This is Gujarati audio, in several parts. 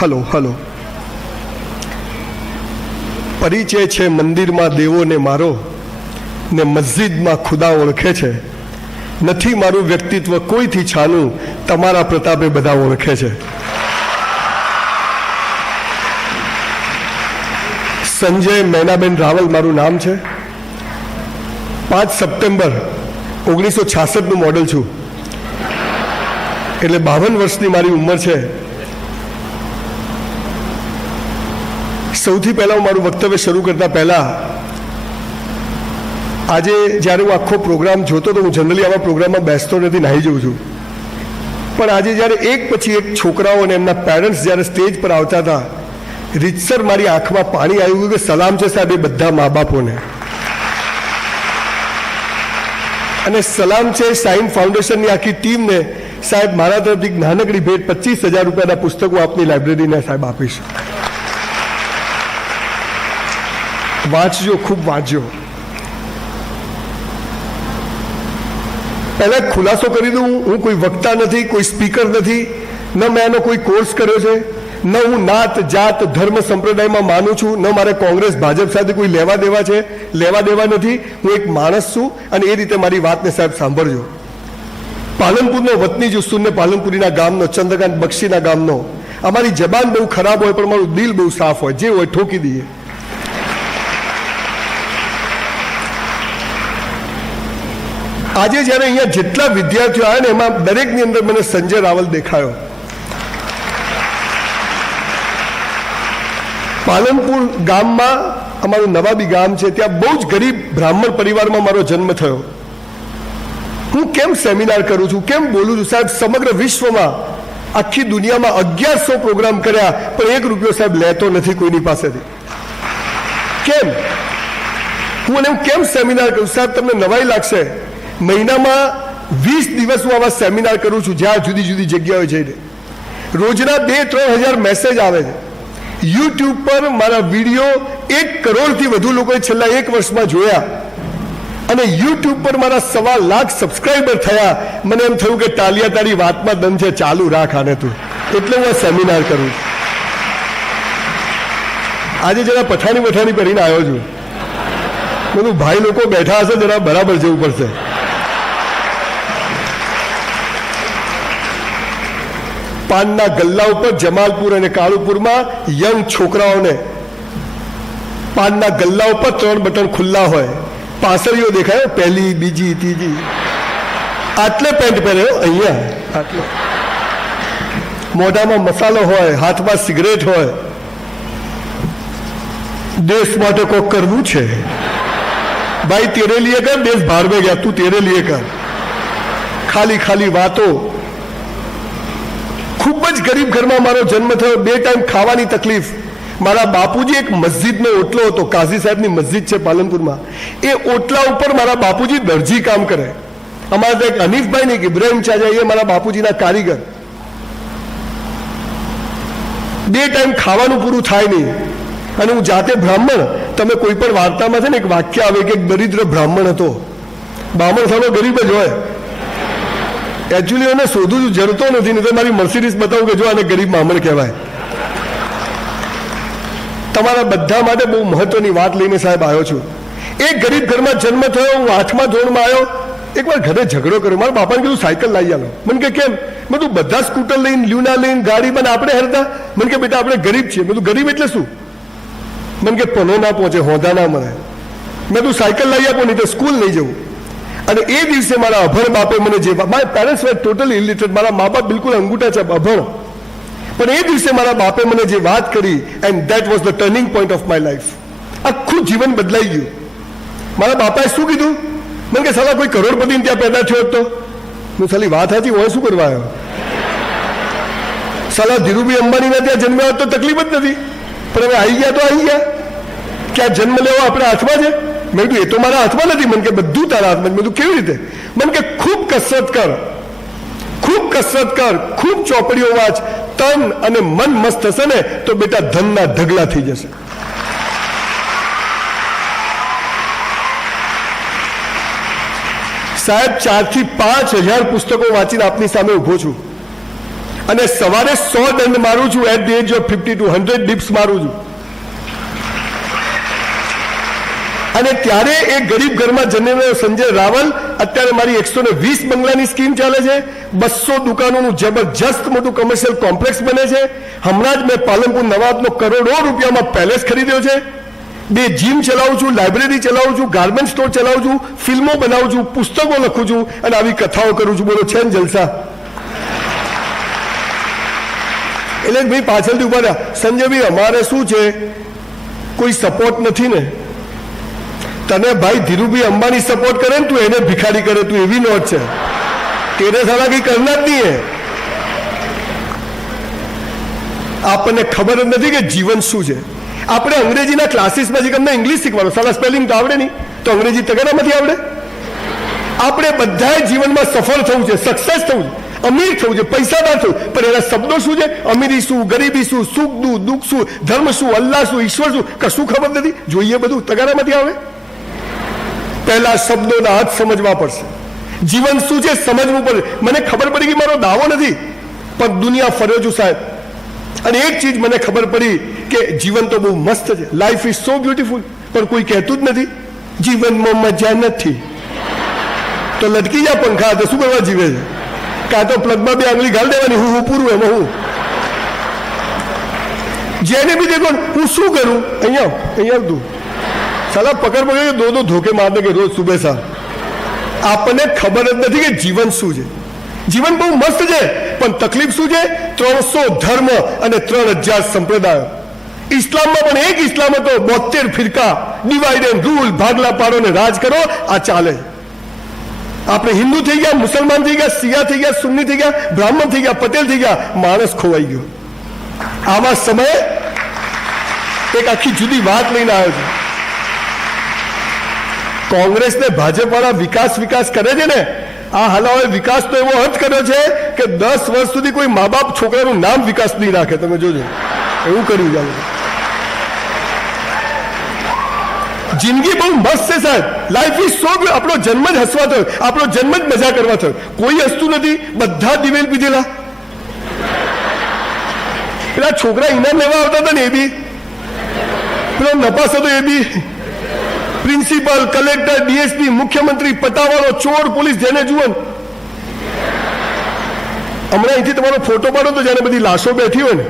Hello hello. પરિચય છે મંદિરમાં દેવોને મારો, ને મસ્જિદમાં ખુદા ઓળખે છે. નથી મારું વ્યક્તિત્વ કોઈથી છાનું, તમારા પ્રતાપે બધા ઓળખે છે. સંજય મૈનાબેન રાવલ મારું નામ છે. 5 સપ્ટેમ્બર 1966નું મોડલ છું, એટલે 52 વર્ષની મારી ઉંમર છે. સૌથી પહેલાં હું મારું વક્તવ્ય શરૂ કરતા પહેલાં, આજે જ્યારે હું આખો પ્રોગ્રામ જોતો તો હું જનરલી આવા પ્રોગ્રામમાં બેસતો નથી, નાહી જઉં છું. પણ આજે જ્યારે એક પછી એક છોકરાઓ અને એમના પેરેન્ટ્સ જ્યારે સ્ટેજ પર આવતા હતા, રીતસર મારી આંખમાં પાણી આવી ગયું કે સલામ છે સાહેબ એ બધા મા બાપોને, અને સલામ છે સાઈન ફાઉન્ડેશનની આખી ટીમને. સાહેબ મારા તરફથી નાનકડી ભેટ 25,000 રૂપિયાના પુસ્તકો આપની લાઇબ્રેરીને સાહેબ આપીશ. વાંચજો, ખૂબ વાંચજો. પહેલા ખુલાસો કરી દઉં, હું કોઈ વક્તા નથી, કોઈ સ્પીકર નથી, ન મેં એનો કોઈ કોર્સ કર્યો છે, ન હું નાત જાત ધર્મ સંપ્રદાયમાં માનું છું, ન મારે કોંગ્રેસ ભાજપ સાથે કોઈ લેવા દેવા છે, લેવા દેવા નથી. હું એક માણસ છું અને એ રીતે મારી વાતને સાહેબ સાંભળજો. પાલનપુરનો વતની જુસ્સુન ને પાલનપુરીના ગામનો, ચંદ્રકાંત બક્ષીના ગામનો. અમારી જબાન બહુ ખરાબ હોય પણ મારું દિલ બહુ સાફ હોય, જે હોય ઠોકી દઈએ. આજે જ્યારે અહીંયા જેટલા વિદ્યાર્થીઓ આવ્યા ને એમાં દરેકની અંદર મને સંજય રાવલ દેખાયો. પાલનપુર ગામમાં અમારું નવાબી ગામ છે, ત્યાં બહુ જ ગરીબ બ્રાહ્મણ પરિવારમાં મારો જન્મ થયો. હું કેમ સેમિનાર કરું છું, કેમ બોલું છું સાહેબ? સમગ્ર વિશ્વમાં, આખી દુનિયામાં 1100 પ્રોગ્રામ કર્યા પણ 1 રૂપિયો સાહેબ લેતો નથી કોઈની પાસેથી. કેમ? હું કેમ સેમિનાર કરું સાહેબ? તમને નવાઈ લાગશે. મહિનામાં 20 દિવસ હું આવા સેમિનાર કરું છું, જ્યાં જુદી જુદી જગ્યાએ જઈને. રોજના 2-3 હજાર મેસેજ આવે છે. યુટ્યુબ પર મારા વિડીયો 1 કરોડથી વધુ લોકોએ છેલ્લા 1 વર્ષમાં જોયા, અને યુટ્યુબ પર મારા 1.25 લાખ સબસ્ક્રાઈબર થયા. મને એમ થયું કે ટાલિયા તારી વાતમાં દમ છે, ચાલુ રાખ આને તું. એટલે હું આ સેમિનાર કરું. આજે જરા પઠાણી પહેરીને આવ્યો છું. બધું ભાઈ લોકો બેઠા હશે, જરા બરાબર જવું પડશે. પાનના ગલ્લા ઉપર જમાલપુર અને કાળુપુરમાં યંગ છોકરાઓને પાનના ગલ્લા ઉપર 3 બટન ખુલ્લા હોય, પાસળીઓ દેખાય, પહેલી, બીજી, ત્રીજી. આટલે પેન્ટ પહેર્યો અહીંયા, આટલે. મોઢામાં મસાલો હોય, હાથમાં સિગરેટ હોય. દેશ માટે કોક કરવું છે ભાઈ, તેરે લીએ કર, દેશ બહાર में गया, તું તેરે લીએ કર. ખાલી ખાલી વાતો. ખૂબ જ ગરીબ ઘરમાં મારો જન્મ થયો, 2 ટાઈમ ખાવાની તકલીફ. મારા બાપુજી એક મસ્જિદનો ઓટલો હતો, કાઝી સાહેબની મસ્જિદ છે પાલનપુરમાં. એ ઓટલા ઉપર મારા બાપુજી દરજી કામ કરે. અમારા એક હનીફભાઈ ને ઇબ્રાહિમ ચાચા, એ મારા બાપુજીના કારીગર. 2 ટાઈમ ખાવાનું પૂરું થાય નહીં. અને હું જાતે બ્રાહ્મણ. તમે કોઈ પણ વાર્તામાં છે ને એક વાક્ય આવે કે એક દરિદ્ર બ્રાહ્મણ હતો. બ્રાહ્મણ સામે ગરીબ જ હોય. એકચ્યુઅલી એને શોધું જરતો નથી, નહીં તો મારી મર્સિડીઝ બતાવું કે જો આને ગરીબ બ્રાહ્મણ કહેવાય. તમારા બધા માટે બહુ મહત્વની વાત લઈને સાહેબ આવ્યો છું. એક ગરીબ ઘરમાં જન્મ થયો, હું 8મા ધોરણમાં આવ્યો. એકવાર ઘરે ઝઘડો કર્યો. મારા બાપાને કીધું સાયકલ લાવી આલો. મને કે કેમ? મેં તું બધા સ્કૂટર લઈને, લ્યુના લઈને, ગાડી પણ આપણે હેરતા. મને કે બેટા આપણે ગરીબ છીએ. મેં તું ગરીબ એટલે શું? મને કે પનો ના પહોંચે, હોદા ના મળે. મેં તું સાયકલ લઈ આપો, નહીં તો સ્કૂલ લઈ જવું. અને એ દિવસે મારા અભણ બાપે મને જે, my parents were totally illiterate, મારા મા બાપ બિલકુલ અંગૂઠા છે, અભણ. પણ એ દિવસે મારા બાપે મને જે વાત કરી, and that was the turning point of my life. આખું જીવન બદલાઈ ગયું. મારા બાપાએ શું કીધું? મને કે સાલા કોઈ કરોડપતિને ત્યાં પેદા થયો તો હું સાલી વાત સાચી હોય, શું કરવા આવ્યો? સાલા ધીરુભાઈ અંબાણીના ત્યાં જન્મ્યા તો તકલીફ જ નથી, પણ હવે આવી ગયા તો આવી ગયા. ક્યાં જન્મ લેવો આપણે હાથમાં છે? મેં કીધું એ તો મારા હાથમાં નથી. મને કે બધું તારા હાથમાં. મેં કીધું કેવી રીતે? મને કે ખૂબ કસરત કર, ખૂબ કસરત કર, ખૂબ ચોપડીઓ વાંચ, તન અને મન મસ્ત થશે ને તો બેટા ધનના ઢગલા થઈ જશે. સાહેબ 4 થી 5 હજાર પુસ્તકો વાંચીને આપની સામે ઊભો છું. અને સવારે 100 દંડ મારું છું at the age of 52, 100 dips મારું છું. અને ત્યારે એ ગરીબ ઘરમાં જન્મેલો સંજય રાવલ અત્યારે મારી 120 બંગલાની સ્કીમ ચાલે છે, 200 દુકાનોનું જબરજસ્ત મોટું કોમર્શિયલ કોમ્પ્લેક્સ બને છે. હમણાં જ મેં પાલનપુર નવાબનો કરોડો રૂપિયામાં પેલેસ ખરીદ્યો છે. 2 જીમ ચલાવું છું, લાઇબ્રેરી ચલાવું છું, ગાર્મેન્ટ સ્ટોર ચલાવું છું, ફિલ્મો બનાવું છું, પુસ્તકો લખું છું અને આવી કથાઓ કરું છું. બોલો, છે ને જલસા? એટલે ભાઈ પાછળથી ઉભા રહ્યા, સંજયભાઈ અમારે શું છે, કોઈ સપોર્ટ નથી ને. તને ભાઈ ધીરુભાઈ અંબાણી સપોર્ટ કરે ને, તું એને ભિખારી કરે, તું એવી નોટ છે. તેરે સાલા કઈ કરના જ નહીં. આપણને ખબર જ નથી કે જીવન શું છે. આપણે અંગ્રેજીના ક્લાસીસમાં જે તમને ઇંગ્લિશ શીખવાનું, સાલા સ્પેલિંગ તો આવડે નહીં, તો અંગ્રેજી તગડામાંથી આવડે. આપણે બધાએ જીવનમાં સફળ થવું છે, સક્સેસ થવું છે, અમીર થવું છે, પૈસાદાર થવું, પણ એના શબ્દો શું છે? અમીરી શું, ગરીબી શું, સુખ દુઃખ શું, ધર્મ શું, અલ્લાહ શું, ઈશ્વર શું, કશું ખબર નથી. જોઈએ બધું તગારામાંથી આવે. પહેલા શબ્દોના અર્થ સમજવા પડશે. જીવન શું છે સમજવું પડે. મને ખબર પડી કે મારો દાવો નથી, પણ દુનિયા ફર્યો છું સાહેબ, અને એક ચીજ મને ખબર પડી કે જીવન તો બહુ મસ્ત છે, લાઈફ ઇઝ સો બ્યુટીફુલ, પણ કોઈ કહેતું જ નથી જીવનમાં મજા નથી. તો લટકી જા પંખા, તો શું કરવા જીવે છે? કાં તો પ્લગમાં 2 આંગળી ઘાલ દેવાની, હું પૂરું એમાં હું. જેને બી દેખો હું શું કરું, અહીંયા તું સાલા પકડ પકડ દો ધોકે માર દે કે રોજ સુબહ શામ. આપણને ખબર જ નથી કે જીવન શું છે. જીવન બહુ મસ્ત છે, પણ તકલીફ શું છે? 300 ધર્મ અને 3000 સંપ્રદાયો. ઇસ્લામમાં પણ એક ઇસ્લામ હતો, 72 ફિરકા, ડિવાઇડ એન્ડ રૂલ, ભાગલા પાડો ને રાજ કરો, આ ચાલે. આપણે હિન્દુ થઈ ગયા, મુસલમાન થઈ ગયા, શિયા થઈ ગયા, સુન્ની થઈ ગયા, બ્રાહ્મણ થઈ ગયા, પટેલ થઈ ગયા, માણસ ખોવાઈ ગયો. આવા સમયે એક આખી જુદી વાત લઈને આવ્યો છું. કોંગ્રેસ ને ભાજપ વાળા વિકાસ કરે છે ને, આ હલાવે વિકાસ તો એવો અર્થ કર્યો છે કે 10 વર્ષ સુધી કોઈ મા બાપ છોકરાનું નામ વિકાસ નહીં રાખે. તમે જોજો, એવું કર્યું છે. જિંદગી બહુ મસ્ત છે સાહેબ, લાઈફ ઇઝ સો. આપણો જન્મ જ હસવા થયો, આપણો જન્મ જ મજા કરવા થયો. કોઈ હસતું નથી, બધા દિવેલ પીધેલા. પેલા છોકરા ઇનામ લેવા આવતા હતા ને, એ બી પેલો નપાસ હતો, એ બી પ્રિન્સિપલ, કલેક્ટર, ડીએસપી, મુખ્યમંત્રી, પટાવાળો, ચોર, પોલીસ, જેને જુઓ. હમણાં અહીંથી તમારો ફોટો પાડો તો જેને બધી લાશો બેઠી હોય ને,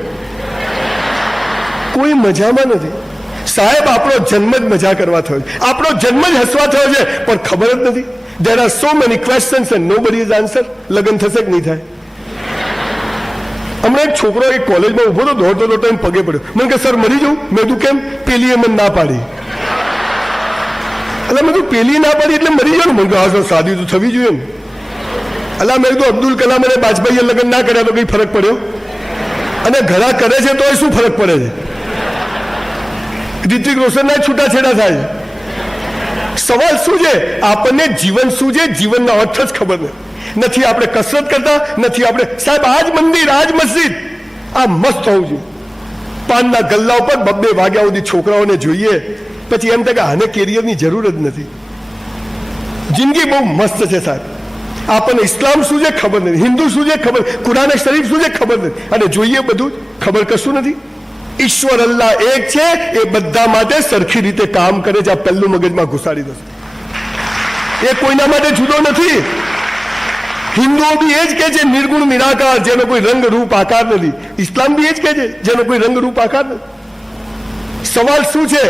કોઈ મજામાં નથી સાહેબ. આપણો જન્મ જ મજા કરવા થયો, આપણો જન્મ જ હસવા થયો છે, પણ ખબર જ નથી. there are so many questions and nobody has answer. લગ્ન થશે કે નહીં થાય? હમણાં એક છોકરો એક કોલેજમાં ઉભો હતો, દોડતો એમ પગે પડ્યો. મને કે સર મરી જવું. મેં તું કેમ? પેલી એ મને ના પાડી. એટલે મેં તું પેલી ના પાડી એટલે મરી જાવ ને? મને હા સર, શાદી તો થવી જોઈએ ને. એટલે મેં કીધું અબ્દુલ કલામ અને વાજપેયીએ લગ્ન ના કર્યા તો કઈ ફરક પડ્યો? અને ઘણા કરે છે તો શું ફરક પડે છે? ઋતિક રોશનના છૂટાછેડા થાય. સવાલ શું છે? આપણને જીવન શું છે, જીવનનો અર્થ જ ખબર નથી. આપણે કસરત કરતા નથી. આપણે સાહેબ આજ મંદિર, આજ મસ્જિદ, આ મસ્ત હોવું જોઈએ. પાનના ગલ્લા ઉપર 2 વાગ્યા સુધી છોકરાઓને જોઈએ, પછી એમ થાય કે આને કેરિયરની જરૂર જ નથી. જિંદગી બહુ મસ્ત છે સાહેબ. આપણને ઇસ્લામ શું છે ખબર નથી, હિન્દુ શું છે ખબર, કુરાન શરીફ શું છે ખબર નથી, અને જોઈએ બધું ખબર કશું નથી. ઈશ્વર અલ્લાહ એક છે, એ બધા માટે સરખી રીતે કામ કરે છે. આ પહેલું મગજમાં ઘુસાડી દો. એ કોઈના માટે જુદો નથી. હિન્દુઓ બી એ જ કહે છે નિર્ગુણ નિરાકાર, જેનો કોઈ રંગ રૂપ આકાર નથી. ઇસ્લામ બી એ જ કહે છે જેનો કોઈ રંગ રૂપ આકાર નથી. સવાલ શું છે?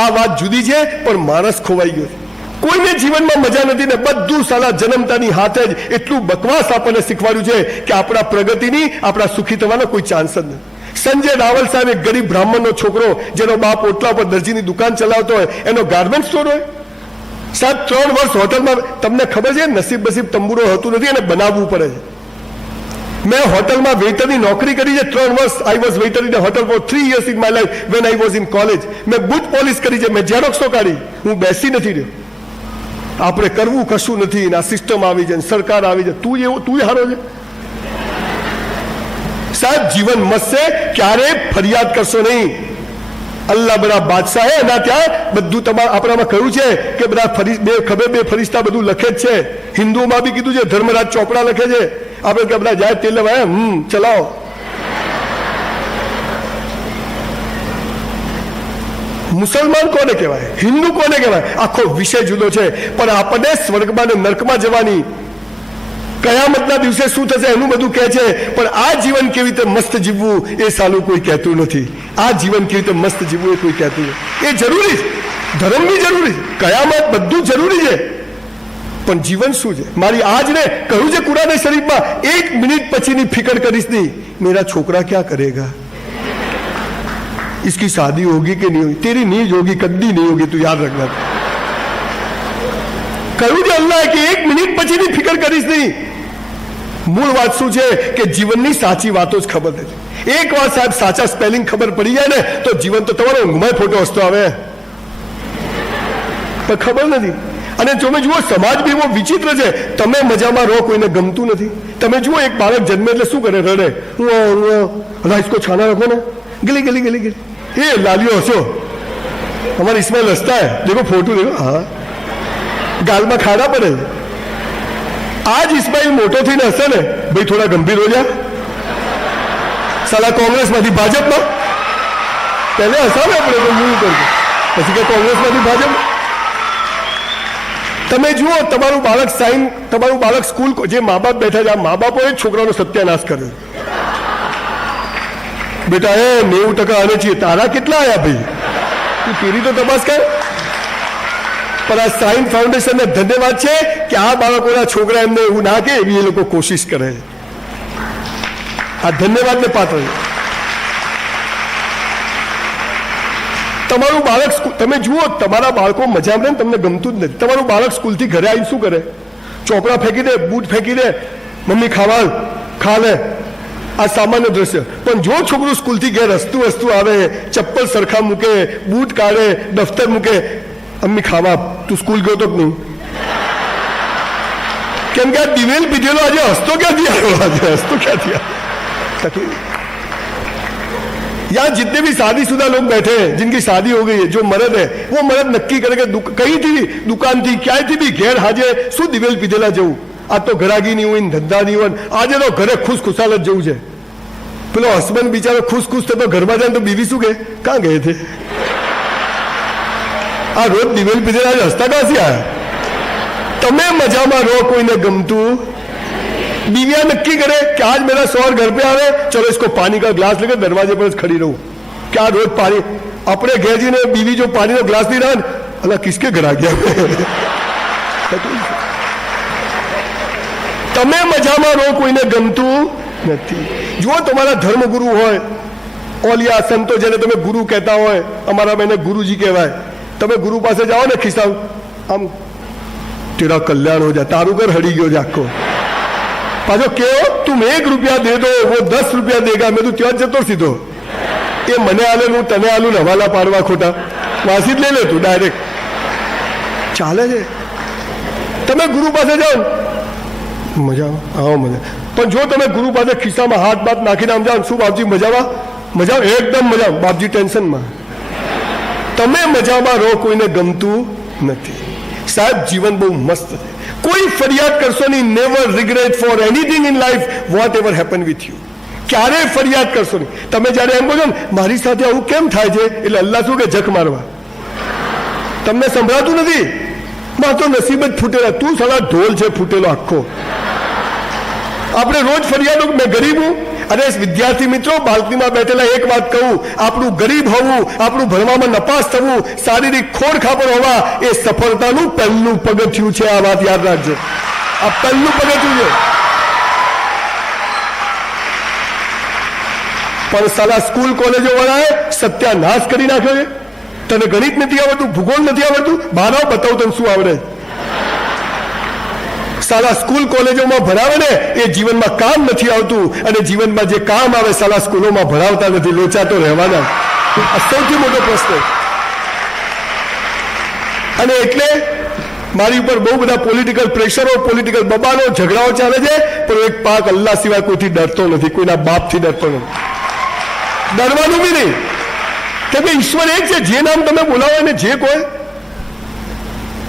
આ વાત જુદી છે, પણ માણસ ખોવાઈ ગયો છે. કોઈને જીવનમાં મજા નથી ને બધું સાલા જન્મતાની હાથે જ એટલું બકવાસ આપણને શીખવાડ્યું છે કે આપણા પ્રગતિની, આપણા સુખી થવાનો કોઈ ચાન્સ જ નથી. સંજય રાવલ સાહેબ એક ગરીબ બ્રાહ્મણનો છોકરો, જેનો બાપ ઓટલા પર દરજીની દુકાન ચલાવતો હોય, એનો ગાર્મેન્ટ સ્ટોર હોય. સાહેબ 3 વર્ષ હોટલમાં, તમને ખબર છે નસીબ તંબુરો હતું નથી, એને બનાવવું પડે છે. મેં હોટલમાં વેઇટરની નોકરી કરી છે 3 વર્ષ. I was waiter in hotel for 3 years in my life when I was in college. મેં બુટ પોલિશ કરી છે, મેં ઝેરોક્સો કાઢી. હું બેસી નથી રહ્યો. આપણે કરવું કશું નથી. આ સિસ્ટમ આવી છે, સરકાર આવી છે, તું હારો છે સાહેબ. જીવન મસ્ત છે, ક્યારેય ફરિયાદ કરશો નહીં. અલ્લાહ બડા બાદશાહ હે, એના ત્યાં બધું આપણામાં કહ્યું છે કે બધા બે ફરિશ્તા બધું લખે જ છે. હિન્દુઓમાં બી કીધું છે, ધર્મરાજ ચોપડા લખે છે. આપણે કે બધા જાય તેલ લેવા ચલાવો. મુસલમાન કોને કહેવાય, હિન્દુ કોને કહેવાય, આખો વિષય જુદો છે. પણ આપણને સ્વર્ગમાં ને નર્કમાં જવાની, કયામતના દિવસે શું થશે એનું બધું કહે છે. પણ આ જીવન કેવી રીતે મસ્ત જીવવું એ સાલું કોઈ કહેતું નથી. આ જીવન કેવી રીતે મસ્ત જીવવું એ કોઈ કહેતું નથી. એ જરૂરી છે, ધર્મ બી જરૂરી છે, કયામત બધું જરૂરી છે. પણ જીવન શું છે? મારી આજ ને કહ્યું છે કુરાન શરીફમાં, 1 મિનિટ પછીની ફિકર કરીશ નહીં, मेरा छोकरा क्या करेगा, इसकी शादी होगी कि नहीं होगी, तेरी नीज होगी, कद्दी नहीं होगी, तू याद रखना. કહ્યું છે અલ્લાહ કે 1 મિનિટ પછીની ફિકર કરીશ નહીં. મૂળ વાત શું છે કે જીવનની સાચી વાતો જ ખબર નથી. એક વાર સાહેબ સાચા સ્પેલિંગ ખબર પડી જાય ને તો જીવન તો તમારો ઊંઘમાં ફોટો હસતો આવે, પણ ખબર નથી. અને તમે જુઓ સમાજ બી બહુ વિચિત્ર છે. તમે મજામાં રહો, કોઈને ગમતું નથી. તમે જુઓ એક બાળક જન્મે એટલે શું કરે, રડે, હું इसको छाना रखो ना, गली गली गली गली, ये लालियो हंसो, हमारे इस्माइल हंसता है, देखो फोटो देखो, हाँ गाल में खाना પડે. આજ ઇસ્માઇલ મોટો થઈને હશે ને, ભાઈ થોડા ગંભીર હો જા, સાલા કોંગ્રેસમાંથી ભાજપમાં પહેલે હસાવે આપણે તો મૂળ કરજો, પછી કે કોંગ્રેસમાંથી ભાજપ. તમે જુઓ તમારું બાળક તમારું બાળક સ્કૂલ, જે મા બાપ બેઠા છે, આ મા બાપોએ છોકરાનો સત્યાનાશ કર્યો. બેટા એ 90% આને છીએ, તારા કેટલા આવ્યા ભાઈ, તું તેરી તો તપાસ કર. પણ આ સાયન્સ ફાઉન્ડેશનને ધન્યવાદ છે કે આ બાળકોના છોકરા એમને એવું ના કે એવી એ લોકો કોશિશ કરે. આ ધન્યવાદને પાત્ર છે. તમારું બાળક, તમે જુઓ તમારા બાળકો મજામાં રહે, તમને ગમતું જ નથી. તમારું બાળક સ્કૂલથી ઘરે આવીને શું કરે, ચોપડા ફેંકી દે, બૂટ ફેંકી દે, મમ્મી ખાવા ખા લે, આ સામાન્ય દ્રશ્ય. પણ જો છોકરું સ્કૂલથી ઘેર હસતું આવે, ચપ્પલ સરખા મૂકે, બૂટ કાઢે, દફતર મૂકે, અમ્મી ખાવા, તું સ્કૂલ ગયો તો નહીં, કેમ કે આ દિવેલ પીધેલો આજે હસતો ક્યાંથી આવ્યો, આજે હસતો ક્યાંથી આવ્યો. तकलीफ. यहाँ जितने भी शादीशुदा लोग बैठे हैं जिनकी शादी हो गई है, जो मर्द है वो मर्द नक्की करे कि कहीं थी भी दुकान थी ક્યાંય થી બી ઘેર હાજે શું દિવેલ પીધેલા જવું. આ તો ઘરાગી નહીં હોય, ધંધા નહીં હોય, આજે તો ઘરે ખુશખુશાલ જ જવું છે. પેલો હસબન્ડ બિચારો ખુશ થતો ઘરમાં જાય તો બીવી શું કે ક્યાં ગયે થે, આ રોજ દિવેલ પીધેલા હસતા ક્યાંથી આવ્યા. તમે મજામાં રહો, કોઈને ગમતું. बीवियां नक्की करे कि आज मेरा शौहर घर पे आवे, चलो इसको पानी का ग्लास लेकर दरवाजे पर खड़ी रहूं. क्या रोज पानी अपने घर जी ने बीवी जो पानी का ग्लास नहीं रहा, अल्लाह किसके घर आ गया. તમે મજામાં રહો, કોઈને ગમતું નથી. જો તમારા ધર્મગુરુ હોય, ઓલિયા સંતો જેને તમે ગુરુ કહેતા હોય, અમારા એને ગુરુજી કહેવાય, તમે ગુરુ પાસે જાઓ ને, ખિસ્સા આમ તેરા કલ્યાણ હો જાય, તારું ઘર હડી ગયો છે આખો. પાછો કેવો તું 1 રૂપિયા દે દો, वो 10 રૂપિયા દેગા. મેં તું ત્યાં જતો સીધો, એ મને આલે હું તને આલું, હવાલા પાડવા ખોટા, વાસી જ લઈ લે તું ડાયરેક્ટ. ચાલે છે. તમે ગુરુ પાસે જાઓ, મજામાં આવો મજા. પણ જો તમે ગુરુ પાસે ખિસ્સામાં હાથ બાથ નાખીને આમ જાઓ, શું બાપજી મજામાં, મજા એકદમ મજા, બાપજી ટેન્શનમાં. તમે મજામાં રહો, કોઈને ગમતું નથી. સાહેબ જીવન બહુ મસ્ત છે, કોઈ ફરિયાદ કરશો નહીં. Never regret for anything in life whatever happen with you. ક્યારેય ફરિયાદ કરશો નહીં. તમે જયારે એમ કહો છો ને મારી સાથે આવું કેમ થાય છે, એટલે અલ્લાહ શું કે જખ મારવા, તમને સંભળાતું નથી, માં તો નસીબ જ ફૂટેલા, તું સાલા ઢોલ છે ફૂટેલો આખો. આપણે રોજ ફરિયાદો, મેં ગરીબ હું. અરે વિદ્યાર્થી મિત્રો, બાલ્કનીમાં બેઠેલા એક વાત કહું, આપણું ગરીબ હોવું, આપણું ભણવામાં નપાસ થવું, શારીરિક ખોડખાપણ હોવા એ સફળતાનું પહેલું પગથિયું છે. આ વાત યાદ રાખજો, આ પહેલું પગથિયું છે. પણ સાલા સ્કૂલ કોલેજો વાળાએ સત્યાનાશ કરી નાખ્યો છે. તને ગણિત નથી આવડતું, ભૂગોળ નથી આવડતું, બહાર બતાવું તને શું આવડે. સાલા સ્કૂલ કોલેજોમાં ભણાવે ને એ જીવનમાં કામ નથી આવતું, અને જીવનમાં જે કામ આવે સાલા સ્કૂલોમાં ભણાવતા નથી, લોચા તો રહેવાના. આ સૌથી મોટો પ્રશ્ન. અને એટલે મારી ઉપર બહુ બધા પોલિટિકલ પ્રેશરો, પોલિટિકલ બબાલો, ઝઘડાઓ ચાલે છે, પણ એક પાક અલ્લાહ સિવાય કોઈથી ડરતો નથી, કોઈના બાપથી ડરતો નથી, ડરવાનું બી નહીં. કે ઈશ્વર એક છે, જે નામ તમે બોલાવો ને જે કોઈ.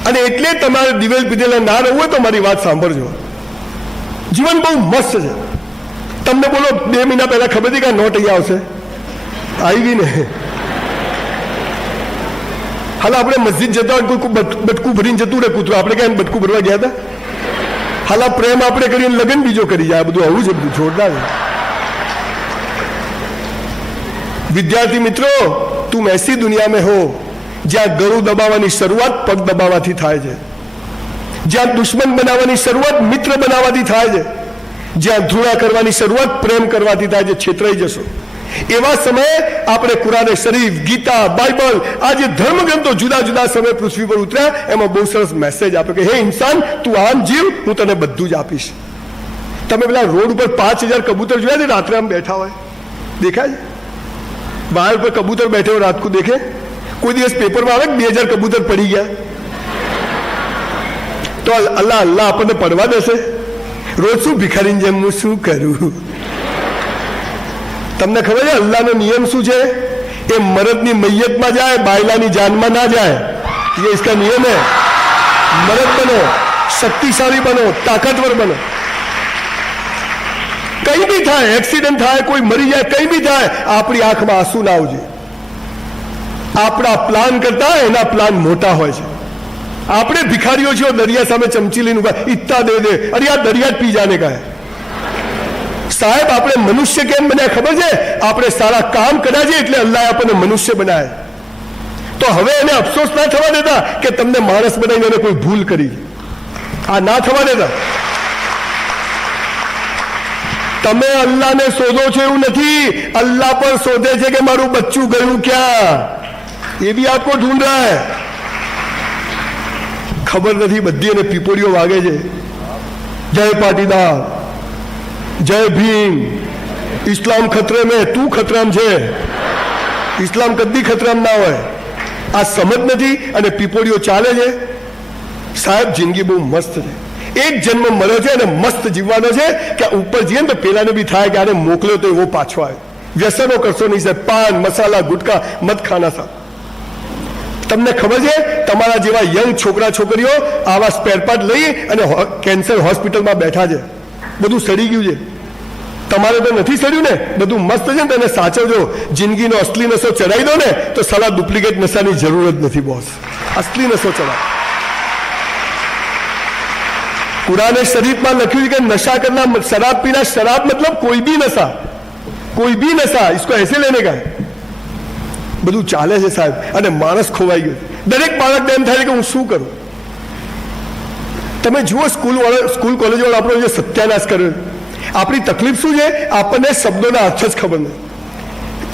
અને એટલે તમારે દિવેલ પીધેલા ના રહેવું હોય તો મારી વાત સાંભળજો. જીવન બહુ મસ્ત છે. તમને બોલો 2 મહિના પહેલા ખબર હતી કે આ નોટ અહીંયા આવશે? આવી ને. હાલ આપણે મસ્જિદ જતા હોય કોઈ બટકું ભરીને જતું રહે કૂતરું, આપણે ક્યાં બટકું ભરવા ગયા હતા? હાલ આ પ્રેમ આપણે કરીને લગ્ન બીજો કરી જાય. બધું આવું છે, બધું જોરદાર. વિદ્યાર્થી મિત્રો, તું ऐसी दुनिया में हो જ્યાં ગળું દબાવવાની શરૂઆત પગ દબાવવાથી થાય છે, જ્યાં દુશ્મન બનાવવાની શરૂઆત મિત્ર બનાવવાથી થાય છે, જ્યાં ધૃણા કરવાની શરૂઆત પ્રેમ કરવાથી થાય છે. છેતરાઈ જશો. એવા સમયે આપણે કુરાને શરીફ, ગીતા, બાઇબલ, આ જે ધર્મગ્રંથો જુદા જુદા સમયે પૃથ્વી પર ઉતર્યા, એમાં બહુ સરસ મેસેજ આપ્યો કે હે ઇન્સાન, તું આમ જીવ, હું તને બધું જ આપીશ. તમે પેલા રોડ ઉપર 5000 કબૂતર જોયા છે રાત્રે આમ બેઠા હોય? દેખાય છે? બહાર પર કબૂતર બેઠે હોય રાત કો દેખે? કોઈ દિવસ પેપરમાં આવે 2000 કબૂતર પડી ગયા? તો અલ્લાહ અલ્લાહ આપણને પડવા દેશે? રોજ શું ભિખારીની જેમ હું શું કરું? તમને ખબર છે અલ્લાહનો નિયમ શું છે? એ મરદની મૈયતમાં જાય, બાયલાની જાનમાં ના જાય. ये इसका नियम है. मर्द बनो, शक्तिशाली बनो, ताकतवर बनो. कहीं भी થાય, એક્સિડન્ટ થાય, કોઈ મરી જાય, કઈ બી થાય, આપણી આંખમાં આંસુ ના આવજે. આપણા પ્લાન કરતા એના પ્લાન મોટા હોય છે. આપણે ભિખારીઓ છીએ, દરિયા સામે ચમચી લઈને ઉભા, ઇત્તા દે દે, અરે આ દરિયા જ પી જાને કા. સાહેબ, આપણે મનુષ્ય કેમ બન્યા ખબર છે? આપણે સારા કામ કર્યા છે એટલે અલ્લાહ આપણને મનુષ્ય બનાવ્યા. તો હવે એને અફસોસ ના થવા દેતા કે તમને માણસ બનાવીને એને કોઈ ભૂલ કરી. આ ના થવા દેતા. તમે અલ્લાહને શોધો છો એવું નથી, અલ્લાહ પણ શોધે છે કે મારું બચ્ચું ગયું ક્યાં. એ भी आपको ढूंढ रहा है. ખબર નથી બધી એને પીપોડીઓ વાગે છે. જય પાટીદાર, જય ભીમ, ઇસ્લામ ખતરે મેં, તું ખતરામ છે. ઇસ્લામ કદી ખતરામ ના હોય. આ સમજ નથી અને પીપોડીઓ ચાલે છે. સાહેબ, જિંદગી બહુ મસ્ત છે. એક જન્મ મળ્યો છે અને મસ્ત જીવવાનો છે કે ઉપર જઈએ ને તો પેલાને બી થાય કે આને મોકલ્યો તો એવો પાછો આવે. વ્યસનો કરશો નહીં સાહેબ, પાન, મસાલા, ગુટકા મત ખાના સાહેબ. તમને ખબર છે તમારા જેવા યંગ છોકરા છોકરીઓ આવા સ્પેરપાર્ટ લઈ અને કેન્સર હોસ્પિટલમાં બેઠા છે. બધું સડી ગયું છે. તમારે તો નથી સડ્યું ને, બધું મસ્ત છે ને, તેને સાચવજો. જિંદગીનો અસલી નશો ચડાવી દો ને તો સાલા ડુપ્લિકેટ નશાની જરૂર જ નથી બોસ. અસલી નશો ચડાવો. कुरान शरीफ में लख्यू कि नशा करना, शराब पीना, शराब मतलब कोई भी नशा, कोई भी नशा, इसको ऐसे लेने का है. બધું ચાલે છે સાહેબ અને માણસ ખોવાઈ ગયો. દરેક બાળકને એમ થાય કે હું શું કરું. તમે જુઓ સ્કૂલ કોલેજ વાળા આપણો જે સત્યાનાશ કર્યો. આપણી તકલીફ શું છે? આપણને શબ્દોના અર્થ જ ખબર નથી.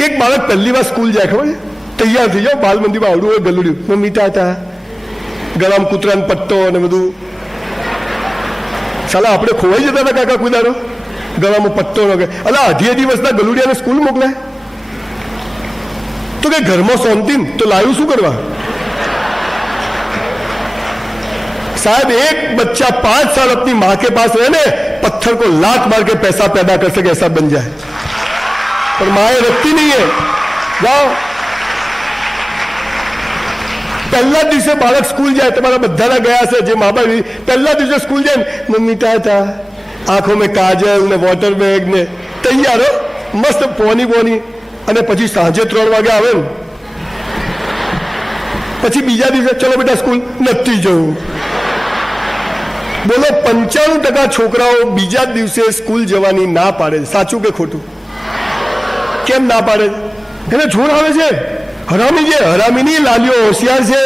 એક બાળક પહેલી વાર સ્કૂલ જાય, ખબર છે, તૈયાર થઈ જાઓ, બાલ મંદિરમાં આવડું હોય, ગલુડ્યું, મમ્મી ટાટા, ગળામાં કૂતરાનો પટ્ટો અને બધું. સાલા આપણે ખોવાઈ જતા હતા કાકા કુદારો, ગળામાં પટ્ટો ન કે અલા 18 દિવસના ગલુડિયાને સ્કૂલ મોકલાય तो क्या घर में सोमतीन तो लायू शू करवा. साहब, एक बच्चा 5 साल अपनी मां के पास रहे ने, पत्थर को लात मार के पैसा पैदा कर सके ऐसा बन जाए, पर माए रखती नहीं है. जाओ, पहला दिवसे बालक स्कूल जाए, तुम्हारा बधाना गया से जे माँ बाप पहला दिवसे स्कूल जाए, मम्मी टाटा, आंखों में काजल ने वॉटर बैग ने तैयार हो मस्त पोनी पोनी. અને પછી સાંજે 3 વાગે આવે ને પછી બીજા દિવસે ચલો બેટા સ્કૂલ નથી જવું. બોલો 95% છોકરાઓ બીજા દિવસે સ્કૂલ જવાની ના પાડે. સાચું કે ખોટું? કેમ ના પાડે? એને જોર આવે છે. હરામી છે, હરામીની લાલીઓ હોશિયાર છે.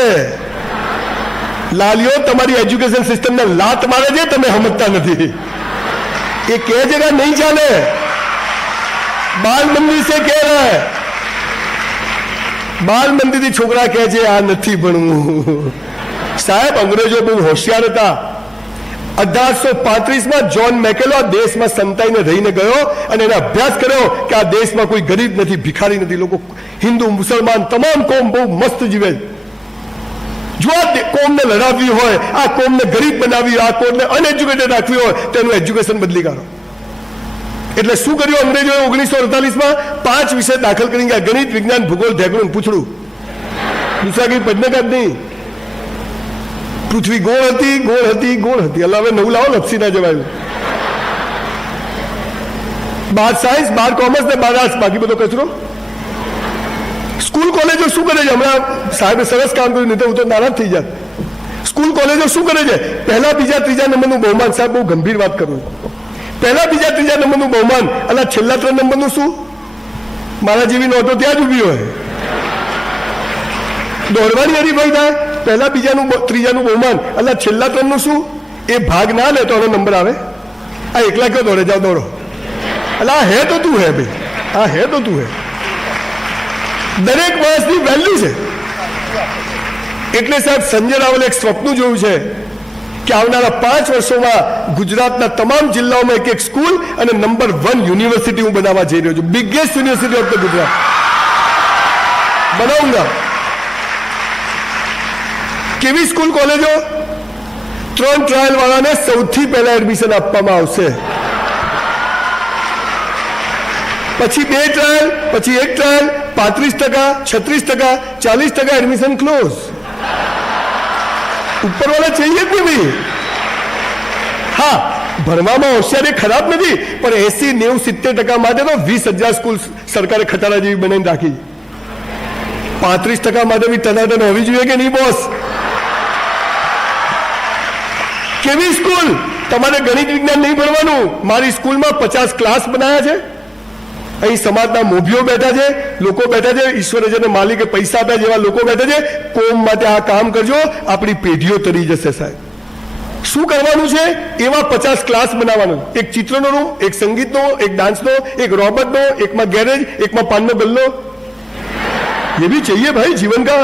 લાલીઓ તમારી એજ્યુકેશન સિસ્ટમને લાત મારે છે, તમે સમજતા નથી. એ કહે છે કે નહીં ચાલે. बाल मंदिर से कह रहा है, बाल मंदिर થી છોકરા કહે છે આ નથી ભણવું. સાહેબ, અંગ્રેજો બહુ હોશિયાર હતા. 1835 માં જ્હોન મેકેલો દેશમાં સંતાઈને રહીને ગયો અને એને અભ્યાસ કર્યો કે આ દેશમાં કોઈ ગરીબ નથી, ભિખારી નથી. લોકો હિન્દુ, મુસલમાન, તમામ કોમ બહુ મસ્ત જીવે. જો આ કોમને લડાવવી હોય, આ કોમને ગરીબ બનાવવી, આ કોમને અનએજ્યુકેટેડ રાખવી હોય તો એનું એજ્યુકેશન બદલી કાઢો. એટલે શું કર્યું અંગ્રેજોએ 1948 માં 5 વિષય દાખલ કરી ગયા: ગણિત, વિજ્ઞાન, ભૂગોળ, ધેગડું, પૂછડું. दूसरा कहीं पढ़ने का नहीं. पृथ्वी गोल હતી, गोल હતી, गोल હતી. अल्लाह હવે નવું લાવો, લપસી ના જવાયું. 12 સાયન્સ, 12 કોમર્સ ને 12 આર્ટ્સ, બાકી બધો કચરો. સ્કૂલ કોલેજો શું કરે છે? હમણાં સાહેબે સરસ કામ કર્યું, નહીં તો હું તો નારાજ થઈ જાત. સ્કૂલ કોલેજો શું કરે છે? પહેલા બીજા ત્રીજા નંબરનું બહુમાન. સાહેબ બહુ ગંભીર વાત કરું. પહેલા બીજા ત્રીજા નંબરનું બહુમાન, અલા છેલ્લા 3 નંબરનું શું? મારા જેવી નોટો ત્યાં જ ઊભી હોય. દોડવાની હરીફાઈ થાય, પહેલા બીજાનું ત્રીજાનું બહુમાન, અલા છેલ્લા 3 નું શું? એ ભાગ ના લે તો એનો નંબર આવે. આ એકલા ક્યાં દોડે? જાઓ દોડો. અલા હે તો તું હે ભાઈ, હા હે તો તું હે. દરેક માણસની વેલ્યુ છે. એટલે સાહેબ સંજય રાવલે એક સ્વપ્ન જોયું છે કે આવનારા 5 વર્ષોમાં ગુજરાતના તમામ જિલ્લાઓમાં એક સ્કૂલ અને નંબર 1 યુનિવર્સિટી હું બનાવવા જઈ રહ્યો છું. Biggest university of the Gujarat બનાવુંગા. કેવી સ્કૂલ કોલેજો? 3 ટ્રાયલ વાળાને સૌથી પહેલા એડમિશન આપવામાં આવશે, પછી 2 ટ્રાયલ, પછી 1 ટ્રાયલ, 35%, 36%, 40% એડમિશન ક્લોઝ. ઉપર વાળા चाहिए જ નહીં ભાઈ. હા, ભણવામાં હોશિયારી ખરાબ નથી, પણ 80-90-70% માટે તો 20,000 સ્કૂલ સરકારે ખટારા જેવી બનાવીને રાખી. 35% માટે બી ટનાટન હોવી જોઈએ કે નહીં બોસ? કેવી સ્કૂલ? તમારે ગણિત વિજ્ઞાન નહીં ભણવાનું. મારી સ્કૂલમાં 50 ક્લાસ બનાવ્યા છે. અહીં સમાજના મોભીઓ બેઠા છે, લોકો બેઠા છે, ઈશ્વરે જેને માલિકે પૈસા આપ્યા જેવા લોકો બેઠા છે. કોમ માટે આ કામ કરજો, આપણી પેઢીઓ તરી જશે સાહેબ. શું કરવાનું છે? એવા 50 ક્લાસ બનાવવાનો. એક ચિત્રનો રૂમ, એક સંગીતનો, એક ડાન્સનો, એક રોબોટનો, એકમાં ગેરેજ, એકમાં પાનનો ગલ્લો. ये भी चाहिए भाई जीवन का.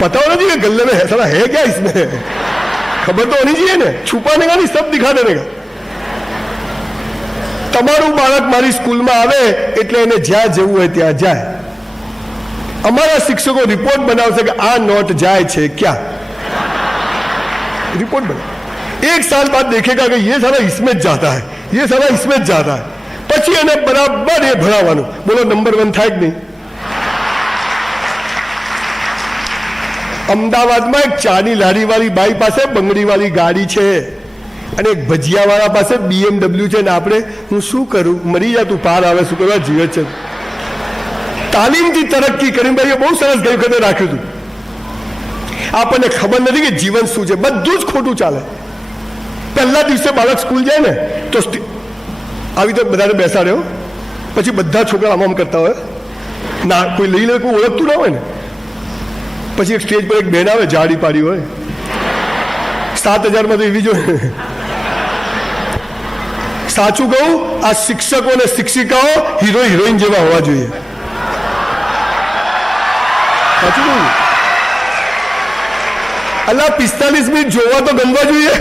पता होना चाहिए गल्ले में है साला है क्या इसमें, खबर तो होनी चाहिए ना. छुपाने का नहीं, सब दिखा देने का. તમારું બાળક મારી સ્કૂલમાં આવે એટલે એને જ્યાં જવું હોય ત્યાં જાય. અમારા શિક્ષકો રિપોર્ટ બનાવશે કે આ નોટ જાય છે ક્યાં. रिपोर्ट बने. 1 साल बाद देखेगा कि ये सारा इसमें જ जाता है, ये सारा इसमें જ जाता है. પછી એને બરાબર એ ભણાવવાનું. બોલો નંબર 1 થાય કે નહીં? અમદાવાદમાં એક ચાની લારી વાળી બાઈ પાસે બંગડી વાળી ગાડી છે અને એક ભજીયા વાળા પાસે BMW છે. ને આપણે હું શું કરું, મરી જા તું, પાર આવે, શું કરવા જીવે છે. તાલીમથી તરક્કી કરીને ભાઈએ બહુ સરસ ગઈ વખતે રાખ્યું હતું. આપણને ખબર નથી કે જીવન શું છે, બધું જ ખોટું ચાલે. પહેલા દિવસે બાળક સ્કૂલ જાય ને તો આવી રીતે બધાને બેસાડ્યો, પછી બધા છોકરા આમ કરતા હોય ના, કોઈ લઈ લે, કોઈ ઓળખતું ના હોય ને. પછી એક સ્ટેજ પર એક બેન આવે, જાડી પાડી હોય, 7,000 માં તો એવી જોઈએ. સાચું કહું, આ શિક્ષકો અને શિક્ષિકાઓ હીરો હિરોઈન જેવા હોવા જોઈએ. સાચું કહું. अल्लाह 45 मिनट जोवा तो गंवा જોઈએ.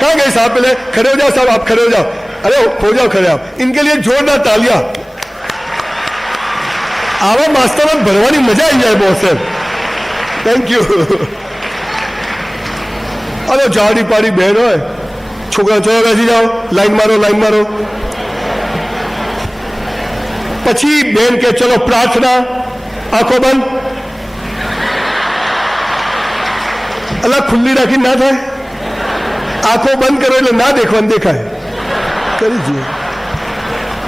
कहाँ गए साहब? पहले खड़े हो जाओ साहब, आप खड़े हो जाओ. अरे हो जाओ खड़े आप. इनके लिए जोरदार तालियां. आवा मास्टर में भरवानी मजा आई जाए बहुत सर. Thank you. अरे जाड़ी पाड़ी बहन हो, छोकरा चलो बैठी जाओ, लाइन मारो लाइन मारो. પછી બેન કે ચલો પ્રાર્થના, આંખો બંધ. अल्लाह खुली राखी ना था, आंखों बंद करो એટલે ના દેખવાનું દેખાય. કરી જોઈએ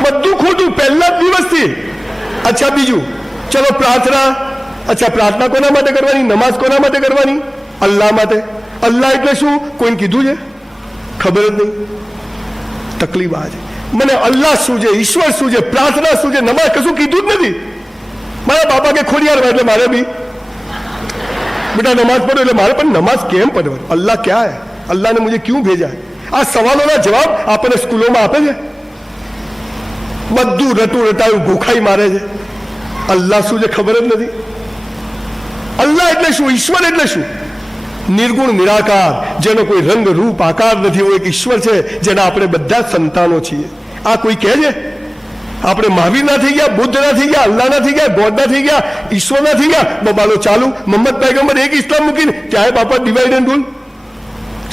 બધું ખોટું પહેલા દિવસથી. અચ્છા બીજું, ચલો પ્રાર્થના. અચ્છા પ્રાર્થના કોના માટે કરવાની? નમાઝ કોના માટે કરવાની? અલ્લાહ માટે. અલ્લાહ એટલે શું? કોઈને કીધું છે? ખબર જ નહીં. તકલીફ આ છે. મને અલ્લાહ શું છે, ઈશ્વર શું છે, પ્રાર્થના શું છે, નમાઝ કશું કીધું જ નથી. મારા બાપા કે ખોડિયાર એટલે મારે બી बेटा नमाज पढ़ो. એટલે મારે પણ નમાઝ કેમ પઢવાની? અલ્લાહ ક્યાં હે? અલ્લાહ ને મુझे क्यों भेजा है? આ સવાલોના જવાબ આપણને સ્કૂલોમાં આપે છે. બધું રટું રટાયું ભૂખાઈ મારે છે. અલ્લાહ શું છે ખબર જ નથી. અલ્લાહ એટલે શું? ઈશ્વર એટલે શું? નિર્ગુણ નિરાકાર, જેનો કોઈ રંગ રૂપ આકાર નથી, એવો એક ઈશ્વર છે જેના આપણે બધા સંતાનો છીએ. આ કોઈ કહે છે? આપણે મહાવીર ના થઈ ગયા, બુદ્ધ ના થઈ ગયા, અલ્લાહ ના થઈ ગયા, ગોડ ના થઈ ગયા, ઈશ્વર ના થઈ ગયા. બબાલો ચાલુ. મોહમ્મદ પૈગંબર એક ઇસ્લામ મૂકીને ત્યાં બાપા ડિવાઇડ એન્ડ રૂલ.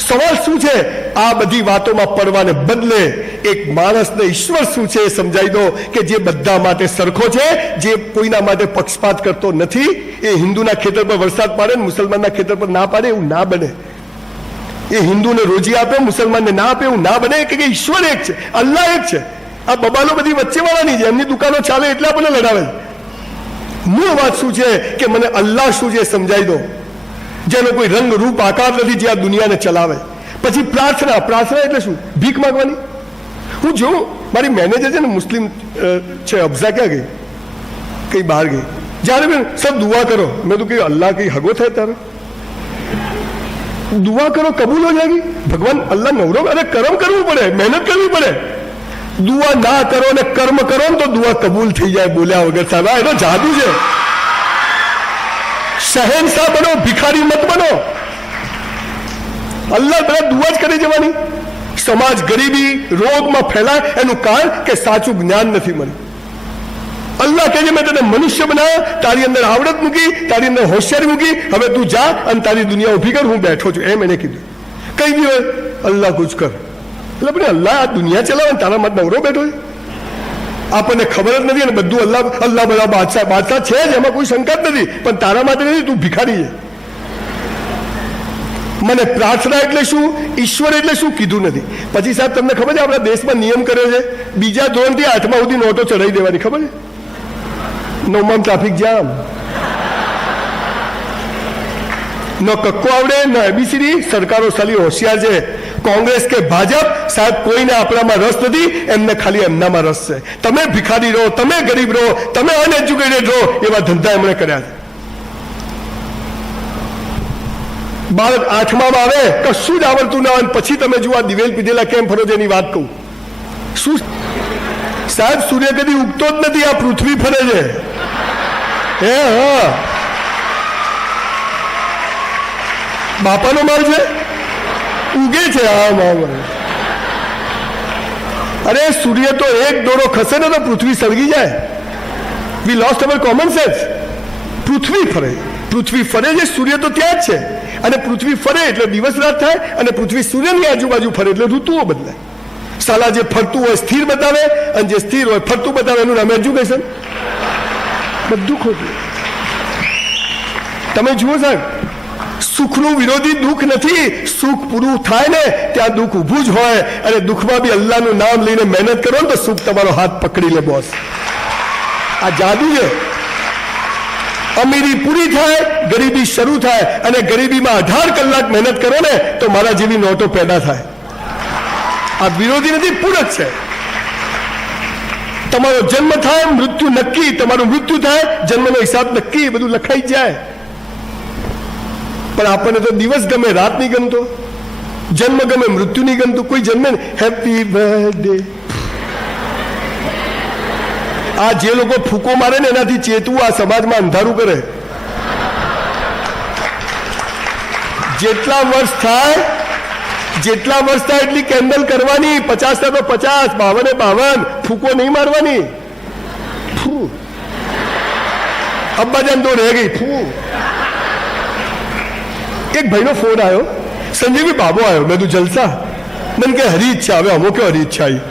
સવાલ શું છે? આ બધી વાતોમાં પડવાને બદલે એક માણસને ઈશ્વર શું છે એ સમજાવી દો કે જે બધા માટે સરખો છે, જે કોઈના માટે પક્ષપાત કરતો નથી. એ હિન્દુના ખેતર પર વરસાદ પાડે ને મુસલમાનના ખેતર પર ના પાડે, એવું ના બને. એ હિન્દુને રોજી આપે, મુસલમાનને ના આપે, એવું ના બને. કે ઈશ્વર એક છે, અલ્લાહ એક છે. આ બબાલો બધી વચ્ચેવાળાની છે, એમની દુકાનો ચાલે એટલે આપણને લડાવે. મૂળ વાત શું છે કે મને અલ્લાહ શું છે સમજાવી દો, જેનો કોઈ રંગ રૂપ આકાર નથી, જે આ દુનિયાને ચલાવે. પછી પ્રાર્થના. પ્રાર્થના એટલે શું? ભીખ માંગવાની. હું જોઉં મારી મેનેજર છે ને મુસ્લિમ છે, અફઝા ક્યાં ગઈ? કઈ બહાર ગઈ. જ્યારે મેં સબ દુઆ કરો, મેં તો કહ્યું અલ્લાહ કઈ હગો થાય તારે? દુઆ કરો કબૂલ હો જાયગી. ભગવાન અલ્લાહ નવરો. અરે કર્મ કરવું પડે, મહેનત કરવી પડે. દુઆ ના કરો ને કર્મ કરો ને તો દુઆ કબૂલ થઈ જાય બોલ્યા વગર. સાહેબ એનો જાદુ છે. શહેનશાહ બનો, ભિખારી મત બનો. અલ્લાહ બધા દુઆ જ કરી જવાની. સમાજ ગરીબી રોગમાં ફેલાય એનું કારણ કે સાચું જ્ઞાન નથી મળ્યું. અલ્લાહ કહે છે મેં તને મનુષ્ય બનાવ્યા, તારી અંદર આવડત મૂકી, તારી અંદર હોશિયારી મૂકી, હવે તું જા અને તારી દુનિયા ઉભી કર, હું બેઠો છું. એમ એને કીધું. કઈ બી હોય અલ્લાહ કુછ કર. એટલે પણ અલ્લાહ આ દુનિયા ચલાવે તારા માટે નવરો બેઠો છે. આપણને ખબર જ નથી અને બધું અલ્લાહ અલ્લાહ બધા બાદશાહ બાદશાહ છે જ, એમાં કોઈ શંકા જ નથી, પણ તારા માટે નથી, તું ભિખારી છે. મને પ્રાર્થના એટલે શું, ઈશ્વર એટલે શું કીધું નથી. પછી સાહેબ તમને ખબર છે આપણા દેશમાં નિયમ કર્યો છે, બીજા ધોરણથી 8મા સુધી નોટો ચડાવી દેવાની. ખબર છે? 9માં ટ્રાફિક જામ. ન કક્કો આવડે ન એબીસીડી. સરકારો સાલી હોશિયાર છે. કોંગ્રેસ કે ભાજપ સાહેબ કોઈને આપણામાં રસ નથી, એમને ખાલી એમનામાં રસ છે. તમે ભિખારી રહો, તમે ગરીબ રહો, તમે અનએજ્યુકેટેડ રહો, એવા ધંધા એમણે કર્યા છે. બાળક 8માં આવે કશું જ આવડતું ના હોય, પછી તમે જુઓ આ દિવેલ પીધેલા કેમ ફરો છો એની વાત કહું. શું સાહેબ સૂર્ય કદી ઉગતો જ નથી, આ પૃથ્વી ફરે છે. હે હા, બાપાનો માલ છે, ઉગે છે. અરે સૂર્ય તો એક દોરો ખસે ને તો પૃથ્વી સળગી જાય. વી લોસ્ટ અવર કોમન સેન્સ. પૃથ્વી ફરે, પૃથ્વી ફરે છે, સૂર્ય તો ત્યાં જ છે. અને પૃથ્વી ફરે એટલે દિવસ રાત થાય, અને પૃથ્વી સૂર્યની આજુબાજુ ફરે એટલે ઋતુઓ બદલાય. સાલા જે ફરતું હોય સ્થિર બતાવે, અને જે સ્થિર હોય ફરતું બતાવે, એનું નામ એજ્યુકેશન. બધું ખોટું. તમે જુઓ સાહેબ, સુખનું વિરોધી દુઃખ નથી. સુખ પૂરું થાય ને ત્યાં દુઃખ ઊભું જ હોય, અને દુઃખમાં બી અલ્લાહનું નામ લઈને મહેનત કરો ને તો સુખ તમારો હાથ પકડી લે બોસ. આ જાદુ છે. અમીરી પૂરી થાય, ગરીબી શરૂ થાય, અને ગરીબીમાં 18 કલાક મહેનત કરો ને તો મારા જેવી નોટો પેદા થાય. આ વિરોધી નથી, પૂરક છે. તમારો જન્મ થાય, મૃત્યુ નક્કી. તમારું મૃત્યુ થાય, જન્મનો હિસાબ નક્કી, બધું લખાઈ જાય. પણ આપણને તો દિવસ ગમે, રાત નહીં ગમતો. જન્મ ગમે, મૃત્યુ નહીં ગમતું. કોઈ જન્મે હેપી બર્થડે. આ જે લોકો ફૂકો મારે ને એનાથી ચેતવું. આ સમાજમાં અંધારું કરે. જેટલા વર્ષ થાય એટલી કેન્ડલ કરવાની. 50 થાય તો 50, 52 52. ફૂકો નહીં મારવાની. ફૂ અબ્બાજાન તો રહે ગઈ. ફૂ. એક ભાઈનો ફોન આવ્યો, સંજીવી બાબો આવ્યો. મેં તું જલસા? મને કે હરી ઈચ્છા. હવે અમો કે હરી ઈચ્છા આવી.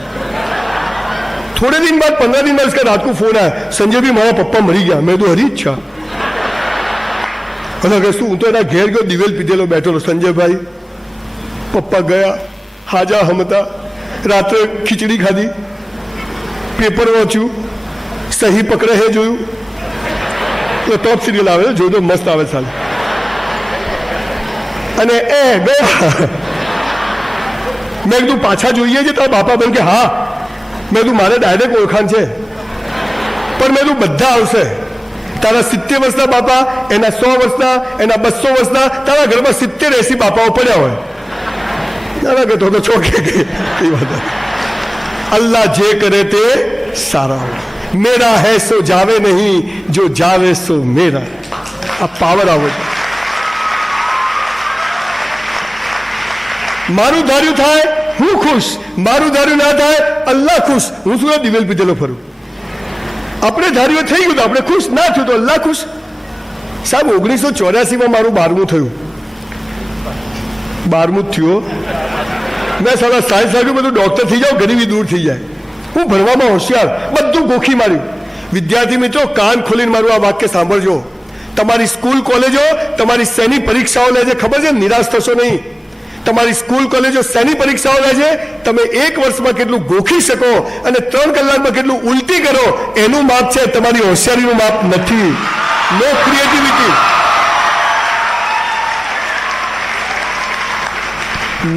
थोड़े दिन बाद 15 दिन बाद इसका रात को फोन आया, संजय भी मारा पप्पा मरी गया. मैं तो हरी इच्छा. શું હું તો એના ઘેર ગયો, દિવેલ પીધેલો બેઠેલો. સંજયભાઈ પપ્પા ગયા, હાજા હમતા. રાત્રે ખીચડી ખાધી, પેપર વાંચ્યું, સહી પકડે હે જોયું. તો ટોપ સિરિયલ આવે, જોયું તો મસ્ત આવે સાલ. અને એ ગયા. મેં કીધું પાછા જોઈએ છે તારા બાપા? બન કે હા. મેં તું મારે ડાયરેક્ટ ઓળખાણ છે, પણ મેં તું બધા આવશે. તારા 70 વર્ષના બાપા, એના 100 વર્ષના, એના 200 વર્ષના, તારા ઘરમાં 70-80 બાપાઓ પડ્યા હોય. ના કે તો ચોકે ગઈ. એ વાત અલ્લાહ જે કરે તે સારા હોય. મેરા હૈ સો જાવે નહીં, જો જાવે સો મેરા. આ પાવર આવે. મારું ધાર્યું થાય હું ખુશ, મારું ધાર્યું ના થાય અલ્લાહ ખુશ. હું શું દિવેલ પીધેલો ફરું? આપણે ધાર્યું થઈ ગયું તો આપણે ખુશ, ના થયું તો અલ્લાહ ખુશ. સાહેબ 1984માં મારું 12મું થયું. 12મું થયું. મેં સારા સાયન્સ રાખ્યું, બધું ડૉક્ટર થઈ જાઓ, ગરીબી દૂર થઈ જાય. હું ભણવામાં હોશિયાર, બધું ગોખી માર્યું. વિદ્યાર્થી મિત્રો કાન ખોલીને મારું આ વાક્ય સાંભળજો. તમારી સ્કૂલ કોલેજો તમારી શેની પરીક્ષાઓ લે છે ખબર છે? નિરાશ થશો નહીં. તમારી સ્કૂલ કોલેજો શેની પરીક્ષાઓ લે છે? તમે 1 વર્ષમાં કેટલું ગોખી શકો અને 3 કલાકમાં કેટલું ઉલટી કરો એનું માપ છે, તમારી હોશિયારીનું માપ નથી. નો ક્રિએટિવિટી.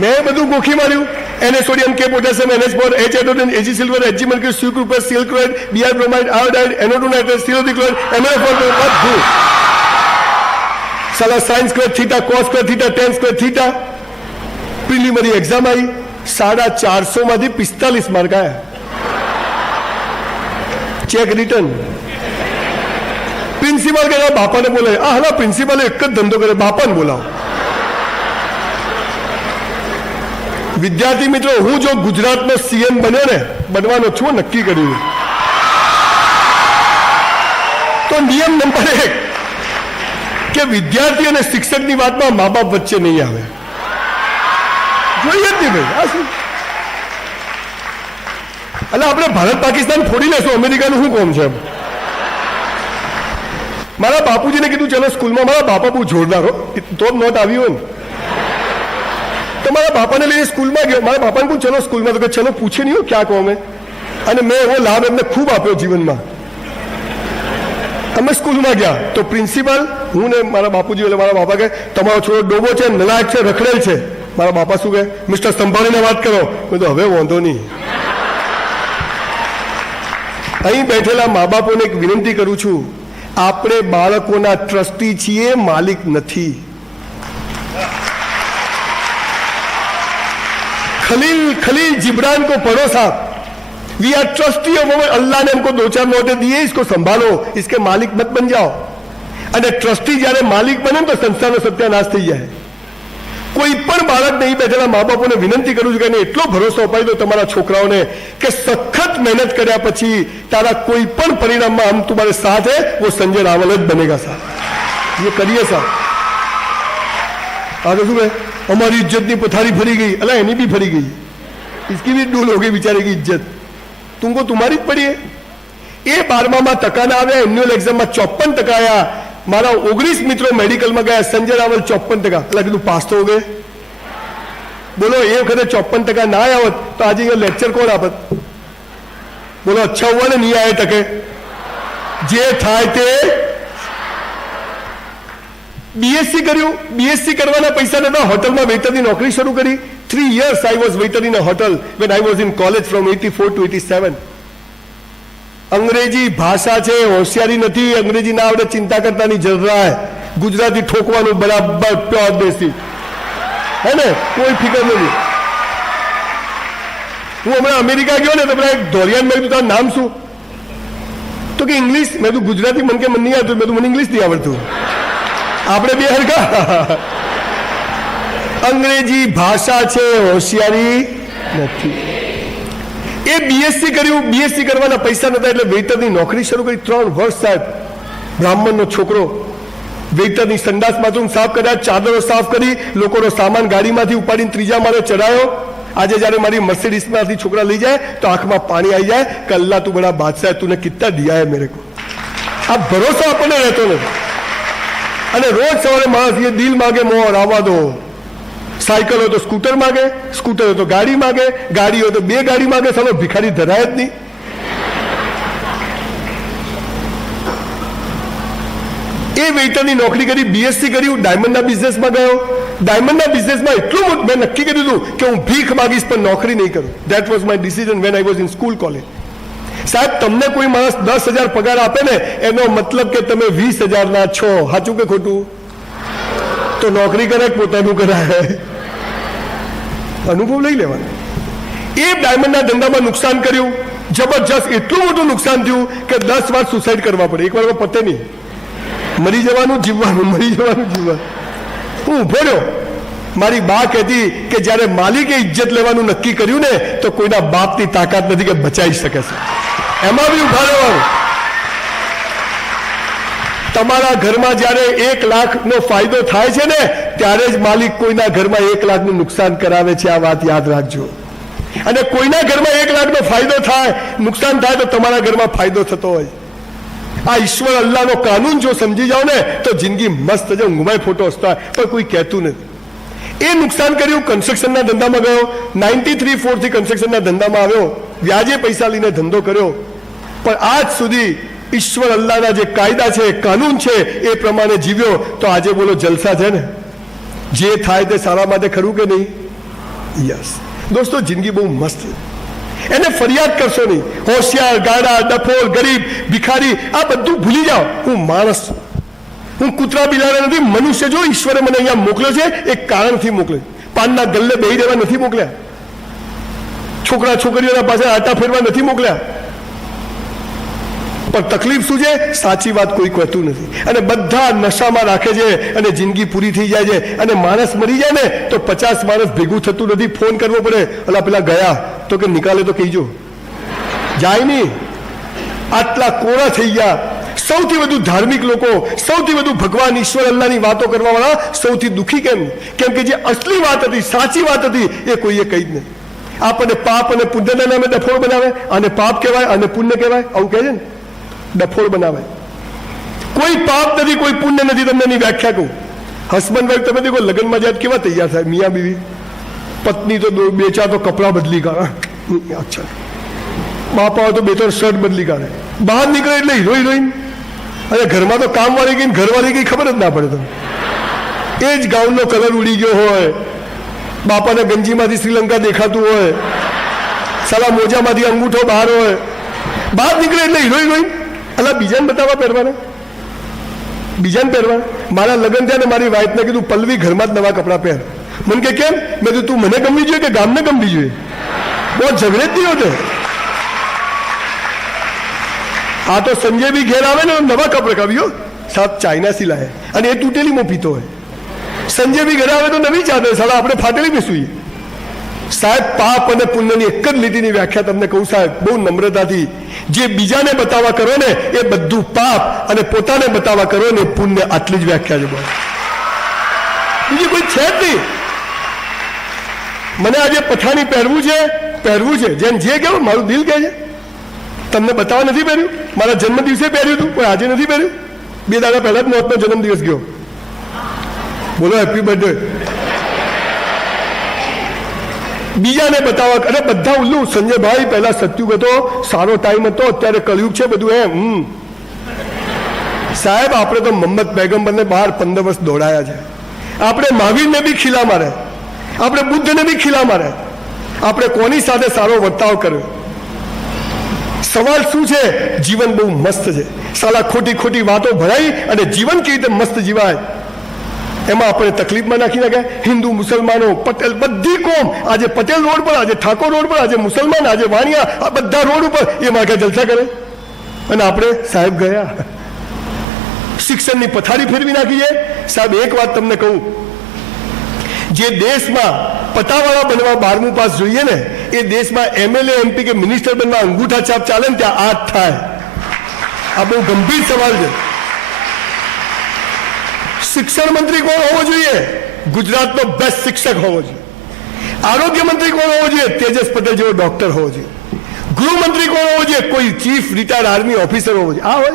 મેં બધું ગોખી માર્યું. NaSodium, K potassium, NH4, H hydrogen, Ag silver, Hg mercury, C copper, Cl chloride, Br bromide, iodide, NO2 nitrate, CO3 chloride, MnO4 બધું. સાલા sin square theta, cos square theta, tan square theta. Preliminary exam આવી, 450 માંથી 45 માર્ક આવ્યા. Cheque return. પ્રિન્સિપાલ કે બાપાને બોલે, હા પ્રિન્સિપાલે એક જ ધંધો કરે, બાપાને બોલાવો. વિદ્યાર્થી મિત્રો, હું જો ગુજરાતનો CM બન્યો ને, બનવાનો છું, નક્કી કર્યું, તો નિયમ નંબર 1 કે વિદ્યાર્થી અને શિક્ષકની વાતમાં મા બાપ વચ્ચે નહીં આવે. જોઈએ જ નહીં ભાઈ. આ શું? એટલે આપણે ભારત પાકિસ્તાન ફોડી લેશું, અમેરિકાનું શું કોમ છે? મારા બાપુજીને કીધું ચલો સ્કૂલમાં. મારા બાપા બહુ જોરદાર હો, તો નોટ આવી હોય ને તો મારા બાપાને લઈને સ્કૂલમાં ગયો. મારા બાપાને કહું ચલો સ્કૂલમાં, તો કે ચલો પૂછે નહીં હો ક્યાં કહો અમે. અને મેં એવો લાભ એમને ખૂબ આપ્યો જીવનમાં. અમે સ્કૂલમાં ગયા તો પ્રિન્સિપાલ, હું ને મારા બાપુજી, એટલે મારા બાપા કહે તમારો છોકરો ડોબો છે, નલાયક છે, રખડેલ છે. મારા બાપા શું કહે, મિસ્ટર સંભાળીને વાત કરો. મેં તો હવે વાંધો નહીં. અહીં બેઠેલા મા બાપોને એક વિનંતી કરું છું, આપણે બાળકોના ટ્રસ્ટી છીએ, માલિક નથી. खलील जिब्रान को पढ़ो साहब, वी आर ट्रस्टी ऑफ अल्लाह ने हमको 2-4 नोटे दिए, इसको संभालो, इसके मालिक मत बन जाओ. અને ટ્રસ્ટી જ્યારે માલિક બને તો સંસ્થાનો સત્યાનાશ થઈ જાય. કોઈ પણ બાળક નહીં બેઠેલા મા બાપોને વિનંતી કરું છું કે એટલો ભરોસો અપાઈ દો તમારા છોકરાઓને કે સખત મહેનત કર્યા પછી તારા કોઈ પણ પરિણામમાં હમ तुम्हारे साथ है, वो संजय रावल જ बनेगा साहब. ये करिए साहब. आगे શું हमारी इज्जत की पथारी भरी गई, अल्लाह एनी भी भरी गई, इसकी भी डूल हो गई बेचारे की इज्जत. तुमको तुम्हारी જ पड़ी है. એ 12માં ટકા ના આવ્યા, એન્યુઅલ એક્ઝામમાં 54% આયા. મારા 19 મિત્રો મેડિકલમાં ગયા, સંજય રાવલ 54%. એટલે કીધું પાસ તો હો ગયે. બોલો એ વખતે 54% ના આવ્યા હોત તો આજે અહીંયા લેક્ચર કોણ આપત? બોલો અચ્છા હુआ ને નહીં આયે ટકે. જે થાય તે. BSc કર્યું, BSc કરવાના પૈસા નતા, હોટલમાં વેઇટરની નોકરી શરૂ કરી. 3 years I was waiter in a hotel when I was in college from 84 to 87. અંગ્રેજી ભાષા છે, હોશિયારી નથી. અંગ્રેજી ના આવડે ચિંતા કરતાની જરૂર. ગુજરાતી ઠોકવાનું બરાબર પ્યોર દેશી, હે ને, કોઈ ફિકર નથી. હું હમણાં અમેરિકા ગયો ને તો પેલા એક ધોરિયાન મેં તારું નામ શું? તો કે ઇંગ્લિશ. મેં તું ગુજરાતી મન કે મન નહીં આવતું. મેં તું મને ઇંગ્લિશ નહીં આવડતું. આપણે બે હરખા. અંગ્રેજી ભાષા છે, હોશિયારી નથી. એ BSc કર્યું, BSc કરવાના પૈસા નતા એટલે વેઇટરની નોકરી શરૂ કરી. 3 વર્ષ સાહેબ, બ્રાહ્મણનો છોકરો વેઇટરની સંડાસ બાથરૂમ સાફ કર્યા, ચાદરો સાફ કરી, લોકોનો સામાન ગાડીમાંથી ઉપાડીને 3જા માળે ચડાયો. આજે જ્યારે મારી મર્સિડીઝમાંથી છોકરા લઈ જાય તો આંખમાં પાણી આવી જાય કે અલ્લાહ તું બડા બાદશાહ, તુને કિतना દિયા है मेरे को. આ ભરોસો આપણને રહેતો નથી. અને રોજ સવારે માણસ એ દિલ માગે મોર આવવા દો. સાયકલ હોય તો સ્કૂટર માગે, સ્કૂટર હોય તો ગાડી માગે, ગાડી હોય તો 2 ગાડી માગે. સાલો ભિખારી ધરાય જ નહીં. એ વેઇટરની નોકરી કરી, BSc કર્યું, ડાયમંડના બિઝનેસમાં ગયો. ડાયમંડના બિઝનેસમાં એટલું મોટું મેં નક્કી કર્યું હતું કે હું ભીખ માગીશ પણ નોકરી નહીં કરું. That was my decision when I was in school college. સાહેબ, તમને કોઈ માણસ 10,000 પગાર આપે ને એનો મતલબ કે તમે 20,000 ના છો. સાચું કે ખોટું? તો નોકરી કરે પોતાનું કરાય, અનુભવ લઈ લેવાનો. એ ડાયમંડના ધંધામાં નુકસાન કર્યું જબરજસ્ત. એટલું મોટું નુકસાન થયું કે 10 વાર સુસાઇડ કરવા પડે. એક વાર પતે નહીં. મરી જવાનું, જીવવાનું, મરી જવાનું, જીવવાનું. હું ઉભો રહ્યો. મારી બા કહેતી કે જ્યારે માલિકે ઇજ્જત લેવાનું નક્કી કર્યું ને તો કોઈના બાપની તાકાત નથી કે બચાવી શકે છે. એમાં બી ઉભા રહેવાનું. તમારા ઘરમાં જ્યારે 1 લાખનો ફાયદો થાય છે ને ત્યારે જ માલિક કોઈના ઘરમાં 1 લાખનું નુકસાન કરાવે છે. આ વાત યાદ રાખજો. અને કોઈના ઘરમાં 1 લાખનો ફાયદો થાય, નુકસાન થાય તો તમારા ઘરમાં ફાયદો થતો હોય. આ ઈશ્વર અલ્લાહનો કાનૂન જો સમજી જાઓ ને તો જિંદગી મસ્ત છે. ઊંઘમાં ફોટો હસતા પણ કોઈ કહેતું નથી. એ નુકસાન કર્યું. કન્સ્ટ્રક્શનના ધંધામાં ગયો, 93-4 થી કન્સ્ટ્રક્શનના ધંધામાં આવ્યો, વ્યાજે પૈસા લઈને ધંધો કર્યો, પણ આજ સુધી ઈશ્વર અલ્લાહના જે કાયદા છે, કાનૂન છે, એ પ્રમાણે જીવ્યો. તો આજે બોલો જલસા છે ને? જે થાય તે સારા માટે ખરું કે નહીં? યસ દોસ્તો, જિંદગી બહુ મસ્ત છે. એને ફરિયાદ કરશો નહીં. હોશિયાર, ગાડા, ડફોર, ગરીબ, ભિખારી આ બધું ભૂલી જાઓ. હું માણસ છું, હું કૂતરા બિલાડા નથી, મનુષ્ય. જો ઈશ્વરે મને અહીંયા મોકલ્યો છે એક કારણથી મોકલ્યો. પાનના ગલ્લે બેહી રહેવા નથી મોકલ્યા, છોકરા છોકરીઓના પાસે આટા ફેરવા નથી મોકલ્યા. પણ તકલીફ શું છે? સાચી વાત કોઈ કહેતું નથી અને બધા નશામાં રાખે છે અને જિંદગી પૂરી થઈ જાય છે. અને માણસ મરી જાય ને તો 50 માણસ ભેગું થતું નથી, ફોન કરવો પડે. અલા પેલા ગયા તો કે નિકાલે તો કહીજો, જાય નહીં. આટલા કોરા થઈ ગયા. સૌથી વધુ ધાર્મિક લોકો, સૌથી વધુ ભગવાન ઈશ્વર અલ્લાહની વાતો કરવા વાળા સૌથી દુઃખી કેમ? કેમ કે જે અસલી વાત હતી, સાચી વાત હતી, એ કોઈએ કહી જ નહીં. આપણને પાપ અને પુણ્યના નામે ડફોળ બનાવે. અને પાપ કહેવાય અને પુણ્ય કહેવાય, આવું કહે છે ને, ડફોળ બનાવે. કોઈ પાપ નથી, કોઈ પુણ્ય નથી. તમને એની વ્યાખ્યા કહું. હસબન્ડ વાઈફ તમે દેખો, લગ્નમાં જાય કેવા તૈયાર થાય મિયા બીવી. પત્ની તો 2-4 તો કપડા બદલી કાઢે, અચ્છા. બાપા તો 2-3 શર્ટ બદલી કાઢે. બહાર નીકળે એટલે હીરો હિરોઈન. અને ઘરમાં તો કામવાળી ગઈ, ઘરવાળી ગઈ, ખબર જ ના પડે તમને. એ જ ગાઉનનો કલર ઉડી ગયો હોય, બાપાના ગંજીમાંથી શ્રીલંકા દેખાતું હોય, સાલા મોજામાંથી અંગૂઠો બહાર હોય. બહાર નીકળે એટલે હીરો હિરોઈન. અલા બીજાને બતાવવા પહેરવાના, બીજાને પહેરવાના. મારા લગ્ન થયા ને મારી વાઈફને કીધું પલ્લવી ઘરમાં જ નવા કપડાં પહેર. મને કે કેમ? મેં કીધું તું મને ગમવી જોઈએ કે ગામને ગમવી જોઈએ? બહુ ઝઘડે જ નહીં હોતે. આ તો સંજય બી ઘેર આવે ને નવા કપડાં કાવ્યો સાહેબ ચાઇનાથી લાવે અને એ તૂટેલીમાં પીતો હોય. સંજય બી ઘરે આવે તો નવી ચાદર, સાડા આપણે ફાટેલી બી સૂઈએ. સાહેબ પાપ અને પુણ્યની એક જ લીટીની વ્યાખ્યા તમને કહું સાહેબ, બહુ નમ્રતાથી. જે બીજાને બતાવવા કરો ને એ બધું પાપ અને પોતાને બતાવવા કરો ને પુણ્ય. આટલી જ વ્યાખ્યા છે બોલ, બીજી કોઈ છે જ નહીં. મને આજે પઠાણી પહેરવું છે, પહેરવું છે, જેમ જે કહેવું મારું દિલ કહે છે. તમને બતાવવા નથી પહેર્યું? મારા જન્મ દિવસે પહેર્યું હતું, કોઈ આજે નથી પહેર્યું. 2 દાડા પહેલા જ મોતનો જન્મદિવસ ગયો. બોલો હેપી બર્થડે. બીજાને બતાવવા અને બધા ઉલ્લુ. સંજયભાઈ પહેલા સત્યુગ હતો, સારો ટાઈમ હતો, અત્યારે કળયુગ છે બધું એમ. સાહેબ આપણે તો મોહમ્મદ પૈગંબરને બહાર 15 વર્ષ દોડાયા છે. આપણે મહાવીરને બી ખીલા મારે, આપણે બુદ્ધને બી ખીલા મારે. આપણે કોની સાથે સારો વર્તાવ કર્યો? સવાલ શું છે? જીવન બહુ મસ્ત છે. સાલા ખોટી ખોટી વાતો ભરાઈ અને જીવન કેવી રીતે મસ્ત જીવાય એમાં આપણે તકલીફમાં નાખી નાખ્યા. હિન્દુ, મુસલમાનો, પટેલ, બધી કોમ આજે પટેલ રોડ પર, આજે ઠાકોર રોડ પર, આજે મુસલમાન, આજે વાણિયા, આ બધા રોડ ઉપર એ માગે જલસા કરે. અને આપણે સાહેબ ગયા શિક્ષણની પથારી ફેરવી નાખી છે. સાહેબ એક વાત તમને કહું, જે દેશમાં પટાવાળા બનવા 12મું પાસ જોઈએ ને એ દેશમાં MLA, MP કે મિનિસ્ટર બનવા અંગૂઠા છાપ ચાલે ને ત્યાં આ થાય. આ બહુ ગંભીર સવાલ છે. શિક્ષણ મંત્રી કોણ હોવો જોઈએ? ગુજરાતનો બેસ્ટ શિક્ષક હોવો જોઈએ. આરોગ્ય મંત્રી કોણ હોવો જોઈએ? તેજસ પટેલ જેવો ડોક્ટર હોવો જોઈએ. ગૃહમંત્રી કોણ હોવો જોઈએ? કોઈ ચીફ રિટાયર્ડ આર્મી ઓફિસર હોવો જોઈએ. આ હોય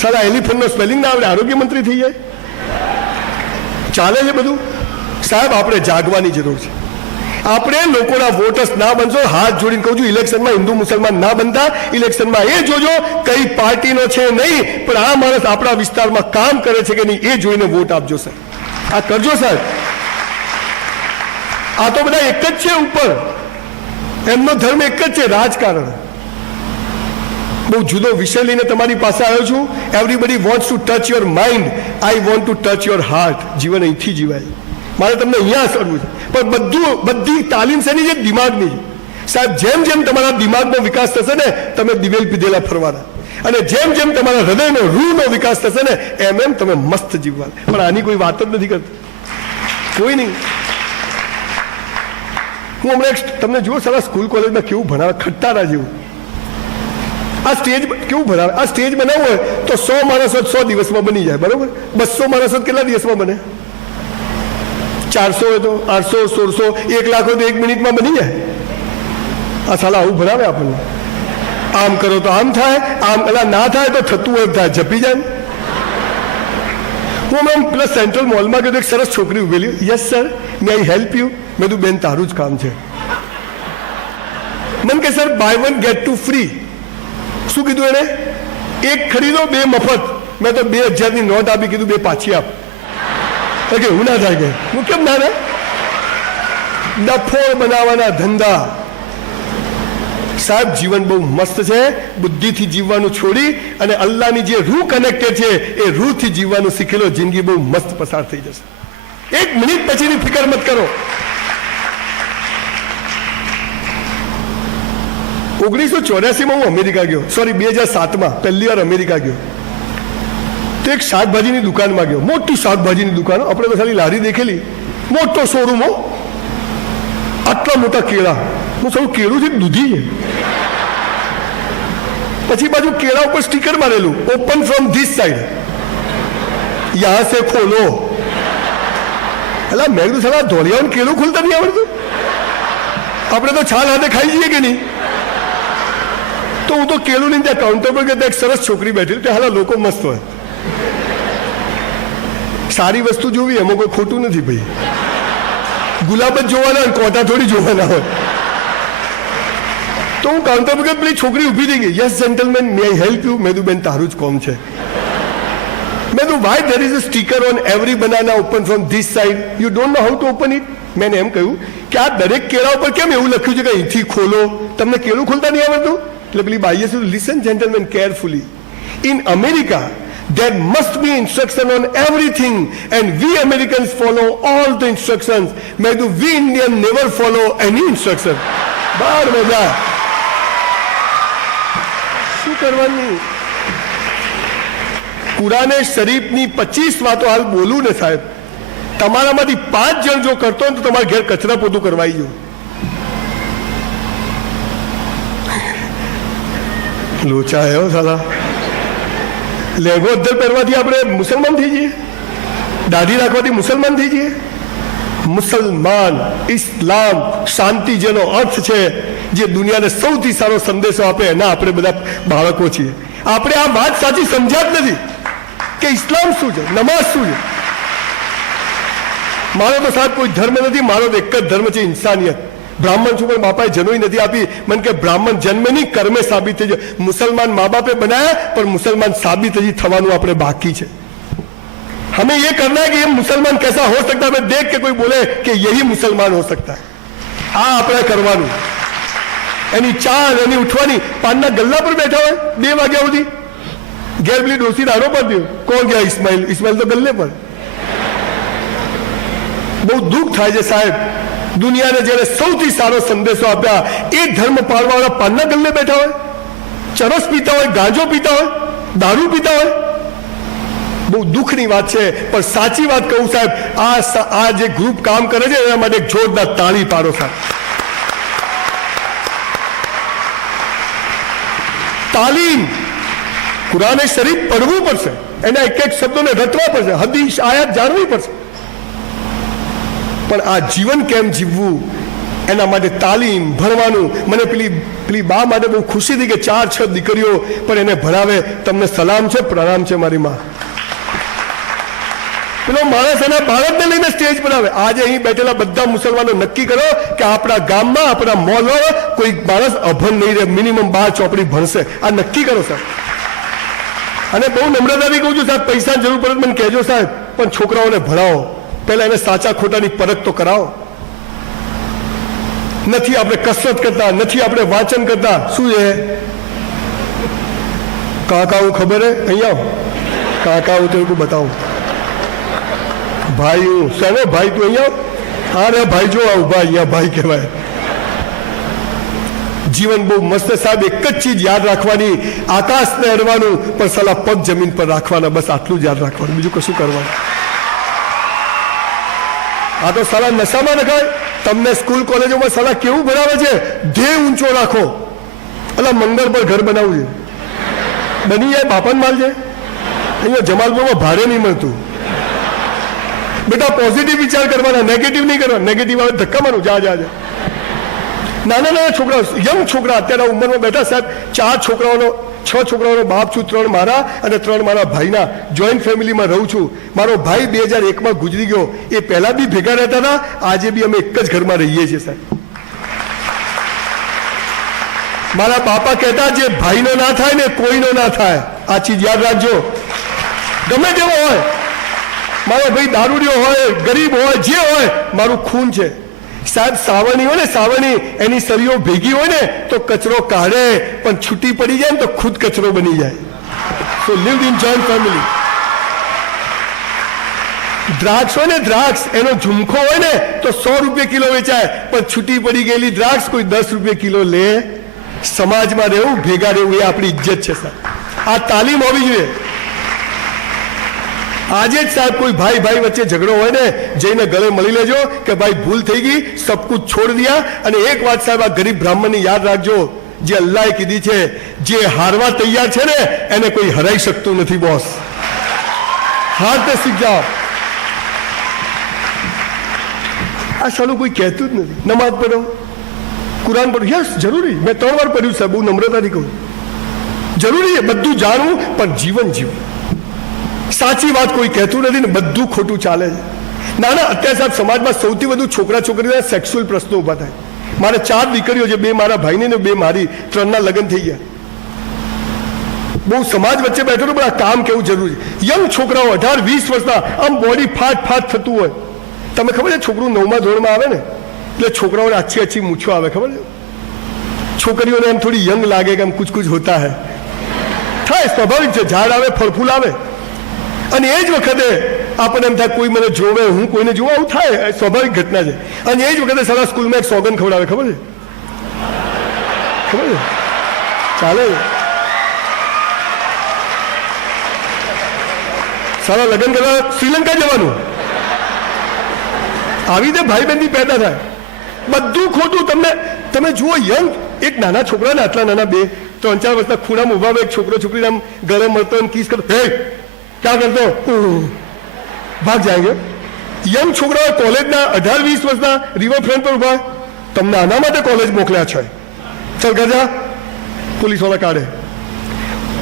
સારા એલિફન્ટનો સ્પેલિંગ ના આવડે, આરોગ્ય મંત્રી થઈ જાય? ચાલે છે બધું? સાહેબ આપણે જાગવાની જરૂર છે. આપણે લોકોના વોટર્સ ના બનશો. હાથ જોડીને કહું છું, ઇલેક્શનમાં હિન્દુ મુસલમાન ના બનતા. ઇલેક્શનમાં એ જોજો કઈ પાર્ટીનો છે નહીં, પણ આ માણસ આપણા વિસ્તારમાં કામ કરે છે કે નહીં એ જોઈને વોટ આપજો સાહેબ. આ કરજો સાહેબ. આ તો બધા એક જ છે ઉપર, એમનો ધર્મ એક જ છે, રાજકારણ. બહુ જુદો વિષય લઈને તમારી પાસે આવ્યો છું. Everybody wants to touch your mind, I want to touch your heart. જીવન અહીંથી જીવાય. મારે તમને અહીંયા કરવું છે, પણ બધી તાલીમ શેની છે? દિમાગની છે સાહેબ. જેમ જેમ તમારા દિમાગનો વિકાસ થશે ને તમે દિવેલ પીધેલા ફરવાના, અને જેમ જેમ તમારા હૃદયનો રૂહનો વિકાસ થશે ને એમ એમ તમે મસ્ત જીવવાના. પણ આની કોઈ વાત જ નથી કરતું, કોઈ નહીં. હું હમણાં તમને જુઓ સારા સ્કૂલ કોલેજમાં કેવું ભણાવે, ખટ્ટારા જેવું. આ સ્ટેજ કેવું ભણાવે. આ સ્ટેજ બનાવવું હોય તો 100 માણસો 100 દિવસમાં બની જાય, બરોબર? 200 માણસો કેટલા દિવસમાં બને? 400 હોય તો 800, 1600, 1 લાખ હોય તો 1 મિનિટમાં બની જાય. આ સાલા આવું ભણાવે આપણને. આમ કરો તો આમ થાય, આમ ના થાય તો થતું હોય થાય, જપી જાય. હું હમણાં પેલા સેન્ટ્રલ મોલમાં ગયો, એક સરસ છોકરી ઉભેલી. Yes sir, May I help you? મેં તું બેન તારું જ કામ છે. મને કે sir bye one get to free. શું કીધું એને? એક ખરીદો બે મફત. મેં તો 2000ની નોટ આપી, કીધું બે પાછી આપ. કે હું ના થાય. કે હું કેમ ના રે? ડફોળ બનાવવાના ધંધા. સાહેબ જીવન બહુ મસ્ત છે. બુદ્ધિથી જીવવાનું છોડી અને અલ્લાહની જે રૂહ કનેક્ટેડ છે એ રૂહથી જીવવાનું શીખી લો. જિંદગી બહુ મસ્ત પસાર થઈ જશે. 1 મિનિટ પછીની ફિકર મત કરો. 1984માં હું અમેરિકા ગયો, સોરી 2007માં પહેલી વાર અમેરિકા ગયો. તો એક શાકભાજીની દુકાનમાં ગયો, મોટી શાકભાજીની દુકાન. આપણે તો ખાલી લારી દેખેલી, મોટો શોરૂમ હો, આટલા મોટા કેળા. હું સૌ કેળું છે દૂધી છે. પછી બાજુ કેળા ઉપર સ્ટીકર મારેલું, ઓપન ફ્રોમ ધીસ સાઈડ, યહાં સે ખોલો. એટલે મેં કીધું સાલા ધોળિયાનું કેળું ખોલતા નહીં આવડતું? આપણે તો છાલ હાથે ખાઈ જઈએ કે નહીં? તો હું તો કેળું લઈને ત્યાં કાઉન્ટર પર ગયા, એક સરસ છોકરી બેઠી. ત્યાં હાલા લોકો મસ્ત હોય. સારી વસ્તુ જોવી એમાં કોઈ ખોટું નથી ભાઈ. ગુલાબ જ જોવાના હોય, કોટા થોડી જોવાના હોય. તો હું કાઉન્ટર પર ગયો, પેલી છોકરી ઊભી થઈ ગઈ. Yes gentleman, may I help you? મેં તું બેન તારું જ કોમ છે. મેં તું why there is a sticker on every banana open from this side, you don't know how to open it? મેં એમ કહ્યું કે આ દરેક કેળા ઉપર કેમ એવું લખ્યું છે કે અહીંથી ખોલો? તમને કેળું ખોલતા નહીં આવડતું? એટલે પેલી બાઈએ શું, listen gentleman carefully, in America there must be instruction on everything and we Americans follow all the instructions. મેં કીધું we Indian never follow any instruction. બાર મજા. શું કરવાની? કુરાને શરીફની 25 વાતો હાલ બોલું ને સાહેબ, તમારામાંથી 5 જણ જો કરતો હોય તો તમારા ઘેર કચરા પોતું કરવાઈ ગયું. લોચા આવ્યો સાલા. લેંગો અદ્ધર પહેરવાથી આપણે મુસલમાન થઈ જઈએ? દાઢી રાખવાથી મુસલમાન થઈ જઈએ? મુસલમાન, ઇસ્લામ, શાંતિ જેનો અર્થ છે, જે દુનિયાને સૌથી સારો સંદેશો આપે, એના આપણે બધા બાળકો છીએ. આપણે આ વાત સાચી સમજ્યા જ નથી કે ઇસ્લામ શું છે, નમાઝ શું છે. મારો તો સાહેબ કોઈ ધર્મ નથી, મારો તો એક જ ધર્મ છે, ઇન્સાનિયત. બ્રાહ્મણ છું પણ બાપાએ જનોઈ નથી આપી. મને કે બ્રાહ્મણ જન્મની કર્મે સાબિત થઈ જાય. મુસલમાન મા બાપે બનાયા પણ મુસલમાન સાબિત હજી થવાનું આપણે બાકી છે. हमें ये करना है कि ये मुसलमान कैसा हो सकता है, हमें देख के कोई बोले कि यही मुसलमान हो सकता है. આ આપણે કરવાનું. એની ચાલ, એની ઉઠવાની. પાનના ગલ્લા પર બેઠા હોય 2 વાગ્યા સુધી, ઘેર પેલી ડોસી દારો પર દો. કોણ ગયા? ઇસ્માઇલ. ઇસ્માઇલ તો ગલ્લે પર. બહુ દુઃખ થાય છે સાહેબ. દુનિયાને જેને સૌથી સારો સંદેશો આપ્યા એ ધર્મ પાળવાવાળા પાનના ગલ્લે બેઠા હોય, ચરસ પીતા હોય, ગાંજો પીતા હોય, દારૂ પીતા હોય. બહુ દુઃખની વાત છે. પણ સાચી વાત કહું સાહેબ, આ જે ગ્રુપ કામ કરે છે એના માટે જોરદાર તાળી પાડો સાહેબ. તાલીમ. કુરાને શરીફ પડવું પડશે, એના એક એક શબ્દોને રટવા પડશે, હદીસ આયાત જાણવી પડશે. પણ આ જીવન કેમ જીવવું એના માટે તાલીમ, ભણવાનું. મને પેલી બા માટે બહુ ખુશી થઈ કે 4-6 દીકરીઓ પણ એને ભણાવે. તમને સલામ છે, પ્રણામ છે મારી માં. પેલો માણસ એના બાળકને લઈને સ્ટેજ પર આવે. આજે અહીં બેઠેલા બધા મુસલમાનો નક્કી કરો કે આપણા ગામમાં, આપણા મોહલ્લામાં કોઈ માણસ અભણ નહીં રહે, મિનિમમ 12 ચોપડી ભણશે. આ નક્કી કરો સાહેબ. અને બહુ નમ્રતાથી કહું છું સાહેબ, પૈસાની જરૂર પડે મને કહેજો સાહેબ, પણ છોકરાઓને ભણાવો. પહેલા એને સાચા ખોટાની પરખ તો કરાવો. નથી આપણે કસરત કરતા, નથી આપણે વાંચન કરતા. શું છે કાકા? હું ખબર હે? અહીંયા કાકા હું તેરું બતાવું. ભાઈ હું સને ભાઈ તું અહીંયા. હા રે ભાઈ જો ઉભા, અહીંયા ભાઈ કહેવાય. જીવન બહુ મસ્ત સાહેબ. એક જ ચીજ યાદ રાખવાની, આકાશને અડવાનું પણ સલા પગ જમીન પર રાખવાના. બસ આટલું જ યાદ રાખવાનું, બીજું કશું કરવાનું. આ તો સાલા નશામાં નખાય. તમને સ્કૂલ કોલેજોમાં સાલા કેવું ભણાવે છે? ધ્યેય ઊંચો રાખો. અલા મંગળ પર ઘર બનાવવું છે, બની જાય બાપાને માલ છે. અહીંયા જમાલપુરમાં ભાડે નહીં મળતું. બેટા પોઝિટિવ વિચાર કરવાના, નેગેટિવ નહીં કરવાના. નેગેટિવ આવે ધક્કા મારું, જા. નાના છોકરાઓ, યંગ છોકરા અત્યારે ઉંમરમાં બેઠા સાહેબ, 4 છોકરાઓનો 6 છોકરાઓનો બાપ છું, 3 મારા અને 3 મારા ભાઈના જોઈન્ટ ફેમિલીમાં રહું છું. મારો ભાઈ 2001માં ગુજરી ગયો. એ પહેલા બી ભેગા રહેતા હતા, આજે બી અમે એક જ ઘરમાં રહીએ છીએ સાહેબ. મારા બાપા કહેતા જે ભાઈનો ના થાય ને કોઈનો ના થાય. આ ચીજ યાદ રાખજો. ગમે તેવો હોય, મારો ભાઈ દારૂડિયો હોય, ગરીબ હોય, જે હોય, મારું ખૂન છે સાહેબ. સાવરણી હોય ને, સાવરણી, એની સળીઓ ભેગી હોય ને તો કચરો કાઢે, પણ છૂટી પડી જાય ને તો ખુદ કચરો બની જાય. સો લીવ ઇન જોઈન્ટ ફેમિલી. દ્રાક્ષ હોય ને, દ્રાક્ષ, એનો ઝુમખો હોય ને તો 100 રૂપિયા કિલો વેચાય, પણ છૂટી પડી ગયેલી દ્રાક્ષ કોઈ 10 રૂપિયા કિલો લે. સમાજમાં રહેવું, ભેગા રહેવું, એ આપણી ઇજ્જત છે સાહેબ. આ તાલીમ હોવી જોઈએ. આજે જ સાહેબ કોઈ ભાઈ ભાઈ વચ્ચે ઝઘડો હોય ને, જઈને ગળે મળી લેજો કે ભાઈ ભૂલ થઈ ગઈ, સબ કુછ છોડ દિયા. અને એક વાત સાહેબ, આ ગરીબ બ્રાહ્મણની યાદ રાખજો, જે અલ્લાહે કીધી છે, જે હારવા તૈયાર છે ને એને કોઈ હરાઈ શકતું નથી બોસ. હારતે શીખ જાઓ. આ સાલું કોઈ કહેતું જ નથી. નમાઝ પઢો, કુરાન પઢો, યસ જરૂરી. મેં 3 વાર પઢ્યું સાહેબ, બહુ નમ્રતાથી કહું. જરૂરી છે બધું જાણવું, પણ જીવન જીવવું. સાચી વાત કોઈ કહેતું નથી ને બધું ખોટું ચાલે છે. ના ના, અત્યારે સાહેબ સમાજમાં સૌથી વધુ છોકરા છોકરીઓના સેક્સ્યુઅલ પ્રશ્નો ઊભા થાય. મારે 4 દીકરીઓ છે, 2 મારા ભાઈની ને 2 મારી, 3ના લગ્ન થઈ ગયા. બહુ સમાજ વચ્ચે બેઠો તો બધા કામ કેવું જરૂરી છે. યંગ છોકરાઓ 18-20 વર્ષના, આમ બોડી ફાટ થતું હોય. તમે ખબર છે છોકરું 9મા ધોરણમાં આવે ને એટલે છોકરાઓને આછી મૂછો આવે, ખબર છે? છોકરીઓને એમ થોડી યંગ લાગે કે આમ કુછ હોતા હૈ. થાય, સ્વાભાવિક છે. ઝાડ આવે, ફળફૂલ આવે, અને એ જ વખતે આપણને એમ થાય કોઈ મને જોવે, હું કોઈને જોવા, આવું થાય, સ્વાભાવિક ઘટના છે. અને એ જ વખતે સારા સ્કૂલમાં એક સોગન ખવડાવે, ખબર છે? ચાલે. સારા લગ્ન કરવા શ્રીલંકા જવાનું, આવી રીતે ભાઈ બહેનથી પેદા થાય. બધું ખોટું. તમે જુઓ, યંગ એક નાના છોકરાને, આટલા નાના 2-3-4 વર્ષના ખૂણામાં ઉભા એક છોકરો છોકરીને આમ ગળે મળતો એમ કિસ કરતો, હે ક્યાં કરતો, ભાગ જાયગે. યંગ છોકરાઓ કોલેજના 18-20 વર્ષના રિવરફ્રન્ટ પર ઉભા, તમને આના માટે કોલેજ મોકલ્યા છે, ચાલ ગજા. પોલીસવાળા કાઢે.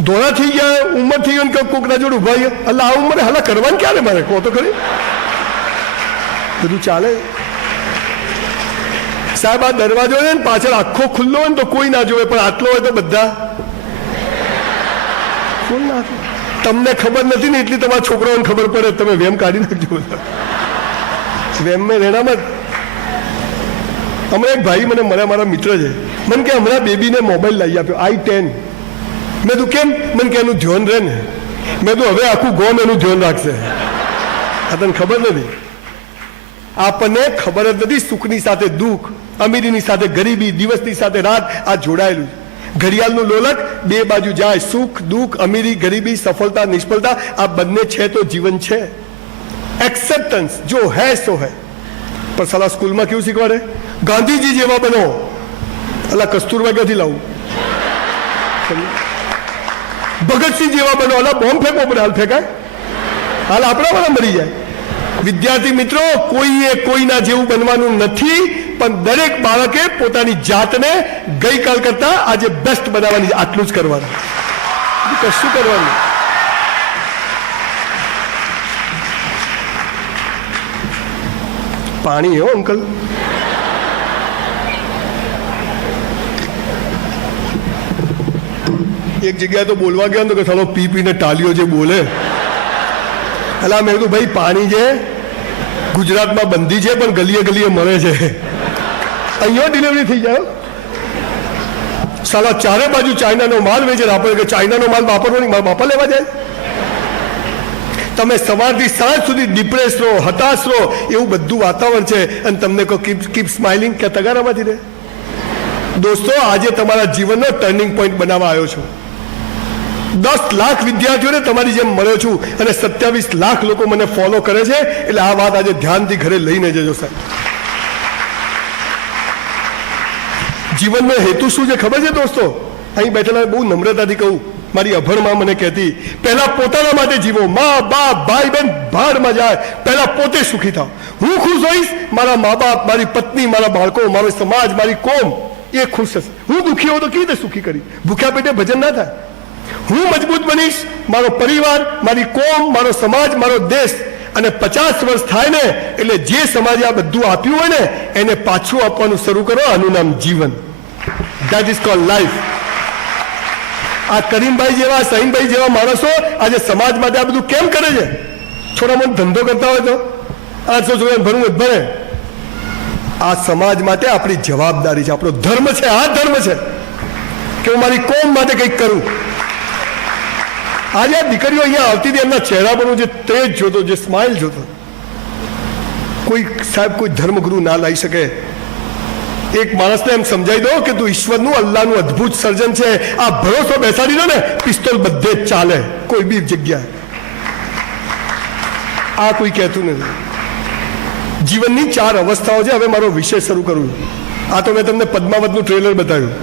ધોળા થઈ ગયા, ઉંમર થઈ ગઈ, કોકના જોડે ઉભા ગયા. એટલે આ ઉંમરે હાલા કરવાનું ક્યારે મારે, કહો તો ખરી. બધું ચાલે સાહેબ. આ દરવાજો છે ને પાછળ આખો ખુલ્લો હોય ને તો કોઈ ના જોવે, પણ આટલો હોય તો બધા ખુલ નાખે. તમને ખબર નથી ને એટલી તમારા છોકરાઓને ખબર પડે. તમે વેમ કાઢી નાખજો. વેમ મેં રહેણામાં હમણાં એક ભાઈ મને મળ્યા, મારા મિત્ર છે. મને કે હમણાં બેબીને મોબાઈલ લાવી આપ્યો, i10. મેં તું કેમ? મને કે એનું ધ્યાન રહે ને. મેં તું હવે આખું ગોમ એનું ધ્યાન રાખશે. આ તને ખબર નથી. આપણને ખબર જ નથી સુખની સાથે દુઃખ, અમીરીની સાથે ગરીબી, દિવસની સાથે રાત, આ જોડાયેલું. ઘડિયાળનું લોલક 2 બાજુ જાય. સુખ દુઃખ, અમીરી ગરીબી, સફળતા નિષ્ફળતા, આ બંને છે તો જીવન છે. એક્સેપ્ટન્સ જો હૈ સો હૈ. પણ સાલા સ્કૂલમાં કેવું શીખવાડે? ગાંધીજી જેવા બનો. અલા કસ્તુરબા ક્યાંથી લાવું? ભગતસિંહ જેવા બનો. અલા બોમ્બ ફેંકો પડે, હાલ ફેંકાય, હાલ આપણા વાળા મરી જાય. વિદ્યાર્થી મિત્રો, કોઈએ કોઈના જેવું બનવાનું નથી, પણ દરેક બાળકે પોતાની જાતને ગઈકાલ કરતા આજે બેસ્ટ બનાવવાની. આટલું જ કરવાનું, કશું કરવાનું. પાણી હો અંકલ. એક જગ્યાએ તો બોલવા ગયા તો કે ચાલો પી પીને ટાલીઓ જે બોલે. એટલે મેં કીધું ભાઈ પાણી છે ગુજરાતમાં બંધી છે, પણ ગલીએ ગલીએ મળે છે. અહીંયા ડિલિવરી થઈ જાય. સાલા ચારે બાજુ ચાઇનાનો માલ વેચે. આપણે કે ચાઇનાનો માલ વાપરવો નહીં, મારા બાપા લેવા જાય. તમે સવારથી સાંજ સુધી ડિપ્રેસ રહો, હતાશ રહો, એવું બધું વાતાવરણ છે. અને તમને કહો કીપ સ્માઇલિંગ, કે તગારામાંથી રહે. દોસ્તો, આજે તમારા જીવનનો ટર્નિંગ પોઈન્ટ બનાવવા આવ્યો છું. 10 લાખ વિદ્યાર્થીઓને તમારી જેમ મળ્યો છું, અને 27 લાખ લોકો મને ફોલો કરે છે. એટલે આ વાત આજે ધ્યાનથી ઘરે લઈને જજો સાહેબ. જીવનનો હેતુ શું છે ખબર છે દોસ્તો? અહીં બેઠેલા બહુ નમ્રતાથી કહું, મારી અભણમાં મને કહેતી, પહેલા પોતાના માટે જીવો. મા બાપ ભાઈ બહેન ભાડમાં જાય, પહેલા પોતે સુખી થાવ. હું ખુશ હોઈશ, મારા મા બાપ, મારી પત્ની, મારા બાળકો, મારો સમાજ, મારી કોમ એ ખુશ હશે. હું દુઃખી હોઉં તો કેવી રીતે સુખી કરી? ભૂખ્યા પેટે ભજન ના થાય. હું મજબૂત બનીશ, મારો પરિવાર, મારી કોમ, મારો સમાજ, મારો દેશ, અને 50 વર્ષ થાય ને એટલે જે સમાજે આ બધું આપ્યું હોય ને એને પાછું આપવાનું શરૂ કરો. આનું નામ જીવન. That is called life. આ કરીમભાઈ જેવા, સહીમભાઈ જેવા માણસો આજે સમાજ માટે આ બધું કેમ કરે છે? થોડા મને ધંધો કરતા હોય તો 800 છોકરાને ભરવું ભરે. આ સમાજ માટે આપણી જવાબદારી છે, આપણો ધર્મ છે. આ ધર્મ છે કે હું મારી કોમ માટે કંઈક કરું. આજે આ દીકરીઓ અહીંયા આવતી હતી, એમના ચહેરા પરનું જે તેજ જોતો, જે સ્માઇલ જોતો, કોઈ સાહેબ કોઈ ધર્મગુરુ ના લાવી શકે. એક માણસને એમ સમજાવી દો કે તું ઈશ્વરનું, અલ્લાહનું અદ્ભુત સર્જન છે, આ ભરોસો બેસાડી દો ને, પિસ્તોલ બધે જ ચાલે કોઈ બી જગ્યાએ. આ કોઈ કહેતું નથી. જીવનની 4 અવસ્થાઓ છે. હવે મારો વિષય શરૂ કરું. આ તો મેં તમને પદ્માવતનું ટ્રેલર બતાવ્યું.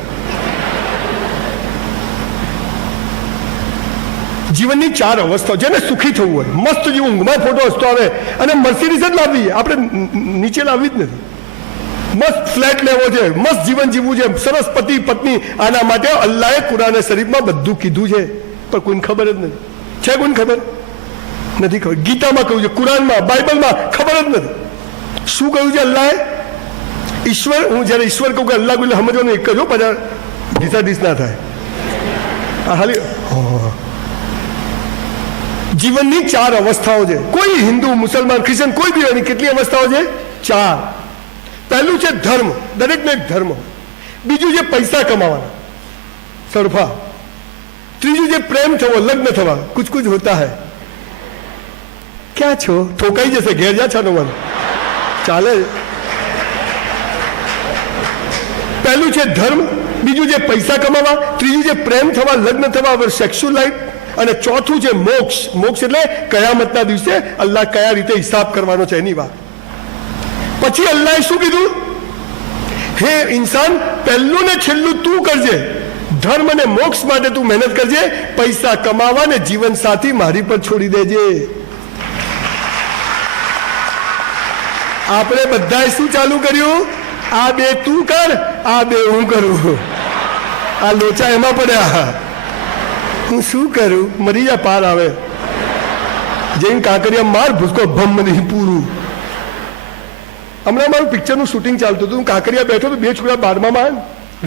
જીવનની 4 અવસ્થાઓ, જેને સુખી થવું હોય, મસ્ત જેવું ઊંઘમાં ફોટો હસતો આવે, અને મર્સિડીઝ જ લાવવી, આપણે નીચે લાવવી જ નથી. મસ્ત ફ્લેટ લેવો છે, મસ્ત જીવન જીવવું છે, સરસ પતિ પત્ની. આના માટે અલ્લાહે કુરાન શરીફમાં બધું કીધું છે, પણ કોઈને ખબર જ નથી. છે કોઈને ખબર નથી? ખબર. ગીતામાં કહ્યું છે, કુરાનમાં, બાઇબલમાં ખબર જ નથી. શું કહ્યું છે અલ્લાહે? ઈશ્વર, હું જ્યારે ઈશ્વર કહું કે અલ્લાહ કોઈ સમજવાનું એક જ હો, પછી ડીસાડીસ ના થાય. આ હાલી જીવનની 4 અવસ્થાઓ છે. કોઈ હિન્દુ, મુસલમાન, ક્રિશ્ચન કોઈ બી હોય, કેટલી અવસ્થાઓ છે? 4. પહેલું છે ધર્મ. દરેકનો એક ધર્મ. બીજું છે પૈસા કમાવાના, સરફા. ત્રીજું છે પ્રેમ થવો, લગ્ન થવા. કુછ કુછ હોતા હૈ. ક્યાં છો? ઠોકાઈ જશે, ઘેર જા છાનો માનો, ચાલે. પહેલું છે ધર્મ, બીજું છે પૈસા કમાવા, ત્રીજું છે પ્રેમ થવા, લગ્ન થવા, સેક્સ્યુઅલ લાઈફ, અને ચોથું છે મોક્ષ. મોક્ષ એટલે કયામતના દિવસે અલ્લાહ કયા રીતે હિસાબ કરવાનો છે એની વાત. પછી અલ્લાહે શું કીધું? હે ઇન્સાન, પહેલું ને છેલ્લું તું કરજે. ધર્મ અને મોક્ષ માટે તું મહેનત કરજે. પૈસા કમાવા ને જીવન સાથી મારી પર છોડી દેજે. આપણે બધાએ શું ચાલુ કર્યું? આ 2 તું કર, આ 2 હું કરું. આ લોચા એમાં પડ્યા. હું શું કરું? મરી જા, પાર આવે. જઈને કાંકરિયા માર, ભૂસકો ભમ નહીં પૂરું. હમણાં મારું પિક્ચરનું શૂટિંગ ચાલતું હતું. હું કાંકરિયા બેઠો તો 2 છોકરા 12માં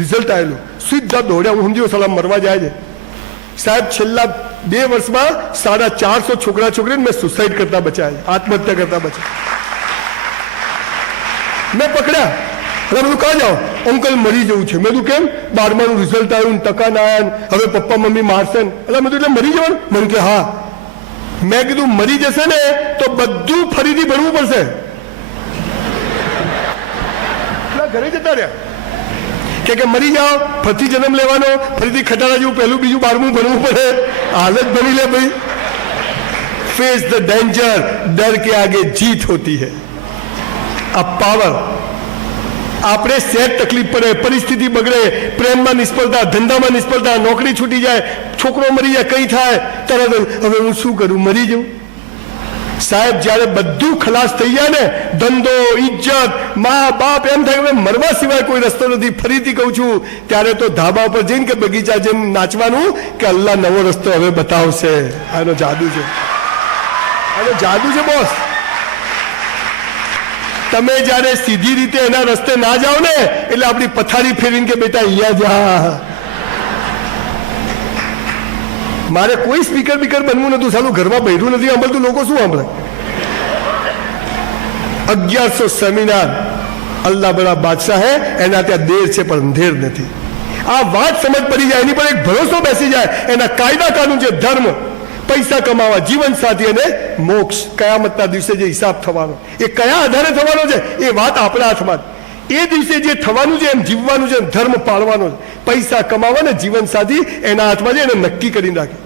રિઝલ્ટ આવેલું. સીધા દોડ્યા. હું સમજી સલામ મરવા જાય છે સાહેબ. છેલ્લા 2 વર્ષમાં 450 છોકરા છોકરીને મેં સુસાઇડ કરતા બચાયા, આત્મહત્યા કરતા બચાયા. મેં પકડ્યા. એટલે બધું કાં જાઓ? અંકલ મરી જવું છે. મેં કીધું કેમ? 12માનું રિઝલ્ટ આવ્યું, ટકા ના આવ્યા, હવે પપ્પા મમ્મી મારશે. એટલે મેં કીધું એટલે મરી જવાનું? મને કે હા. મેં કીધું મરી જશે ને તો બધું ફરીથી ભરવું પડશે. ઘરે જતા રહ્યા કે મરી જાઓ, ફરીથી જન્મ લેવાનો, ફરીથી ખટારા જેવું પહેલું બીજું 12મું ભણવું પડે. હાલત બની લે ભાઈ. फेस द डेंजर, डर के आगे जीत होती है. આ પાવર. આપણે સેજ તકલીફ પડે, પરિસ્થિતિ બગડે, પ્રેમમાં નિષ્ફળતા, ધંધામાં નિષ્ફળતા, નોકરી છૂટી જાય, છોકરો મરી જાય, કઈ થાય, તરત હવે હું શું કરું? મરી જાઉં? સાહેબ, જ્યારે બધું ખલાસ થઈ જાય ને, ધંધો, ઇજ્જત, મા બાપ, એમ થાય કે મરવા સિવાય કોઈ રસ્તો નથી. ફરીથી કહું છું, ત્યારે તો ધાબા પર જઈને કે બગીચા જેમ નાચવાનું કે અલ્લાહ નવો રસ્તો હવે બતાવશે. આનો જાદુ છે, આનો જાદુ છે બોસ. તમે જ્યારે સીધી રીતે એના રસ્તે ના જાઓ ને એટલે આપણી પથારી ફેરીને કે બેટા અહીંયા જા. મારે કોઈ સ્પીકર બીકર બનવું નતું. સાલું ઘરમાં બહેરું નથી સાંભળતું, લોકો શું સાંભળે? 1100 સેમિનાર અલ્લાહ બડા બાદશાહ હે, એના ત્યાં દેર છે પણ અંધેર નથી. આ વાત સમજ પડી જાય, એની પર એક ભરોસો બેસી જાય. એના કાયદા કાનૂન છે ધર્મ, પૈસા કમાવા, જીવન સાથી અને મોક્ષ. કયામતના દિવસે જે હિસાબ થવાનો, એ કયા આધારે થવાનો છે એ વાત આપણા હાથમાં. એ દિવસે જે થવાનું છે એમ જીવવાનું છે, ધર્મ પાળવાનો છે. પૈસા કમાવા ને જીવન સાથી એના હાથમાં છે, એને નક્કી કરીને રાખે.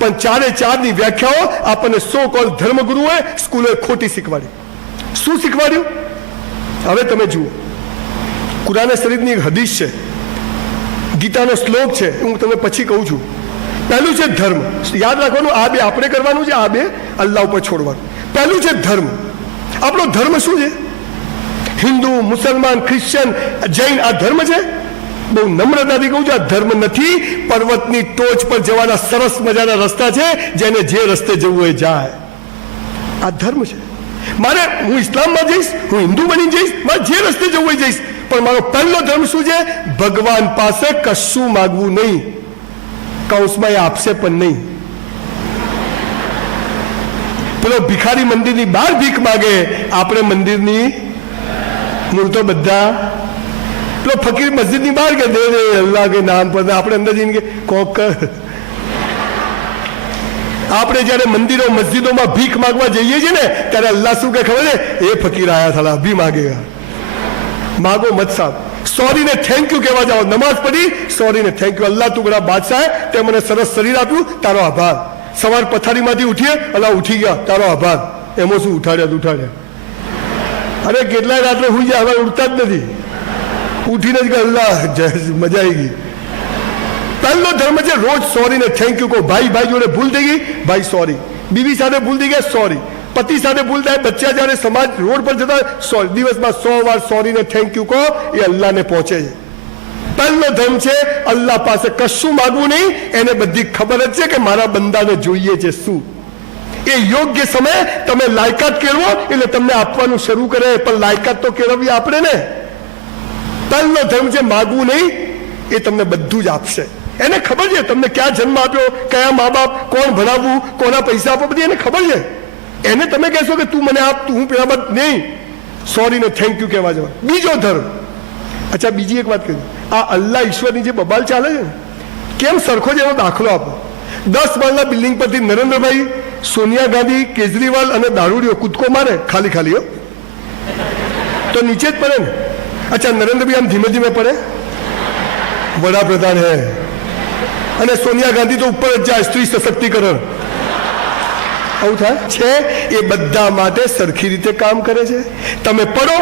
પણ 4 વ્યાખ્યાઓ આપણને સો કોલ ધર્મગુરુએ સ્કૂલે ખોટી શીખવાડી. શું શીખવાડ્યું? હવે તમે જુઓ, કુરાન શરીફની એક હદીસ છે, ગીતાનો શ્લોક છે, હું તમને પછી કહું છું. પહેલું છે ધર્મ. યાદ રાખવાનું, આ 2 આપણે કરવાનું છે, આ 2 અલ્લાહ ઉપર છોડવાનું. પહેલું છે ધર્મ. આપણો ધર્મ શું છે? હિન્દુ, મુસલમાન, ક્રિશ્ચન, જૈન, આ ધર્મ છે? બહુ નમ્રતાથી કહું છું, આ ધર્મ નથી, પર્વતની ટોચ પર જવાના સરસ મજાના રસ્તા છે, જેને જે રસ્તે જવું હોય જાય. આ ધર્મ છે. મારે હું ઇસ્લામમાં જઈશ, હું હિન્દુ બની જઈશ, મારે જે રસ્તે જવું હોય જઈશ, પણ મારો પહેલો ધર્મ શું છે? ભગવાન પાસે કશું માગવું નહીં, કૌંસમાં એ આપશે પણ નહીં. પેલો ભિખારી મંદિરની બહાર ભીખ માગે, આપણે મંદિરની મૂળ તો બધા, પેલો ફકીર મસ્જિદની બહાર કે દે દે અલ્લાહ કે નામ પર, આપણે અંદર જઈને કે કોક કર. આપણે જયારે મંદિરો મસ્જિદોમાં ભીખ માંગવા જઈએ છીએ ને, ત્યારે અલ્લાહ શું કે ખબર છે? એ ફકીર આયા થાલા અભી માગેગા. માગો મત સાહેબ, સોરી ને થેન્ક યુ કહેવા જાઓ. નમાઝ પઢી, સોરી ને થેન્ક યુ. અલ્લાહ તું બડા બાદશાહ, તે મને સરસ શરીર આપ્યું, તારો આભાર. સવાર પથારીમાંથી ઉઠીએ, અલ્લાહ ઉઠી ગયા, તારો આભાર. એમાં શું ઉઠાડ્યા. અરે કેટલાય રાત્રે હુઈ જાય, હવે ઉઠતા જ નથી. ઉઠીને જ કે અલ્લાહ મજા આવી ગઈ. પહેલો ધર્મ છે રોજ સોરી ને થેન્ક યુ કહો. ભાઈ જોડે ભૂલ થઈ ગઈ, ભાઈ સોરી. બીવી સાથે ભૂલ થઈ ગઈ, સોરી. પતિ સાથે ભૂલ થાય, બચ્ચા જયારે સમાજ રોડ પર જતા, સોરી. દિવસમાં 100 વાર સોરી ને થેન્ક યુ કહો, એ અલ્લાહને પહોંચે છે. પહેલો ધર્મ છે અલ્લાહ પાસે કશું માગવું નહીં. એને બધી ખબર જ છે કે મારા બંદાને જોઈએ છે શું. એ યોગ્ય સમયે તમે લાયકાત કેળવો એટલે તમને આપવાનું શરૂ કરે, પણ લાયકાત તો કેળવવી આપણે ને. પહેલો ધર્મ છે માગવું નહીં, એ તમને બધું જ આપશે. એને ખબર છે તમને ક્યાં જન્મ આપ્યો, કયા મા બાપ, કોણ ભણાવવું, કોના પૈસા આપો, બધી એને ખબર છે. એને તમે કહેશો કે તું મને આપ, હું પેલા બાદ નહીં, સોરી ને થેન્ક યુ કહેવા જવા. બીજો ધર્મ. અચ્છા, બીજી એક વાત કહી, આ અલ્લાહ ઈશ્વરની જે બબાલ ચાલે છે, કેમ સરખો જેવો દાખલો આપો. 10 માળના બિલ્ડિંગ પરથી નરેન્દ્રભાઈ, સોનિયા ગાંધી, કેજરીવાલ અને દારૂડીઓ કૂદકો મારે, ખાલી તો નીચે જ પડે ને. અચ્છા, નરેન્દ્રભાઈ આમ ધીમે ધીમે પડે, વડાપ્રધાન હે, અને સોનિયા ગાંધી તો ઉપર જ જાય, સ્ત્રી સશક્તિકરણ. આવું થાય છે. એ બધા માટે સરખી રીતે કામ કરે છે. તમે પડો,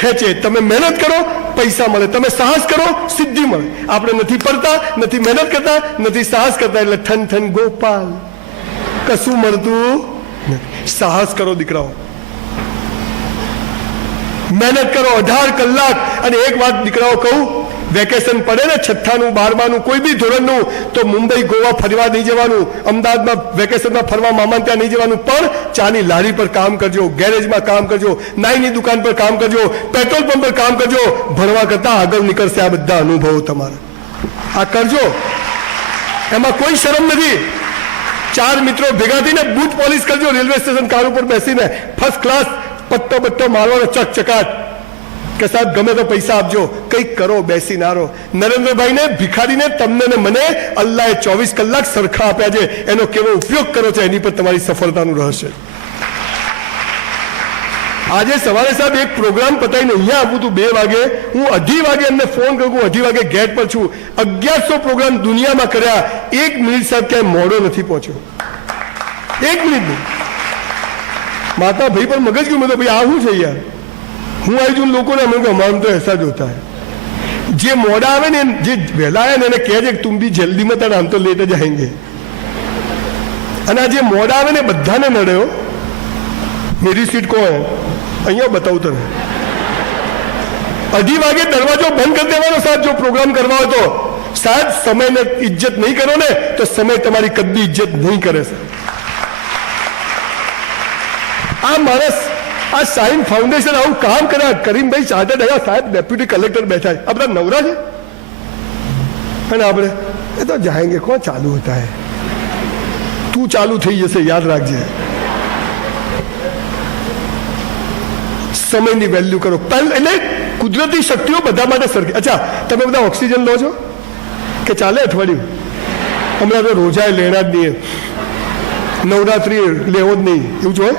ખેંચે. તમે મહેનત કરો, પૈસા મળે. તમે સાહસ કરો, સિદ્ધિ મળે. આપણે નથી પડતા, નથી મહેનત કરતા, નથી સાહસ કરતા, એટલે ઠન ગોપાલ, કશું મળતું. સાહસ કરો દીકરાઓ, મહેનત કરો 18 કલાક. અને એક વાત દીકરાઓ કહું, વેકેશન પડે ને 6ઠ્ઠાનું 12માનું કોઈ બી ધોરણનું, તો મુંબઈ ગોવા ફરવા નહીં જવાનું, અમદાવાદમાં વેકેશનમાં ફરવા મામા ત્યાં નહીં જવાનું, પણ ચાની લારી પર કામ કરજો, ગેરેજમાં કામ કરજો, નાઈની દુકાન પર કામ કરજો, પેટ્રોલ પંપ પર કામ કરજો. ભણવા કરતા આગળ નીકળશે આ બધા અનુભવો તમારા. આ કરજો, એમાં કોઈ શરમ નથી. 4 મિત્રો ભેગા થઈને બૂથ પોલિશ કરજો, રેલવે સ્ટેશન કાર ઉપર બેસીને ફર્સ્ટ ક્લાસ પટ્ટો મારવાનો ચકચકાટ, કે સાહેબ ગમે તો પૈસા આપજો, કંઈક કરો, બેસી ના રહો. નરેન્દ્રભાઈને, ભિખારીને, તમને ને મને અલ્લાહે 24 કલાક સરખા આપ્યા છે. એનો કેવો ઉપયોગ કરો છો એની પર તમારી સફળતાનું રહસ્ય. આજે સવારે સાહેબ એક પ્રોગ્રામ પતાવીને અહીંયા આવું હતું 2 વાગે. હું 2:30 વાગે એમને ફોન કરું, 2:30 વાગે ગેટ પર છું. 1100 પ્રોગ્રામ દુનિયામાં કર્યા, 1 મિનિટ સાહેબ ક્યાંય મોડો નથી પહોંચ્યો. 1 મિનિટ નહીં. માતા ભાઈ પર મગજ ગયું, મેં તો ભાઈ આ શું છે યાર. હું આવી છું લોકોને, અમે અમારું તો એસા જ હોતા હૈ. જે મોડા આવે ને, જે વહેલા આવે ને એને કહે છે કે તું બી જલ્દી મત આમ તો લેટ જ આएंगे. અને આ જે મોડા આવે ને બધાને નડ્યો. મેરી સીટ કોણ હે અહીંયા બતાવું તને. 2:30 વાગે દરવાજો બંધ કરી દેવાનો સાહેબ. જો પ્રોગ્રામ કરવા હોય તો સાહેબ, સમયને ઇજ્જત નહીં કરો ને તો સમય તમારી કદી ઇજ્જત નહીં કરે. આ માણસ, આ સાઇન ફાઉન્ડેશન આવું કામ કર્યા. કરીમભાઈ ચાર્ટર્ડ આવ્યા સાહેબ, ડેપ્યુટી કલેક્ટર બેઠા છે. આ બધા નવરા છે. અને આપણે એ તો જાયંગે, કોણ ચાલુ હોતા હે. તું ચાલુ થઈ જશે, યાદ રાખજે. સમયની વેલ્યુ કરો. એટલે કુદરતી શક્તિઓ બધા માટે સરખી. અચ્છા, તમે બધા ઓક્સિજન લો છો કે ચાલે અઠવાડિયું? હમણાં તો રોજાએ લેણા જ નહીં, નવરાત્રી લેવો જ નહીં, એવું જોઈએ.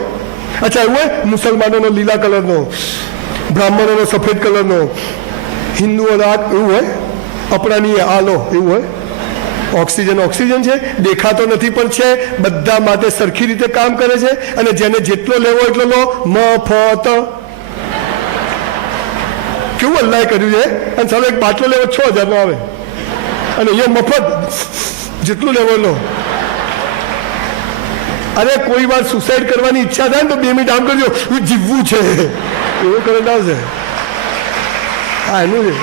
અચ્છા, એવું હોય મુસલમાનોનો લીલા કલરનો, બ્રાહ્મણોનો સફેદ કલરનો, હિન્દુઓનો આ એવું હોય, આપણાની આ લો એવું હોય. ઓક્સિજન છે, દેખાતો નથી પણ છે, બધા માટે સરખી રીતે કામ કરે છે. અને જેને જેટલો લેવો એટલો લો, મફત. કેવું અલ્લાહે કર્યું છે. અને ચાલો એક બાટલો લેવો 6000 આવે, અને અહીંયા મફત જેટલું લેવો લો. અરે કોઈ વાર સુસાઇડ કરવાની ઈચ્છા થાય ને તો 2 મિનિટ આમ કરજો, જીવવું છે, એવો કરંટ આવશે. હા, એનું છે.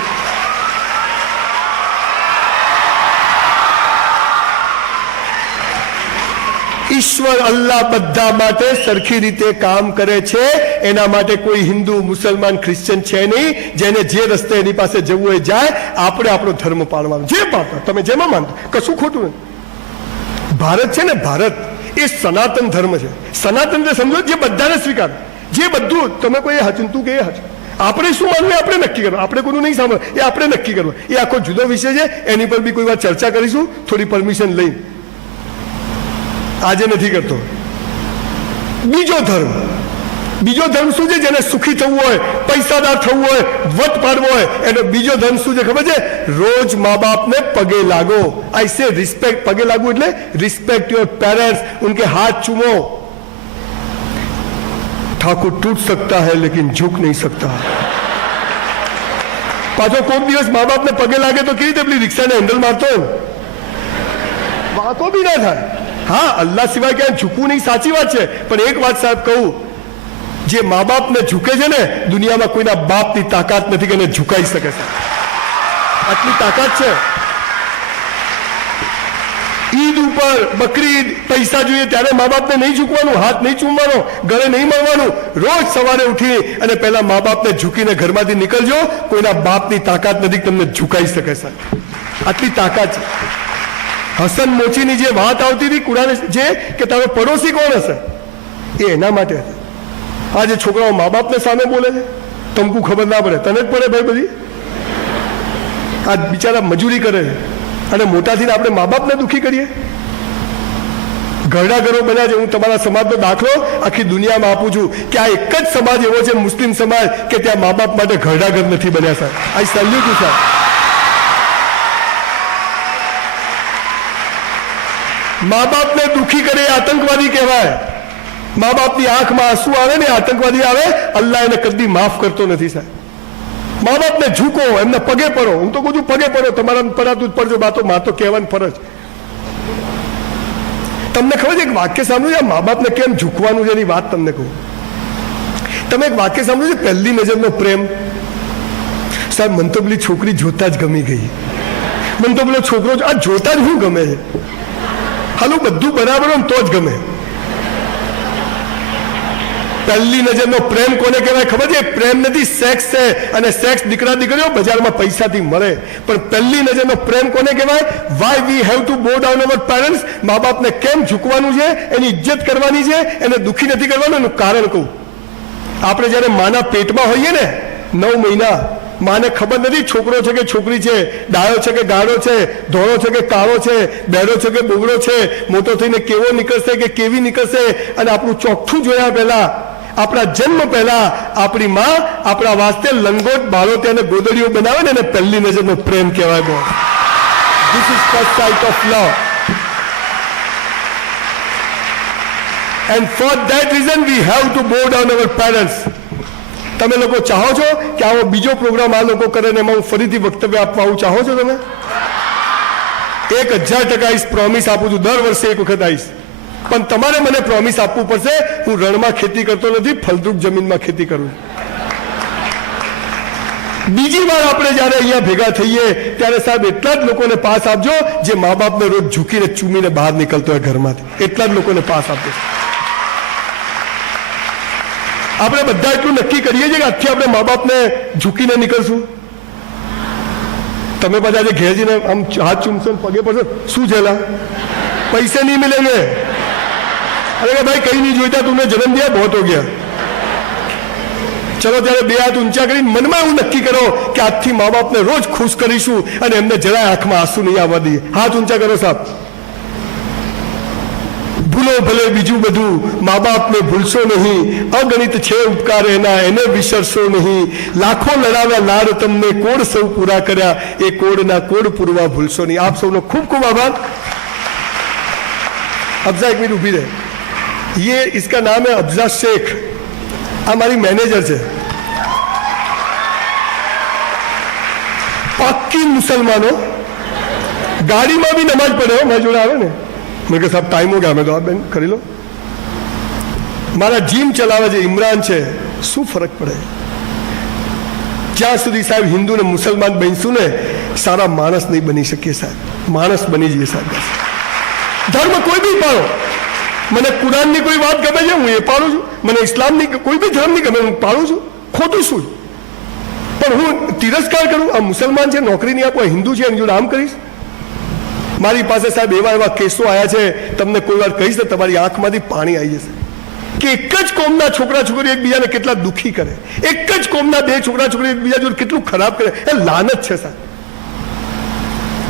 ઈશ્વર અલ્લાહ બધા માટે સરખી રીતે કામ કરે છે. એના માટે કોઈ હિન્દુ મુસલમાન ક્રિશ્ચિયન છે નહીં. જેને જે રસ્તે એની પાસે જવું હોય જાય. આપણે આપણો ધર્મ પાળવાનો, જે પાળતા તમે જેમાં માનતો કશું ખોટું નથી. ભારત છે ને, ભારત એ સનાતન ધર્મ છે. સનાતન એટલે સમજો જે બધાને સ્વીકાર, જે બધું તમે કોઈ હાચું તું કે એ હાચું. આપણે શું માનવું આપણે નક્કી કરવું. આપણે કોઈનું નહીં સાંભળે, એ આપણે નક્કી કરવું. એ આખો જુદો વિષય છે. એની પર બી કોઈ વાર ચર્ચા કરીશું થોડી પરમિશન લઈ. આજે નથી કરતો. બીજો ધર્મ શું છે? જેને સુખી થવું હોય, પૈસાદાર થવું હોય, વટ પાડવો હોય, એનો બીજો ધર્મ શું છે ખબર છે? રોજ મા બાપને પગે લાગો. આઈ સે રિસ્પેક્ટ. પગે લાગવું એટલે રિસ્પેક્ટ યોર પેરેન્ટ્સ, उनके हाथ चूमो. ठाकुर टूट सकता है लेकिन झुक नहीं सकता. पाछो कोई दिवस मા બાપને પગે લાગે તો કેવી રીતે પેલી રિક્ષાને હેન્ડલ મારતો વાતો બી ના થાય. હા, અલ્લાહ સિવાય ક્યાં ઝૂકવું નહીં, સાચી વાત છે. પણ એક વાત સાહેબ કહું, જે મા બાપને ઝૂકે છે ને, દુનિયામાં કોઈના બાપની તાકાત નથી કે એને ઝુકાઈ શકે છે. આટલી તાકાત છે. ઈદ ઉપર, બકરી ઈદ, પૈસા જોઈએ ત્યારે મા બાપને નહીં ઝૂકવાનું, હાથ નહીં ચૂમવાનો, ગળે નહીં મળવાનું. રોજ સવારે ઉઠી અને પહેલા મા બાપને ઝૂકીને ઘરમાંથી નીકળજો. કોઈના બાપની તાકાત નથી તમને ઝુકાઈ શકે છે. આટલી તાકાત છે. હસન મોચીની જે વાત આવતી હતી કુરાન, જે કે તારો પડોશી કોણ હશે, એ એના માટે હતી. આ જે છોકરાઓ મા બાપને સામે બોલે છે, તમકુ ખબર ના પડે, તને જ પડે ભાઈ બધી. આ બિચારા મજૂરી કરે છે અને મોટા થઈને આપણે મા બાપને દુઃખી કરીએ. ઘરડા ઘરો બન્યા છે. હું તમારા સમાજનો દાખલો આખી દુનિયામાં આપું છું કે આ એક જ સમાજ એવો છે, મુસ્લિમ સમાજ, કે ત્યાં મા બાપ માટે ઘરડા ઘર નથી બન્યા. સાહેબ, આઈ સેલ્યુટ યુ સાહેબ. મા બાપને દુઃખી કરે એ આતંકવાદી કહેવાય. મા બાપની આંખમાં આંસુ આવે ને, આતંકવાદી આવે. અલ્લાહ એને કદી માફ કરતો નથી સાહેબ. મા બાપને ઝૂકો, એમને પગે પડો. હું તો કહું છું પગે પડો. તમારા પડાતું જ પડજો. બાતો માં તો કહેવાની ફરજ. તમને ખબર છે એક વાક્ય સાંભળ્યું છે મા બાપને કેમ ઝૂકવાનું છે એની વાત તમને કહું. તમે એક વાક્ય સાંભળ્યું છે, પહેલી નજરનો પ્રેમ. સાહેબ, મને તો પેલી છોકરી જોતા જ ગમી ગઈ. મને તો પેલો છોકરો આ જોતા જ શું ગમે છે. હાલું બધું બરાબર હોય તો જ ગમે. પહેલી નજરનો પ્રેમ કોને કહેવાય ખબર છે? પ્રેમ નથી, સેક્સ છે. અને સેક્સ દીકરા દીકરીઓ બજારમાં પૈસાથી મળે. પણ પહેલી નજરનો પ્રેમ કોને કહેવાય? વાય વી હેવ ટુ બો ડાઉન અવર પેરેન્ટ્સ. મા બાપને કેમ ઝૂકવાનું છે, એની ઇજ્જત કરવાની છે, એને દુઃખી નથી કરવાનું. એનું કારણ કહું. આપણે જ્યારે માના પેટમાં હોઈએ ને 9 મહિના, માને ખબર નથી છોકરો છે કે છોકરી છે, ડાયો છે કે ગાળો છે, ધોળો છે કે કાળો છે, બેડો છે કે બોગડો છે, મોટો થઈને કેવો નીકળશે કે કેવી નીકળશે. અને આપણું ચોખ્ઠું જોયા પહેલા, આપણા જન્મ પહેલા આપણી માં આપણા વાસ્તે લંગોટ, બાળોતે અને ગોદડીઓ બનાવે ને, એને પહેલી નજરનો પ્રેમ કહેવાય. બહુ this is first site of love. And for that reason we have to બો ડાઉન અવર પેરેન્ટ્સ. તમે લોકો ચાહો છો કે આવો બીજો પ્રોગ્રામ આ લોકો કરે ને એમાં હું ફરીથી વક્તવ્ય આપવા આવું ચાહો છો? તમે 1000% આવીશ, પ્રોમિસ આપું છું. દર વર્ષે એક વખત આવીશ. પણ તમારે મને પ્રોમિસ આપવું પડશે. હું રણમાં ખેતી કરતો નથી, ફળદ્રુપ જમીનમાં ખેતી કરું. બીજી વાર આપણે જયારે અહીંયા ભેગા થઈએ ત્યારે સાહેબ એટલા જ લોકોને પાસ આપજો જે મા બાપને રોજ ઝૂકીને ચૂમીને બહાર નીકળતો હોય ઘરમાંથી. એટલા જ લોકોને પાસ આપજો. આપણે બધા એટલું નક્કી કરીએ છીએ કે આજથી આપણે મા બાપને ઝૂકીને નીકળશું. તમે બધા જે ઘેર જઈને આમ હાથ ચૂમશો પગે પડશો, શું છેલા પૈસે નહીં મિલેંગે. અરે ભાઈ કઈ નહીં જોઈતા, તુમને જન્મ દિયા બહોત હો ગયા. ચલો ત્યારે બે હાથ ઊંચા કરીને મનમાં એવું નક્કી કરો કે આજથી મા બાપને રોજ ખુશ કરીશું અને એમને જરાય આંખમાં આંસુ નહીં આવવા દઈએ. હાથ ઊંચા કરો સાહેબ. ભૂલો ભલે બીજું બધું, મા બાપને ભૂલશો નહીં. અગણિત છે ઉપકાર એના, એને વિસરશો નહીં. લાખો લડાવ્યા લાડ તમને, કોડ સૌ પૂરા કર્યા, એ કોડના કોડ પૂરવા ભૂલશો નહીં. આપ સૌનો ખૂબ ખૂબ આભાર. અફઝા એક મિનિટ ઉભી રહે. ये इसका नाम है अफजा शेख. हमारी मैनेजर છે. પાક્કી મુસલમાનો. ગાડીમાં બી નમાજ પડે મારી જોડે આવે ને. મેં કહ્યું સાહેબ ટાઈમ હો ગયા. મેં તો આ બેન કરી લો. મારા જીમ ચલાવે છે, ઇમરાન છે. શું ફરક પડે? જ્યાં સુધી સાહેબ હિન્દુ ને મુસલમાન બનીશું ને, સારા માણસ નહીં બની શકીએ સાહેબ. માણસ બની જઈએ સાહેબ. ધર્મ કોઈ બી પાડો, મને કુરાનની કોઈ વાત ગમે છે, હું એ પાડું છું. મને ઇસ્લામની કોઈ બી ધર્મની ગમે, હું પાડું છું. ખોટું શું? પણ હું તિરસ્કાર કરું? આ મુસલમાન છે, નોકરી નહીં આપો, હિન્દુ છે, એની જોડે આમ કરીશ? મારી પાસે સાહેબ એવા કેસો આવ્યા છે, તમને કોઈ વાર કહીશ તો તમારી આંખમાંથી પાણી આવી જશે, કે એક જ કોમના છોકરા છોકરી એકબીજાને કેટલા દુઃખી કરે, એક જ કોમના બે છોકરા છોકરી એકબીજા જોડે કેટલું ખરાબ કરે. એ લાનત છે સાહેબ.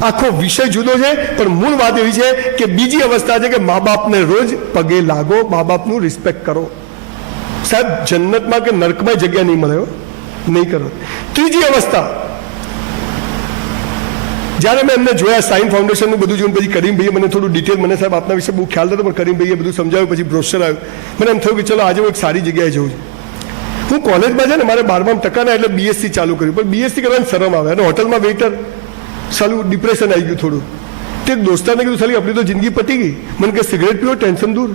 આખો વિષય જુદો છે, પણ મૂળ વાત એવી છે કે બીજી અવસ્થા છે કે મા બાપને રોજ પગે લાગો, મા બાપનું રિસ્પેક્ટ કરો. સાહેબ જન્નતમાં કે નર્કમાં જગ્યા નહીં મળે, નહીં કરો. ત્રીજી અવસ્થા, જ્યારે મેં એમને જોયા સાઈન ફાઉન્ડેશનનું બધું જોયું, પછી કરીમભાઈએ મને થોડું ડિટેલ, મને સાહેબ આપના વિશે બહુ ખ્યાલ હતો, પણ કરીમભાઈએ બધું સમજાવ્યું, પછી બ્રોશર આવ્યું. મને એમ થયું કે ચલો આજે હું એક સારી જગ્યાએ જઉં છું. હું કોલેજમાં છે ને, મારે 12માં ટકાના એટલે બીએસસી ચાલુ કર્યું, પણ બીએસસી કરવાની શરમ આવે, અને હોટલમાં વેઇટર સાલું ડિપ્રેશન આવી ગયું થોડું. તે દોસ્તારને કીધું સાલી આપણી તો જિંદગી પતી ગઈ. મને કે સિગરેટ પીવો, ટેન્શન દૂર.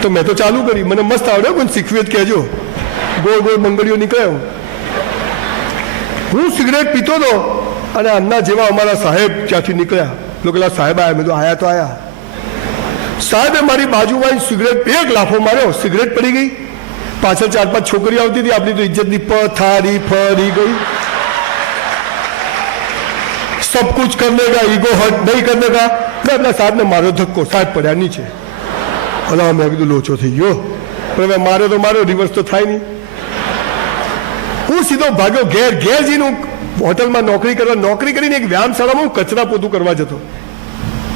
તો મેં તો ચાલુ કરી, મને મસ્ત આવડે, પણ શીખવી જ કહેજો. ગોળ ગોળ મંગળીઓ નીકળ્યો. હું સિગરેટ પીતો હતો, અને અન્ના જેવા અમારા સાહેબ ત્યાંથી નીકળ્યા. લોકો સાહેબ આવ્યા, મેં તો આયા તો આયા. સાહેબે મારી બાજુમાં સિગરેટ એક લાફો માર્યો, સિગરેટ પડી ગઈ. પાછળ 4-5 છોકરીઓ આવતી હતી, આપણી તો ઇજ્જતની પથારી ફરી ગઈ. सब कुछ करने का ईगो हर्ट नहीं करने का. मैं साहब ने मारो धक्को, साहब પડ્યા નીચે. અલા મેં કીધું લોચો થઈ ગયો, પણ હવે માર્યો તો માર્યો, રિવર્સ તો થાય નહીં. હું સીધો ભાગ્યો ઘેર. ઘેર જઈને હોટલમાં નોકરી કરીને એક વ્યાયામશાળામાં હું કચરા પોતું કરવા જતો.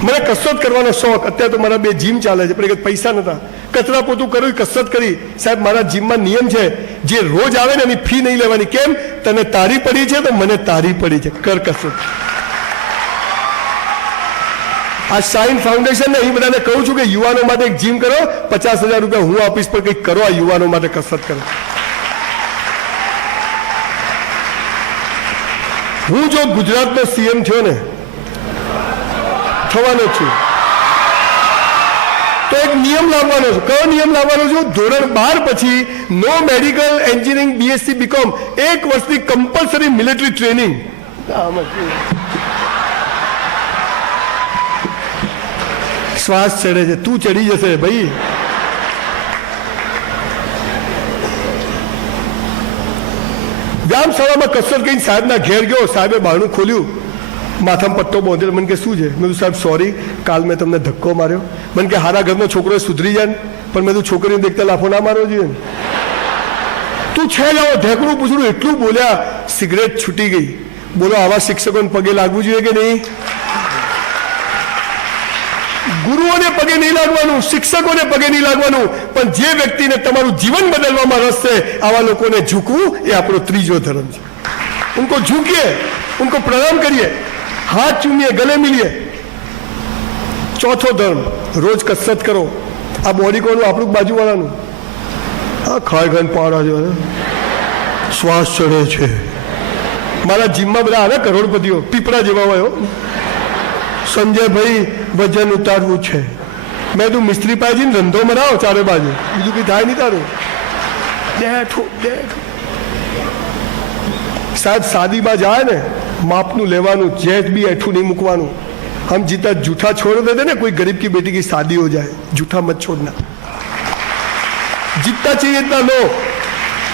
મને કસરત કરવાનો શોખ. અત્યારે તો મારા 2 જીમ ચાલે છે, પણ પૈસા નતા. કચરા પોતું કર્યું, કસરત કરી. સાહેબ મારા જીમમાં નિયમ છે, જે રોજ આવે ને એની ફી નહીં લેવાની. કેમ? તને તારી પડી છે તો મને તારી પડી છે, કર કસરત. આ સાઈન ફાઉન્ડેશન ને એ બધાને કહું છું કે યુવાનો માટે એક જીમ કરો, 50,000 રૂપિયા હું આપીશ, પણ કંઈક કરો, આ યુવાનો માટે કસરત કરો. હું જો ગુજરાતનો સીએમ થયો ને, થવાનો છું, તો એક નિયમ લાવવાનો છું. કયો નિયમ લાવવાનો છું? ધોરણ 12 પછી નો મેડિકલ, એન્જિનિયરિંગ, બીએસસી, બીકોમ, 1 વર્ષની કમ્પલસરી મિલિટરી ટ્રેનિંગ. શ્વાસ ચડે છે, તું ચડી જશે ભાઈ. વ્યાયામશાળામાં કસરત કરીને સાહેબના ઘેર ગયો. સાહેબે બારણું ખોલ્યું, માથામાં પટ્ટો બાંધેલો. મને કે શું છે? મેં કીધું સાહેબ સોરી, કાલ મેં તમને ધક્કો માર્યો. મને કે હારા ઘરનો છોકરો સુધરી જાય ને, પણ મેં તું છોકરીને દેખતા લાફો ના મારવો જોઈએ. તું છે જાઓ, ઢેકડું પૂછડું એટલું બોલ્યા, સિગરેટ છૂટી ગઈ. બોલો આવા શિક્ષકોને પગે લાગવું જોઈએ કે નહીં? ગુરુઓને પગે નહીં લાગવાનું, શિક્ષકોને પગે નહીં લાગવાનું, પણ જે વ્યક્તિને તમારું જીવન બદલવામાં રસ છે, આવા લોકોને ઝૂકવું એ આપણો ત્રીજો ધર્મ છે. ઉनको ઝૂકીએ, ઉनको પ્રણામ કરીએ, હાથ ચૂમીએ, ગલે મિલીએ. ચોથો ધર્મ, રોજ કસરત કરો. આ બોડી કોનું? આપણું બાજુવાળાનું. આ ખાઈ ખાઈને પાડા છે, શ્વાસ ચડે છે. મારા જીમમાં બધા આવે કરોડપતિઓ, પીપળા જેવા હોય. સંજયભાઈ વજન ઉતારવું છે. મેં તું મિસ્ત્રી પાસે જઈને ધંધો મરાવો ચારે બાજુ, બીજું કઈ થાય નહીં તારું. સાહેબ શાદીમાં જાય ને, માપનું લેવાનું, જેટ બી એઠું નહીં મૂકવાનું. हम जीता जूठा छोड़ देते ना, कोई गरीब की बेटी की शादी हो जाए, जूठा मत छोड़ना. जितना चाहिए इतना लो.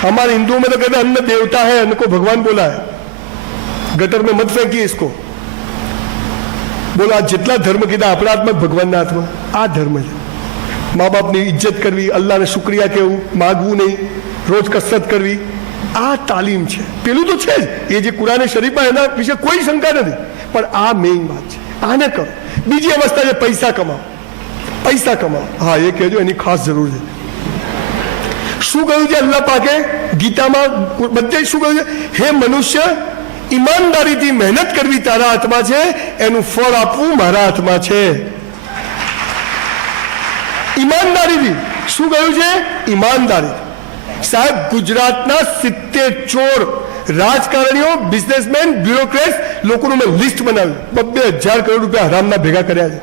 हमारे हिंदुओं में तो कहते अन्न देवता है, अन्न को भगवान बोला है. गटर में मत फेंकिए इसको. बोलो आ जितना धर्म कीधा अपना हाथ में, भगवान ना हाथ में. आ धर्म है. माँ बाप ની ઇજ્જત કરવી, અલ્લાહને શુક્રિયા કહેવું, માગવું નહીં, રોજ કસરત કરવી, આ તાલીમ છે. પેલું તો છે જ, એ જે કુરાને શરીફમાં, એના વિશે કોઈ શંકા નથી, પણ આ મેઇન વાત છે. આને કરો. બીજી અવસ્થા છે પૈસા કમાઓ. પૈસા કમાઓ, હા એ કહેજો, એની ખાસ જરૂર છે. શું કહ્યું છે અલ્લાહ પાકે ગીતામાં? બધે શું કહ્યું છે? હે મનુષ્ય, ઈમાનદારીથી મહેનત કરવી તારા હાથમાં છે, એનું ફળ આપવું મારા હાથમાં છે. ઈમાનદારીથી. શું કહ્યું છે? ઈમાનદારી. સાહેબ ગુજરાતના 70 ચોર રાજકારણીઓ, બિઝનેસમેન, બ્યુરોક્રેટ્સ, લોકોનું મેં લિસ્ટ બનાવ્યું. 2,000 કરોડ રૂપિયા હરામના ભેગા કર્યા છે.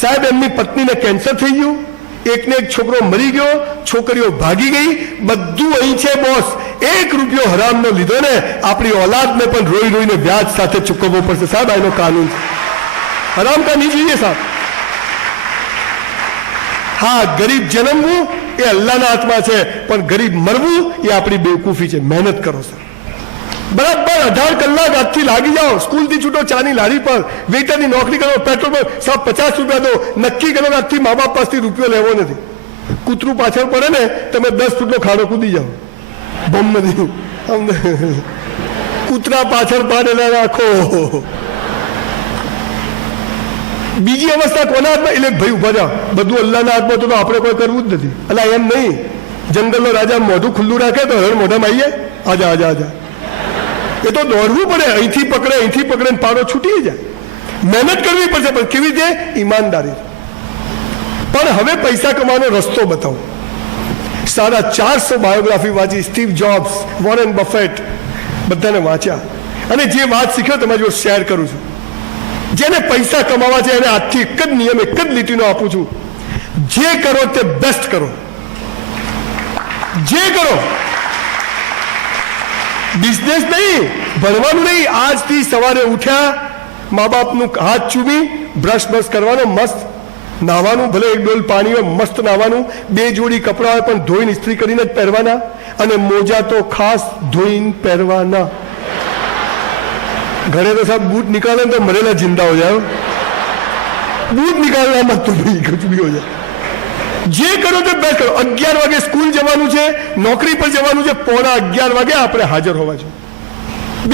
સાહેબ એમની પત્નીને કેન્સર થઈ ગયું, એકને એક છોકરો મરી ગયો, છોકરીઓ ભાગી ગઈ, બધું અહીં છે બોસ. 1 રૂપિયો હરામનો લીધો ને, આપણી ઓલાદને પણ રોઈ રોઈને વ્યાજ સાથે ચૂકવવો પડશે. સાહેબ એનો કાનૂન હરામ કા નહીં જોઈએ સાહેબ. હા, ગરીબ જન્મવું એ અલ્લાહના હાથમાં છે, પણ ગરીબ મરવું એ આપણી બેવકૂફી છે. મહેનત કરો સર, બરાબર 18 કલાક આજથી લાગી જાઓ. સ્કૂલથી છૂટો ચાની લારી પર, વેટરની નોકરી કરો, પેટ્રોલ પર 50 રૂપિયા દો. નક્કી કરો આજથી મા બાપ પાસેથી રૂપિયો લેવો નથી. કૂતરું પાછળ પડે ને, તમે 10 ફૂટનો ખાડો કૂદી જાઓ. બમ નથી, કૂતરા પાછળ પાડેલા રાખો. બીજી અવસ્થા કોના હાથમાં? એટલે ભાઈ ઉભા જાઓ, બધું અલ્લાહના હાથમાં, તો આપણે કોઈ કરવું જ નથી. એટલે એમ નહીં, જંગલનો રાજા મોઢું ખુલ્લું રાખે તો હર મોઢામાં આવીએ, આજા આજા આજા. એ તો દોડવું પડે, અહીંથી પકડે પાડો છૂટી જાય. મહેનત કરવી પડશે, પણ કેવી રીતે? ઈમાનદારી. પણ હવે પૈસા કમાવાનો રસ્તો બતાવો. 450 બાયોગ્રાફી વાંચી, સ્ટીવ જોબ્સ, વોરેન બફેટ, બધાને વાંચ્યા, અને જે વાત શીખ્યો તમારી જોડે શેર કરું છું. જેને પૈસા કમાવા છે એને આજથી એક જ નિયમ, એક જ લીટીનો આપું છું: જે કરો તે બેસ્ટ કરો. જે કરો, બિઝનેસ નહીં, ભણવાનું નહીં. આજથી સવારે ઉઠ્યા, મા બાપનું હાથ ચૂમી, બ્રશ કરવાનો, મસ્ત નાવાનું, ભલે 1 ડોલ પાણી હોય, મસ્ત નાવાનું. 2 જોડી કપડાં હોય પણ ધોઈને ઇસ્ત્રી કરીને જ પહેરવાના, અને મોજા તો ખાસ ધોઈને પહેરવાના. ઘરે તો સાહેબ બૂટ નિકાલે તો મરેલા જિંદા હો જાય. બૂટ નિકાલના મત તો કુછ ભી હો જાય. જે કરો તો બેસ્ટ કરો. 11 વાગે સ્કૂલ જવાનું છે, નોકરી પર જવાનું છે, 11:15 વાગે આપણે હાજર હોવા જોઈએ.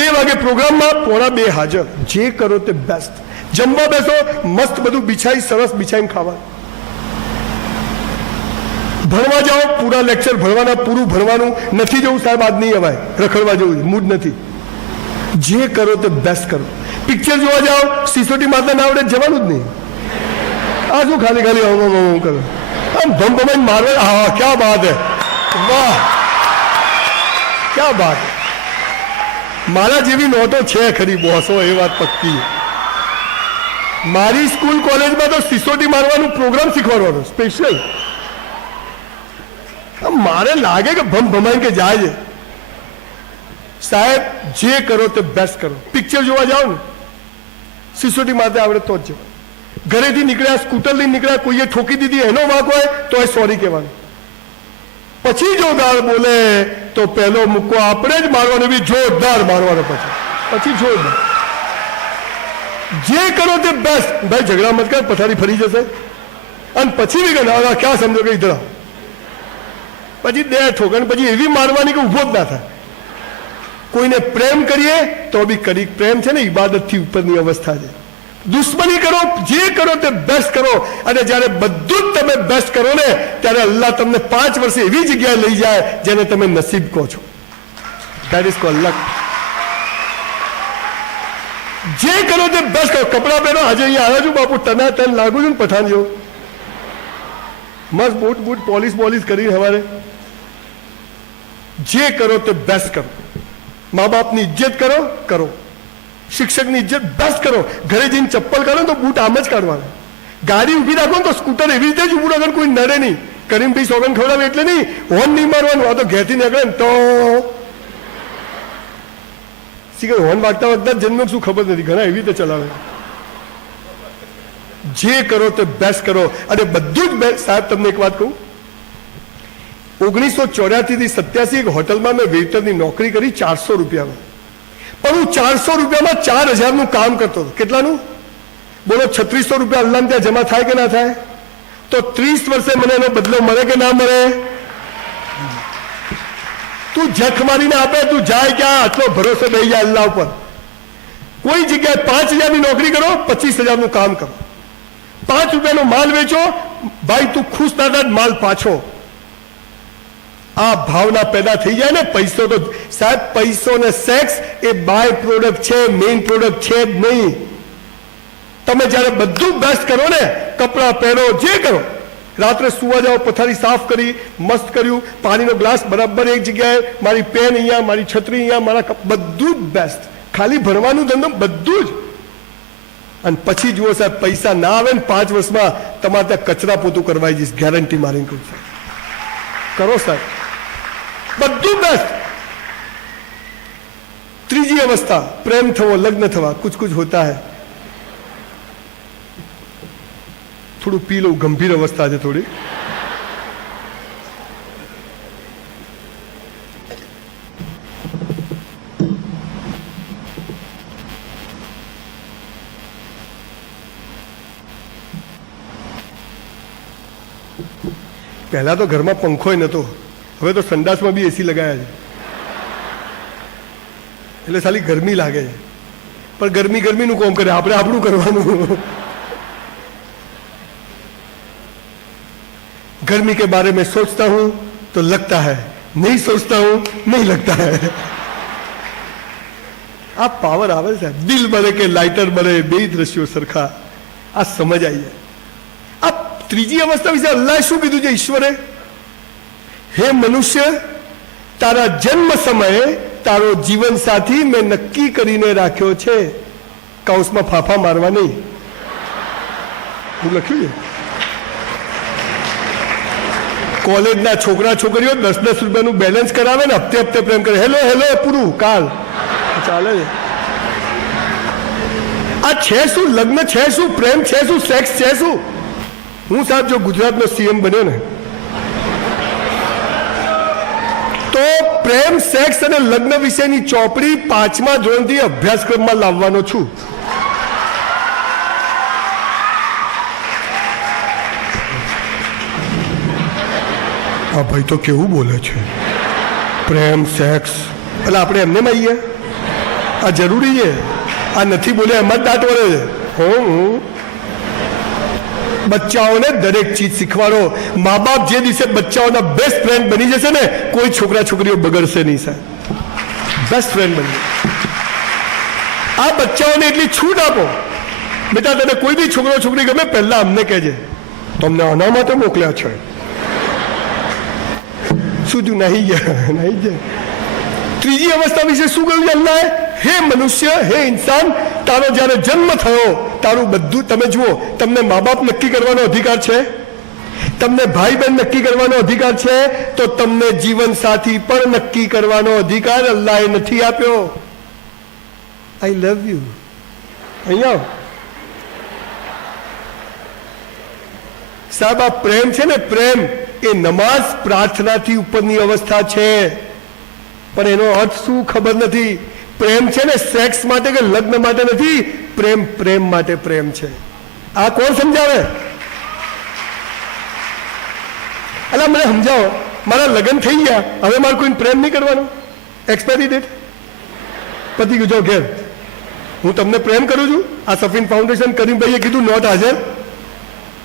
2 વાગે પ્રોગ્રામમાં, 1:15 હાજર. જે કરો તે બેસ્ટ. જમવા બેસો, મસ્ત બધું બિછાઈ, સરસ બિછાઈને ખાવાનું. ભણવા જાઓ, પૂરા લેક્ચર ભણવાના, પૂરું ભણવાનું. નથી જવું સાહેબ, આજ નહીં અવાય, રખડવા જવું, મૂડ નથી. જે કરો તે બેસ્ટ કરો. પિક્ચર જોવા જાઓ, સિસોટી મારતા ના આવડે, જવાનું જ નહીં. આ શું ખાલી કરો, આમ ભમ મારવે. હા, ક્યાં બાત હે, વાહ, ક્યાં બાત. મારા જેવી નોટો છે ખરી બોસો, એ વાત પક્કી. મારી સ્કૂલ કોલેજમાં તો સિસોટી મારવાનું પ્રોગ્રામ શીખવાડવાનો સ્પેશિયલ. મારે લાગે કે ભમાઈ કે જાય છે. સાહેબ, જે કરો તે બેસ્ટ કરો. પિક્ચર જોવા જાઓ ને, સિસોટી મારતા આવડે તો જ. ઘરેથી નીકળ્યા, સ્કૂટર લઈને નીકળ્યા, કોઈએ ઠોકી દીધી, એનો વાંક હોય તો એ સોરી કહેવાનું. પછી જો ગાળ બોલે તો પહેલો મુક્કો આપણે જ મારવાનો, બી જોરદાર મારવાનો. પછી જોરદાર. જે કરો તે બેસ્ટ. ભાઈ ઝઘડા મત કર, પથારી ફરી જશે. અને પછી બી કહે ક્યાં સમજો કે ઇધર. પછી 2 ઠોકર, પછી એવી મારવાની કે ઉભો જ ના થાય. કોઈને પ્રેમ કરીએ તો બી કરી. પ્રેમ છે ને ઇબાદતથી ઉપરની અવસ્થા છે. દુશ્મની કરો, જે કરો તે બેસ્ટ કરો. અને જ્યારે બધું જ તમે બેસ્ટ કરો ને, ત્યારે અલ્લાહ તમને 5 વર્ષે એવી જગ્યાએ લઈ જાય જેને તમે નસીબ કહો છો. ધેટ ઇઝ કોલ્ડ લક. જે કરો તે બેસ્ટ કરો. કપડાં પહેરો. આજે અહીંયા આવ્યો છું બાપુ, ટનાટન લાગુ છું ને પઠાણ જેવો. મસ્ત બૂટ પોલિશ કરી સવારે. જે કરો તે બેસ્ટ કરો. મા બાપની ઇજ્જત કરો. શિક્ષકની ઇજ્જત બેસ્ટ કરો. ઘરે જઈને ચપ્પલ કાઢો તો બૂટ આમ જ કાઢવાના. ગાડી ઊભી રાખો તો સ્કૂટર એવી રીતે જ ઊભું રાખો, કોઈ નડે નહીં. કરીમભાઈ સોગન ખવડાવે એટલે નહીં, હોર્ન નહીં મારવાનું. આ તો ઘેરથી નીકળે ને તો શીખર હોર્ન વાગતા જન્મ શું ખબર નથી, ઘણા એવી રીતે ચલાવે. જે કરો તે બેસ્ટ કરો. અને બધું જ બેસ્ટ. સાહેબ, તમને એક વાત કહું, 1984 થી 87 એક હોટલમાં મેં વેઇટરની નોકરી કરી 400 રૂપિયામાં. પણ હું 400 રૂપિયામાં 4000નું કામ કરતો હતો. કેટલાનું બોલો? 3600 રૂપિયા અલ્લાહ ત્યાં જમા થાય કે ના થાય? તો 30 વર્ષે મને એનો બદલો મળે કે ના મળે? તું જખ મારીને આપે, તું જાય ક્યાં? આટલો ભરોસો દઈ જાય અલ્લાહ ઉપર. કોઈ જગ્યાએ 5000ની નોકરી કરો, 25000નું કામ કરો. 5 રૂપિયાનો માલ વેચો, ભાઈ તું ખુશ ના થાય, માલ પાછો. આ ભાવના પેદા થઈ જાય ને, પૈસો તો સાહેબ, પૈસો ને સેક્સ એ બાય પ્રોડક્ટ છે, મેઇન પ્રોડક્ટ છે જ નહીં. તમે જ્યારે બધું બેસ્ટ કરો ને, કપડાં પહેરો, જે કરો, રાત્રે સુવા જાઓ, પથારી સાફ કરી, મસ્ત કર્યું, પાણીનો ગ્લાસ બરાબર એક જગ્યાએ, મારી પેન અહીંયા, મારી છત્રી અહીંયા, મારા બધું જ બેસ્ટ. ખાલી ભણવાનું ધંધો બધું જ. અને પછી જુઓ સાહેબ, પૈસા ના આવે ને 5 વર્ષમાં તમારે ત્યાં કચરા પોતું કરવાઈ જઈશ, ગેરંટી મારીને કહું છું. કરો સાહેબ, બધું બેસ્ટ. ત્રીજી અવસ્થા, પ્રેમ થવો, લગ્ન થવા. કુછ હોતા હૈ. થોડું પી લઉં, ગંભીર અવસ્થા છે થોડી. પહેલા તો ઘરમાં પંખો નહોતો, હવે તો સંડાસમાં બી એસી લગાયા છે, એટલે ખાલી ગરમી લાગે છે. પણ ગરમી ગરમીનું કામ કરે, આપણે આપણું કરવાનું. गर्मी के बारे में सोचता हूं तो लगता है, नहीं सोचता हूं नहीं लगता है. આ પાવર આવે છે. દિલ બને કે લાઇટર બને, બે દ્રશ્યો સરખા. આ સમજ આવી જાય. આ ત્રીજી અવસ્થા વિશે અલ્લાહ શું કીધું છે? ઈશ્વરે, હે મનુષ્ય, તારા જન્મ સમયે તારો જીવન સાથી મેં નક્કી કરીને રાખ્યો છે. કૌંસમાં ફાફા મારવા નહીં, હું લખ્યું છે. કોલેજના છોકરા છોકરીઓ 10-10 રૂપિયાનું બેલેન્સ કરાવે ને હપ્તે હપ્તે પ્રેમ કરે. હેલો હેલો પૂરું કાલ ચાલે છે. આ છે શું? લગ્ન છે શું? પ્રેમ છે શું? સેક્સ છે શું? હું સાહેબ જો ગુજરાતનો સીએમ બન્યો ને તો પ્રેમ, સેક્સ અને લગ્ન વિશેની ચોપડી 5મા ધોરણથી અભ્યાસક્રમમાં લાવવાનો છું. આ ભાઈ તો કેવું બોલે છે, પ્રેમ સેક્સ. એટલે આપણે એમને આવીએ, આ જરૂરી છે. આ નથી બોલ્યા એમાં જ દાંત વળે છે. હું બચ્ચાઓને દરેક ચીજ શીખવાડો. મા બાપ જે દિવસે બચ્ચાઓના બેસ્ટ ફ્રેન્ડ બની જશે ને, કોઈ છોકરા છોકરીઓ બગડશે નહીં સાહેબ. બેસ્ટ ફ્રેન્ડ બની. આ બચ્ચાઓને એટલી છૂટ આપો, બેટા તને કોઈ બી છોકરો છોકરી ગમે પહેલા અમને કહેજે, તમને આના માટે મોકલ્યા છે. શું તું નહીં ગયા? નહીં જાય. ત્રીજી અવસ્થા વિશે શું કહ્યું અલ્લાહે? હે મનુષ્ય, હે ઇન્સાન, તારો જ્યારે જન્મ થયો, તારું બધું તમે જુઓ. તમને મા બાપ નક્કી કરવાનો અધિકાર છે, તમને ભાઈ બહેન નક્કી કરવાનો અધિકાર છે, તો તમને જીવન સાથી પણ નક્કી કરવાનો અધિકાર અલ્લાહે નથી આપ્યો. આઈ લવ યુ. અહીંયા સાહેબ, આ પ્રેમ છે ને, પ્રેમ એ નમાઝ પ્રાર્થનાથી ઉપરની અવસ્થા છે. પણ એનો અર્થ શું ખબર નથી. પ્રેમ છે ને સેક્સ માટે કે લગ્ન માટે નથી. પ્રેમ પ્રેમ માટે પ્રેમ છે. આ કોણ સમજાવે? અલા મને સમજાવો. મારા લગ્ન થઈ ગયા, હવે મારે કોઈ પ્રેમ નહીં કરવાનો? એક્સપાયરી ડેટ પતી ગયું, જાઓ ઘેર. હું તમને પ્રેમ કરું છું. આ સફીન ફાઉન્ડેશન કરીમભાઈએ કીધું નોટ હાજર.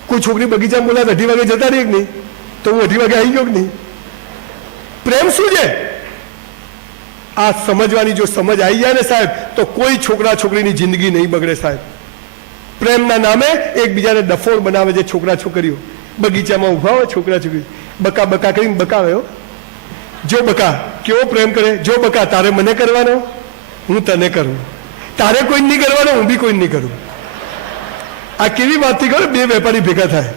કોઈ છોકરી બગીચામાં બોલા 2:30 વાગે જતા રહી કે નહીં, તો હું 2:30 વાગે આવી ગયો કે નહીં? પ્રેમ શું છે? આ સમજવાની જો સમજ આવી જાય ને સાહેબ, તો કોઈ છોકરા છોકરીની જિંદગી નહીં બગડે સાહેબ. પ્રેમના નામે એકબીજાને ડફોળ બનાવે છે છોકરા છોકરીઓ. બગીચામાં ઉભા હોય છોકરા છોકરી, બકા બકા કરીને બકાવે. જો બકા કેવો પ્રેમ કરે. જો બકા તારે મને કરવાનો, હું તને કરું. તારે કોઈ નહીં કરવાનો, હું બી કોઈ નહીં કરું. આ કેવી વાતથી કરો? બે વેપારી ભેગા થાય.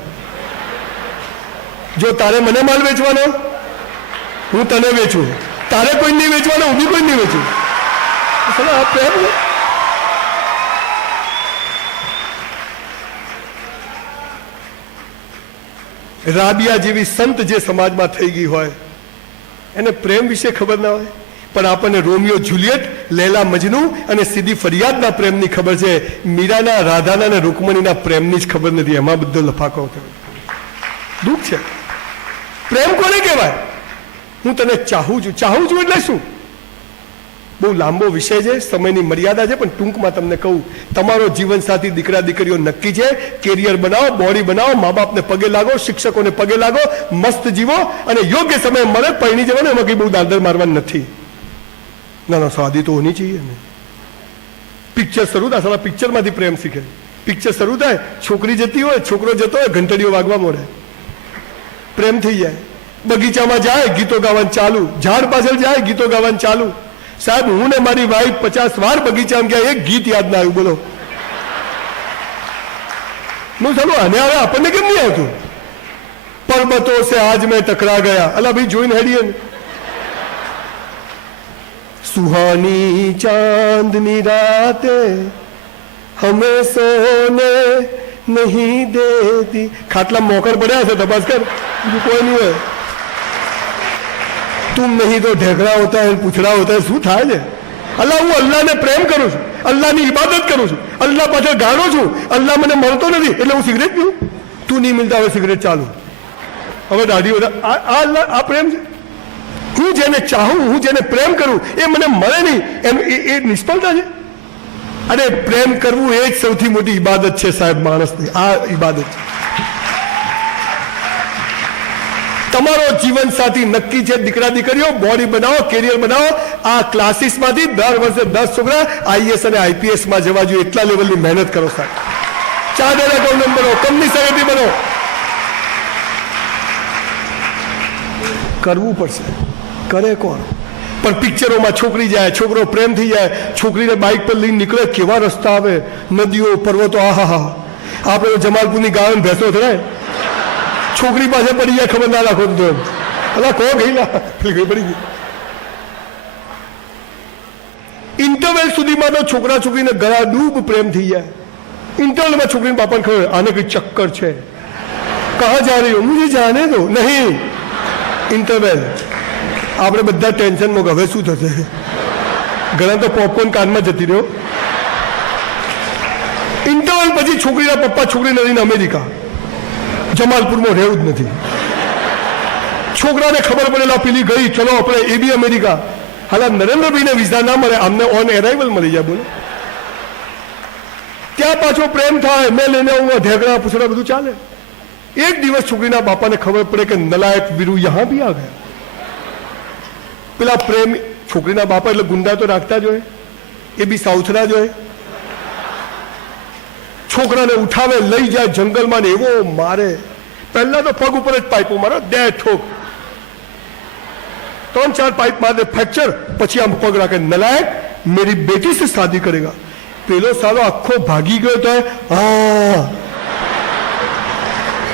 જો તારે મને માલ વેચવાનો, હું તને વેચું. તારે કોઈ નહીં વેચવાનો, હું બી કોઈ નહીં વેચું. રાબિયા જેવી સંત જે સમાજમાં થઈ ગઈ હોય, એને પ્રેમ વિશે ખબર ના હોય, પણ આપણને રોમિયો જુલિયટ, લૈલા મજનુ અને સીધી ફરિયાદના પ્રેમની ખબર છે. મીરાના, રાધાના અને રૂકમણીના પ્રેમની જ ખબર નથી. એમાં બધો લફાકો કર્યો. દુઃખ છે. પ્રેમ કોને કહેવાય? હું તને ચાહું છું. ચાહું છું એટલે શું? બહુ લાંબો વિષય છે, સમયની મર્યાદા છે, પણ ટૂંકમાં તમને કહું. તમારો જીવન સાથી દીકરા દીકરીઓ નક્કી છે. કેરિયર બનાવો, બોડી બનાવો, મા બાપને પગે લાગો, શિક્ષકોને પગે લાગો, મસ્ત જીવો અને યોગ્ય સમયે મળે પૈણી જવાનું. એમાં કંઈ બહુ દાદર મારવાનું નથી. ના ના, શાદી તો હોની चाहिए ને. પિક્ચર શરૂ થાય, સાલા પિક્ચરમાંથી પ્રેમ શીખે. પિક્ચર શરૂ થાય, છોકરી જતી હોય, છોકરો જતો હોય, ઘંટડીઓ વાગવા મળે, પ્રેમ થઈ જાય. બગીચામાં જાય, ગીતો ગાવાનું ચાલુ. ઝાડ પાછળ જાય, ગીતો ગાવાનું ચાલુ. સાહેબ, હું ને મારી વાઈફ 50 વાર બગીચામાં ગયા, એક ગીત યાદ ના આવ્યું. બોલો. હું ચાલો આને હવે આપણને કેમ નહીં આવતું? પર્વતો સે આજ મેં ટકરા ગયા. અલા ભાઈ જોઈને હેડીએ ને. સુહાની ચાંદની રાતે હમે સોને નહીં દેતી. ખાટલા મોકર પડ્યા છે, તપાસ કર, બીજું કોઈ નહીં હોય. તુમ નહીં તો ઢેકડા હોતા હૈ, પૂછડા હોતા હૈ. શું થાય છે? અલ્લાહ, હું અલ્લાહને પ્રેમ કરું છું, અલ્લાહની ઇબાદત કરું છું, અલ્લાહ પાછળ ગાણો છું. અલ્લાહ મને મળતો નથી એટલે હું સિગરેટ પીવું? તું નહીં મિલતા, હવે સિગરેટ ચાલુ. હવે દાઢી આ પ્રેમ છે? હું જેને ચાહું, હું જેને પ્રેમ કરું એ મને મળે નહીં, એમ એ નિષ્ફળતા છે? અને પ્રેમ કરવું એ જ સૌથી મોટી ઇબાદત છે સાહેબ, માણસની આ ઇબાદત છે. તમારો જીવન સાથી નક્કી છે. દીકરા દીકરીઓ બોડી બનાવો, કેરિયર બનાવો. આ ક્લાસીસમાંથી દર વર્ષે 10 છોકરા આઈએસ અને આઈપીએસ માં જવા જોઈએ એટલા લેવલની મહેનત કરો સાહેબ. ચાર્ટર્ડ એકાઉન્ટન્ટ બનો, કંપની સેક્રેટરી બનો. કરવું પડશે. કરે કોણ? પણ પિક્ચરોમાં છોકરી જાય, છોકરો પ્રેમ થઈ જાય, છોકરીને બાઇક પર લઈને નીકળે, કેવા રસ્તા આવે, નદીઓ, પર્વતો, આહા. આપણે જમાલપુરની ગાયો ભેંસો થાય, છોકરી પાસે પડી જાય, ખબર ના રાખો તો એમ અલા કો ગઈ પડી ગઈ. ઇન્ટરવેલ સુધીમાં તો છોકરા છોકરીને ગળા ડૂબ પ્રેમ થઈ જાય. ઇન્ટરવલમાં છોકરીને બાપાને ખબર આને કઈ ચક્કર છે, કહા જા રહી હો, મુझे જાને દો. નહીં, ઇન્ટરવેલ. આપણે બધા ટેન્શનમાં હવે શું થશે? ઘણા તો પોપકોર્ન કાનમાં જતી રહ્યો. ઇન્ટરવલ પછી છોકરીના પપ્પા છોકરીને લઈને અમેરિકા, જમાલપુરમાં રહેવું જ નથી. છોકરાને ખબર પડેલા પેલી ગઈ, ચલો આપણે એ બી અમેરિકા. હાલ નરેન્દ્રભાઈને વિઝા ના મળે, અમને ઓન એરાઇવલ મળી જાય. બોલો, ત્યાં પાછો પ્રેમ થાય, મેં લઈને આવું, ઢેકડા પૂછડા બધું ચાલે. એક દિવસ છોકરીના બાપાને ખબર પડે કે નલાયક વીરુ યહાં ભી આ ગયા. પેલા પ્રેમ છોકરીના બાપા એટલે ગુંડા તો રાખતા જ હોય, એ બી સાઉથના જ હોય. છોકરાને ઉઠાવે, લઈ જાય જંગલમાં ને એવો મારે. પહેલા તો પગ ઉપર જ પાઇપો મારો, 2 ઠોક, 3-4 પાઇપ મારે, ફ્રેક્ચર. પછી આમ પગ રાખે, નલાયક મેરી બેટી સે શાદી કરેગા. પેલો સાલો આખો ભાગી ગયો તો હા,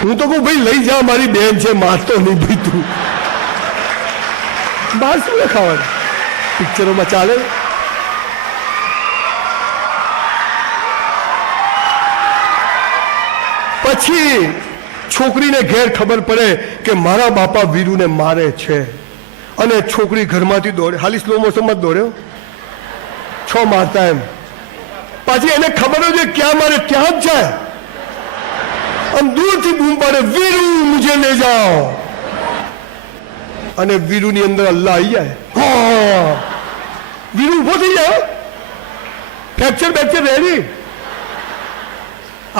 હું તો કહું ભાઈ લઈ જા, મારી બેન છે, મારતો નહીં ભાઈ તું. બહાર શું ખાવાનું? પિક્ચરોમાં ચાલે. પછી છોકરીને ઘેર ખબર પડે કે મારા બાપા વીરુને મારે છે, અને છોકરી ઘરમાંથી દોડે. હાલી સ્લો મોશનમાં દોડ્યો, 6 મારતા એમ. પાછી એને ખબર હોય છે ક્યાં મારે, ત્યાં જ જાય. આમ દૂરથી બૂમ પાડે, વીરુ મુझे ले जाओ. અને વીરુની અંદર અલ્લાહ આવી જાય. હા, વીરુ ઉભો થઈ જાય, ફ્રેક્ચર બેક્ચર રેડી.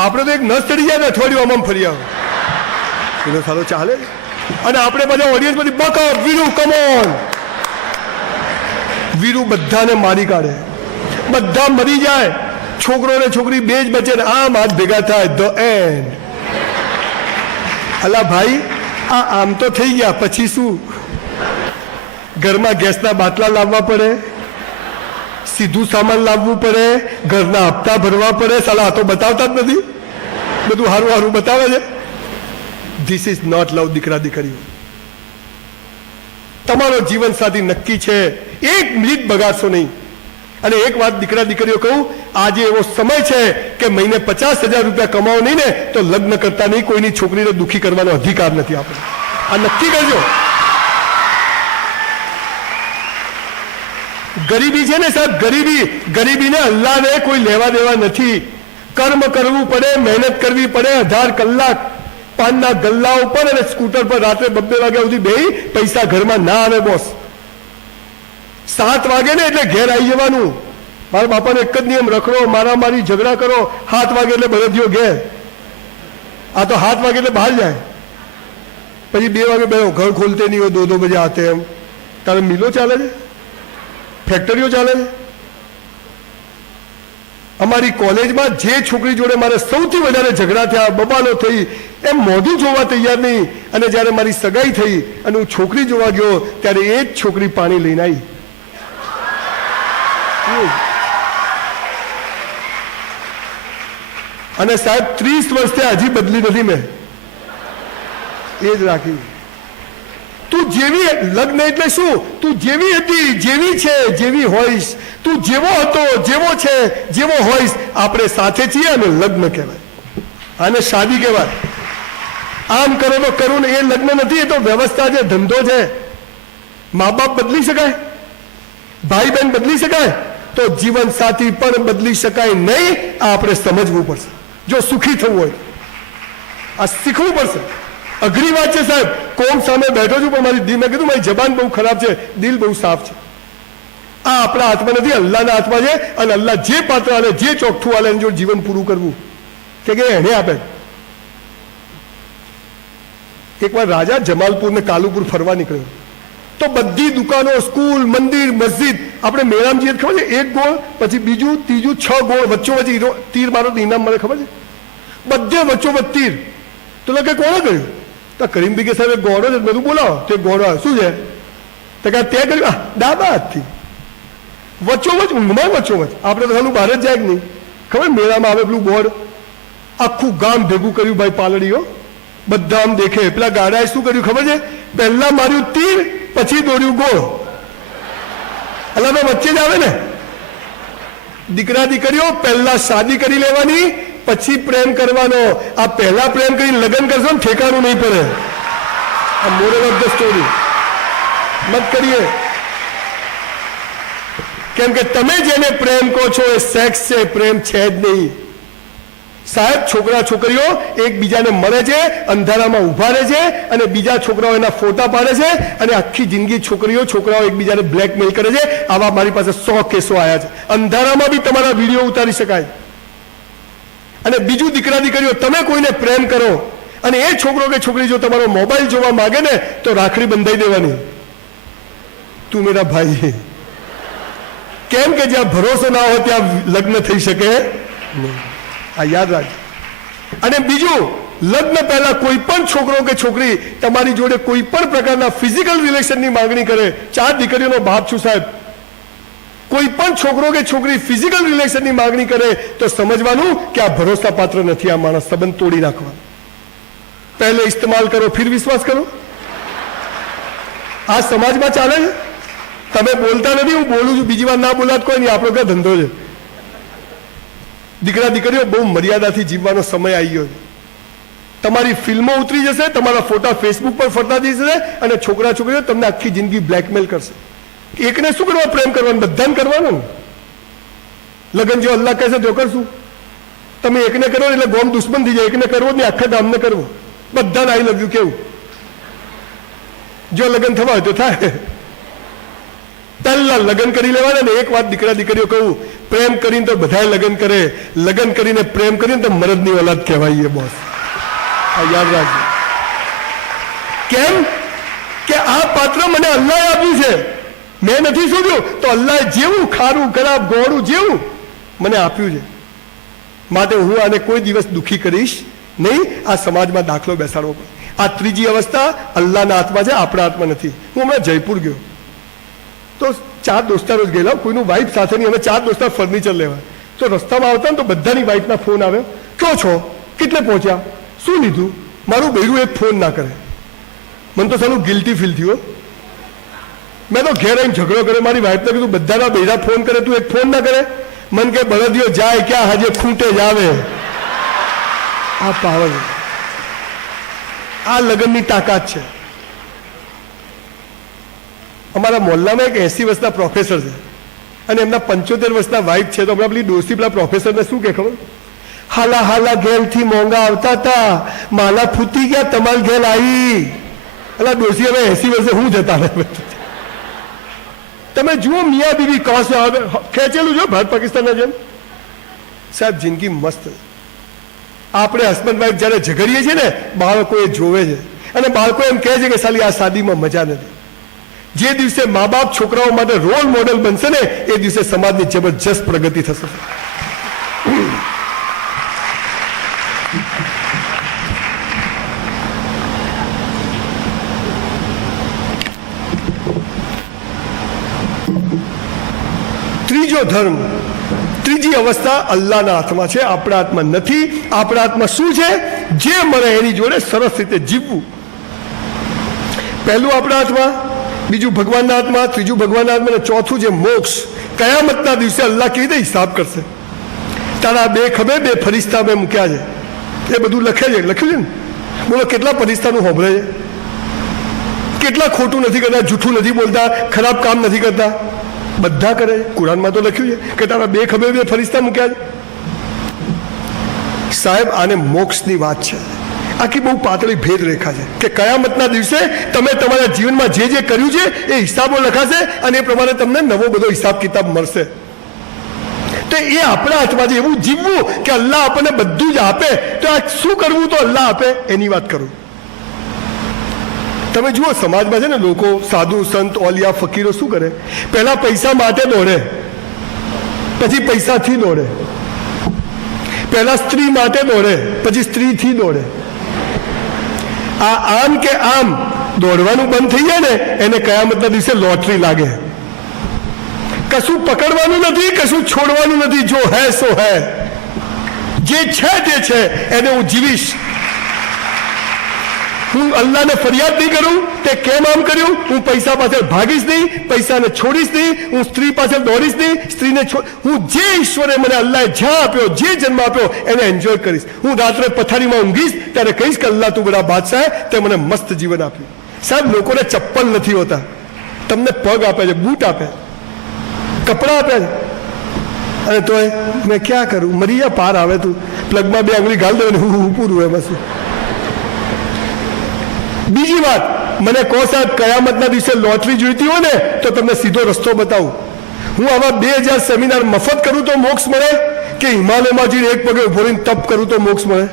આપણે તો એક નસ ચડી જાય ને અઠવાડિયું આમ ફરી આવે, પેલો સારો ચાલે. અને આપણે બધા ઓડિયન્સ બધી બકા વીરુ કમોન. વીરુ બધાને મારી કાઢે, બધા મરી જાય. છોકરો ને છોકરી બે જ બચે ને આમ હાથ ભેગા થાય. The and. અલા ભાઈ, આ આમ તો થઈ ગયા, પછી શું? ઘરમાં ગેસના બાટલા લાવવા પડે, સીધું સામાન લાવવું પડે, ઘરના હપ્તા ભરવા પડે. સાલા આ તો બતાવતા જ નથી, બધું હારું હારું બતાવે છે. ધીસ ઇઝ નોટ લવ. દીકરા દીકરીઓ, તમારો જીવન સાથી નક્કી છે, 1 મિનિટ બગાડશો નહીં. અને એક વાત દીકરા દીકરીઓ કહું, આજે એવો સમય છે કે મહિને 50,000 રૂપિયા કમાવો નહીં ને તો લગ્ન કરતા નહીં. કોઈની છોકરીને દુઃખી કરવાનો અધિકાર નથી આપણે. આ નક્કી કરજો. ગરીબી છે ને સાહેબ, ગરીબીને અલ્લાહને કોઈ લેવા દેવા નથી. કર્મ કરવું પડે, મહેનત કરવી પડે. 18 કલાક પાનના ગલ્લા ઉપર અને સ્કૂટર પર રાત્રે 2 વાગ્યા સુધી બેહી પૈસા ઘરમાં ના આવે બોસ. 7 વાગે ને એટલે ઘેર આવી જવાનું. મારા બાપાને એક જ નિયમ, રખડો, મારામારી, ઝઘડા કરો. 7 વાગે એટલે બળદિયો ઘેર. આ તો 7 વાગે એટલે બહાર જાય, પછી 2 વાગે બેહો. ઘર ખોલતે નહીં હોય, 2 બજે આતે. એમ તારે મિલો ચાલે છે, ફેક્ટરીઓ ચાલે છે. અમારી કોલેજમાં જે છોકરી જોડે મારે સૌથી વધારે ઝઘડા થયા, બબાલો થઈ, એમ મોઢું જોવા તૈયાર નહીં. અને જ્યારે મારી સગાઈ થઈ અને હું છોકરી જોવા ગયો ત્યારે એ જ છોકરી પાણી લઈને આવી. અને સાહેબ 30 વર્ષથી હજી બદલી નથી મેં, એ જ રાખી. તું જેવી, લગ્ન એટલે શું? તું જેવી હતી, જેવી છે, જેવી હોઈશ. તું જેવો હતો, જેવો છે, જેવો હોઈશ. આપણે સાથે છીએ અને લગ્ન કહેવાય, આને શાદી કહેવાય. આમ કરો તો કરું ને, એ લગ્ન નથી, એ તો વ્યવસ્થા છે, ધંધો છે. મા બાપ બદલી શકાય, ભાઈ બહેન બદલી શકાય, તો જીવન સાથી પણ બદલી શકાય નહીં. આ આપણે સમજવું પડશે. જો સુખી થવું હોય આ શીખવું પડશે. અઘરી વાત છે સાહેબ. કોમ સામે બેઠો છું પણ મારી દિલ, મેં કીધું મારી જબાન બહુ ખરાબ છે, દિલ બહુ સાફ છે. આ આપણા હાથમાં નથી, અલ્લાહના હાથમાં છે. અને અલ્લાહ જે પાત્ર આલે, જે ચોખ્ઠું આલે, એની જોડે જીવન પૂરું કરવું કે એને આપે. એકવાર રાજા જમાલપુર ને કાલુપુર ફરવા નીકળ્યો તો બધી દુકાનો, સ્કૂલ, મંદિર, મસ્જિદ, આપણે મેળામાં જઈએ ખબર છે, એક ગોળ, પછી બીજું, ત્રીજું, 6 ગોળ, વચ્ચોવચ્ચી તીર મારો ઇનામ મળે, ખબર છે? બધે વચ્ચોવચ્ચ તીર. તો કે કોણે કર્યું? તો કરીમ બી કે સાહેબ ગોળો છે. બધું બોલાવો. તે ગોળો શું છે? તો કે તે કર્યું ડાબા હાથથી વચ્ચોવચ્ચ, ઊંઘમાં વચ્ચોવચ્ચ. આપણે તો ખાલી બહાર જ જાય કે નહીં, ખબર મેળામાં આવે પેલું બોર્ડ, આખું ગામ ભેગું કર્યું ભાઈ પાલડીઓ, બધા આમ દેખે. પેલા ગાડાએ શું કર્યું ખબર છે? પહેલા માર્યું તીર, પછી દોર્યું ગોળ. એટલે વચ્ચે જ આવે ને. દીકરા દીકરીઓ પહેલા શાદી કરી લેવાની, પછી પ્રેમ કરવાનો. આ પહેલા પ્રેમ કરીને લગ્ન કરશો ને ઠેકાણું નહીં પડે. આ મોરલ ઓફ ધ સ્ટોરી મત કરીએ. કેમ કે તમે જેને પ્રેમ કહો છો એ સેક્સ છે, પ્રેમ છે જ નહીં સાહેબ. છોકરા છોકરીઓ એકબીજાને મળે છે, અંધારામાં ઉભા રહે છે, અને બીજા છોકરાઓ એના ફોટા પાડે છે, અને આખી જિંદગી છોકરાઓ એકબીજાને બ્લેકમેલ કરે છે. આવા મારી પાસે 100 કેસો આવ્યા છે. અંધારામાં બી તમારા વિડીયો ઉતારી શકાય. અને બીજું, દીકરા દીકરીઓ, તમે કોઈને પ્રેમ કરો અને એ છોકરો કે છોકરી જો તમારો મોબાઈલ જોવા માંગે ને તો રાખડી બંધાઈ દેવાની, તું મેરા ભાઈ. કેમ કે જ્યાં ભરોસો ના હોય ત્યાં લગ્ન થઈ શકે નહીં. આ યાદ રાખજો. અને બીજું, લગ્ન પહેલા કોઈ પણ છોકરો કે છોકરી તમારી જોડે કોઈ પણ પ્રકારના ફિઝિકલ રિલેશનની માંગણી કરે, 4 દીકરીઓનો બાપ છું સાહેબ, કોઈ પણ છોકરો કે છોકરી ફિઝિકલ રિલેશનની માંગણી કરે તો સમજવાનું કે આ ભરોસા પાત્ર નથી. આ માણસ સંબંધ તોડી નાખવાનો. પહેલે ઇસ્તેમાલ કરો, ફિર વિશ્વાસ કરો. આ સમાજમાં ચાલે છે. તમે બોલતા નથી, હું બોલું છું. બીજી વાર ના બોલાત કોઈ નહીં. આપણો ક્યાં ધંધો છે? દીકરા દીકરીઓ, બહુ મર્યાદાથી જીવવાનો સમય આવી ગયો છે. તમારી ફિલ્મો ઉતરી જશે, તમારા ફોટા ફેસબુક પર ફરતા જશે, અને છોકરા છોકરીઓ તમને આખી જિંદગી બ્લેકમેલ કરશે. એકને શું કરવા પ્રેમ કરવાનું? બધાને કરવાનું. લગ્ન જો અલ્લાહ કહેશે તો કરશું. તમે એકને કરો એટલે ગોમ દુશ્મન થઈ જાય. એકને કરવો નહીં, આખા ગામને કરવો. બધાને આઈ લગ્યું કેવું? જો લગ્ન થવા હોય તો થાય. પહેલા લગ્ન કરી લેવાના. ને એક વાત દીકરા દીકરીઓ કહું, પ્રેમ કરીને તો બધાએ લગ્ન કરે, લગ્ન કરીને પ્રેમ કરીને તો મરદની ઓલાદ કહેવાય. બોસ, આ યાદ રાખજો. કેમ કે આ પાત્ર મને અલ્લાહે આપ્યું છે, મેં નથી શોધ્યું. તો અલ્લાહે જેવું ખારું, ખરાબ, ગોળું જેવું મને આપ્યું છે, માટે હું આને કોઈ દિવસ દુઃખી કરીશ નહીં. આ સમાજમાં દાખલો બેસાડવો પડે. આ ત્રીજી અવસ્થા અલ્લાહના હાથમાં છે, આપણા હાથમાં નથી. હું હમણાં જયપુર ગયો તો 4 દોસ્તારો જ ગયેલા, કોઈનું વાઇફ સાથે નહીં. હવે 4 દોસ્તાર ફર્નિચર લેવા, તો રસ્તામાં આવતા ને તો બધાની વાઇફના ફોન આવ્યો, ક્યાં છો, કેટલે પહોંચ્યા, શું લીધું. મારું બૈરું એક ફોન ના કરે. મને તો સારું ગિલ્ટી ફીલ થયું. મેં તો ઘેર આવીને ઝઘડો કર્યો. મારી વાઇફને કીધું બધાના બૈરા ફોન કરે, તું એક ફોન ના કરે. મન કે બળદિયો જાય ક્યાં, હાજે ખૂંટે જ આવે. આ પાવર, આ લગ્નની તાકાત છે. અમારા મોહલ્લામાં એક 80 વર્ષના પ્રોફેસર છે, અને એમના 75 વર્ષના વાઇફ છે. તો હમણાં પેલી ડોસી પેલા પ્રોફેસરને શું કે ખબર? હાલા હાલા ઘેરથી મોંઘા આવતા હતા, માલા ફૂટી ગયા, તમારી ઘેર આવી. એટલે ડોસી હવે 80 વર્ષે હું જતા રહે. તમે જુઓ મિયા બીવી કોસ ખેંચેલું જો ભારત પાકિસ્તાનના જેમ. સાહેબ જિંદગી મસ્ત. આપણે હસબન્ડ વાઇફ જ્યારે ઝઘડીએ છીએ ને, બાળકો એ જોવે છે, અને બાળકો એમ કહે છે કે સાલી આ શાદીમાં મજા નથી. જે દિવસે મા બાપ છોકરાઓ માટે રોલ મોડેલ બનશે ને, એ દિવસે સમાજની જબરજસ્ત પ્રગતિ થશે. ત્રીજો ધર્મ, ત્રીજી અવસ્થા અલ્લાહના હાથમાં છે, આપણા હાથમાં નથી. આપણા હાથમાં શું છે? જે મળે એની જોડે સરસ રીતે જીવવું. પહેલું આપણા હાથમાં, બીજું ભગવાનના હાથમાં, ત્રીજું ભગવાનના હાથમાં, અને ચોથું છે મોક્ષ. કયામતના દિવસે અલ્લાહ કેવી રીતે હિસાબ કરશે? તારા 2 ખભે 2 ફરિશ્તા મેં મૂક્યા છે. એ બધું લખ્યું છે ને. બોલો કેટલા ફરિશ્તાનું હોભળે છે? કેટલા ખોટું નથી કરતા, જૂઠું નથી બોલતા, ખરાબ કામ નથી કરતા? બધા કરે. કુરાનમાં તો લખ્યું છે કે તારા 2 ખભે 2 ફરિશ્તા મૂક્યા છે. સાહેબ આને મોક્ષની વાત છે. આખી બહુ પાતળી ભેદ રેખા છે કે કયામતના દિવસે તમે તમારા જીવનમાં જે જે કર્યું છે એ હિસાબો લખાશે અને એ પ્રમાણે તમને નવો બધો હિસાબ કિતાબ મળશે. તો એ આપણા હાથમાં છે. એવું જીવવું કે અલ્લાહ આપણને બધું જ આપે, તો આ શું કરવું તો અલ્લાહ આપે એની વાત કરું. તમે જુઓ સમાજમાં છે ને લોકો, સાધુ સંત ઓલિયા ફકીરો શું કરે? પહેલા પૈસા માટે દોડે, પછી પૈસાથી દોડે. પહેલા સ્ત્રી માટે દોડે, પછી સ્ત્રીથી દોડે. આ આમ કે આમ દોડવાનું બંધ થઈ જાય ને એને કયામતના દિવસે લોટરી લાગે. કશું પકડવાનું નથી, કશું છોડવાનું નથી. જો હે સો હે, જે છે તે છે એને હું જીવીશ. હું અલ્લાહને ફરિયાદ નહીં કરું તે કેમ આમ કર્યું, હું પૈસા પાછળ ભાગીશ નહીં, પૈસાને છોડીશ નહીં, હું સ્ત્રી પાછળ દોડીશ નહીં, સ્ત્રીને હું જે ઈશ્વરે મને અલ્લાહે જ્યાં આપ્યો, જે જન્મ આપ્યો એને એન્જોય કરીશ. હું રાત્રે પથારીમાં ઊંઘીશ ત્યારે કહીશ કે અલ્લાહ તું બડા બાદશાહ તે મને મસ્ત જીવન આપ્યું. સાહેબ લોકોને ચપ્પલ નથી હોતા, તમને પગ આપે છે, બૂટ આપે, કપડાં આપે છે, અને તોય મેં ક્યાં કરું, મરી જા, પાર આવે તું, પ્લગમાં 2 આંગળી ગાળ દે ને હું પૂરું એમાં શું. બીજી વાત, મને કહો સાહેબ કયામતના દિવસે લોટરી જોઈતી હોય ને તો તમને સીધો રસ્તો બતાવું. હું આવા 2000 સેમિનાર મફત કરું તો મોક્ષ મળે, કે હિમાલયમાં જઈને એક પગે ઉભો રહીને તપ કરું તો મોક્ષ મળે?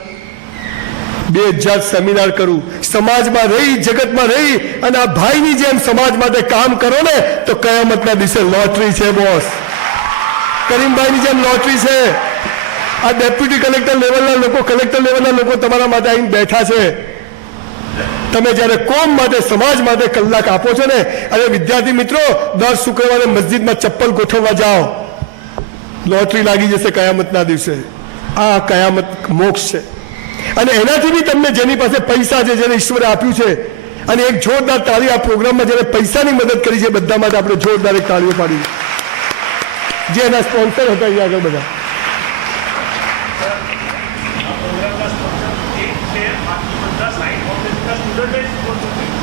2000 સેમિનાર કરું, સમાજમાં રહી, જગતમાં રહી અને આ ભાઈની જેમ સમાજ માટે કામ કરો ને તો કયામતના દિવસે લોટરી છે બોસ. કરીમભાઈની જેમ લોટરી છે. આ ડેપ્યુટી કલેક્ટર લેવલના લોકો, કલેક્ટર લેવલના લોકો તમારા માટે આવીને બેઠા છે. તમે જ્યારે કોમ માટે, સમાજ માટે કલાક આપો છો ને, અને વિદ્યાર્થી મિત્રો દર શુક્રવારે મસ્જિદમાં ચપ્પલ ગોઠવવા જાઓ, લોટરી લાગી જશે કયામતના દિવસે. આ કયામત મોક્ષ છે. અને એનાથી બી તમને જેની પાસે પૈસા છે, જેને ઈશ્વરે આપ્યું છે, અને એક જોરદાર તાળી આ પ્રોગ્રામમાં જેને પૈસાની મદદ કરી છે બધા માટે આપણે જોરદાર એક તાળીઓ પાડી, જે એના સ્પોન્સર હતા અહીંયા આગળ બધા.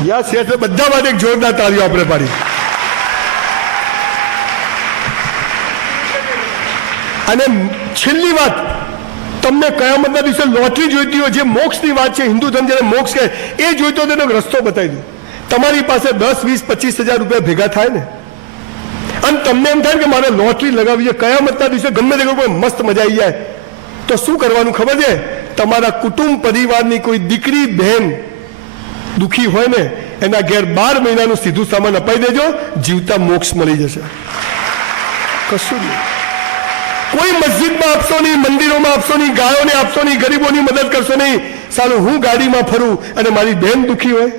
યસ યસ, બધા માટે એક જોરદાર તાળીઓ આપણે પાડી. અને છેલ્લી વાત, તમને કયામતના દિવસે લોટરી જોઈતી હોય, જે મોક્ષની વાત છે, હિન્દુ ધર્મ જ્યારે મોક્ષ કહે એ જોઈતો તેનો રસ્તો બતાવી દઉં. તમારી પાસે 10, 20, 25 હજાર રૂપિયા ભેગા થાય ને, અને તમને એમ થાય કે મારે લોટરી લગાવી છે, કયામતના દિવસે ગમે તે કોઈ મસ્ત મજા આવી જાય, તો શું કરવાનું ખબર છે? તમારા કુટુંબ પરિવારની કોઈ દીકરી બહેન દુઃખી હોય ને એના ઘેર 12 મહિનાનું સીધું સામાન અપાઈ દેજો, જીવતા મોક્ષ મળી જશે. કશું નહીં. કોઈ મસ્જિદમાં આપશો નહીં, મંદિરોમાં આપશો નહીં, ગાયોને આપશો નહીં, ગરીબોની મદદ કરશો નહીં. સાલું હું ગાડીમાં ફરું અને મારી બહેન દુઃખી હોય,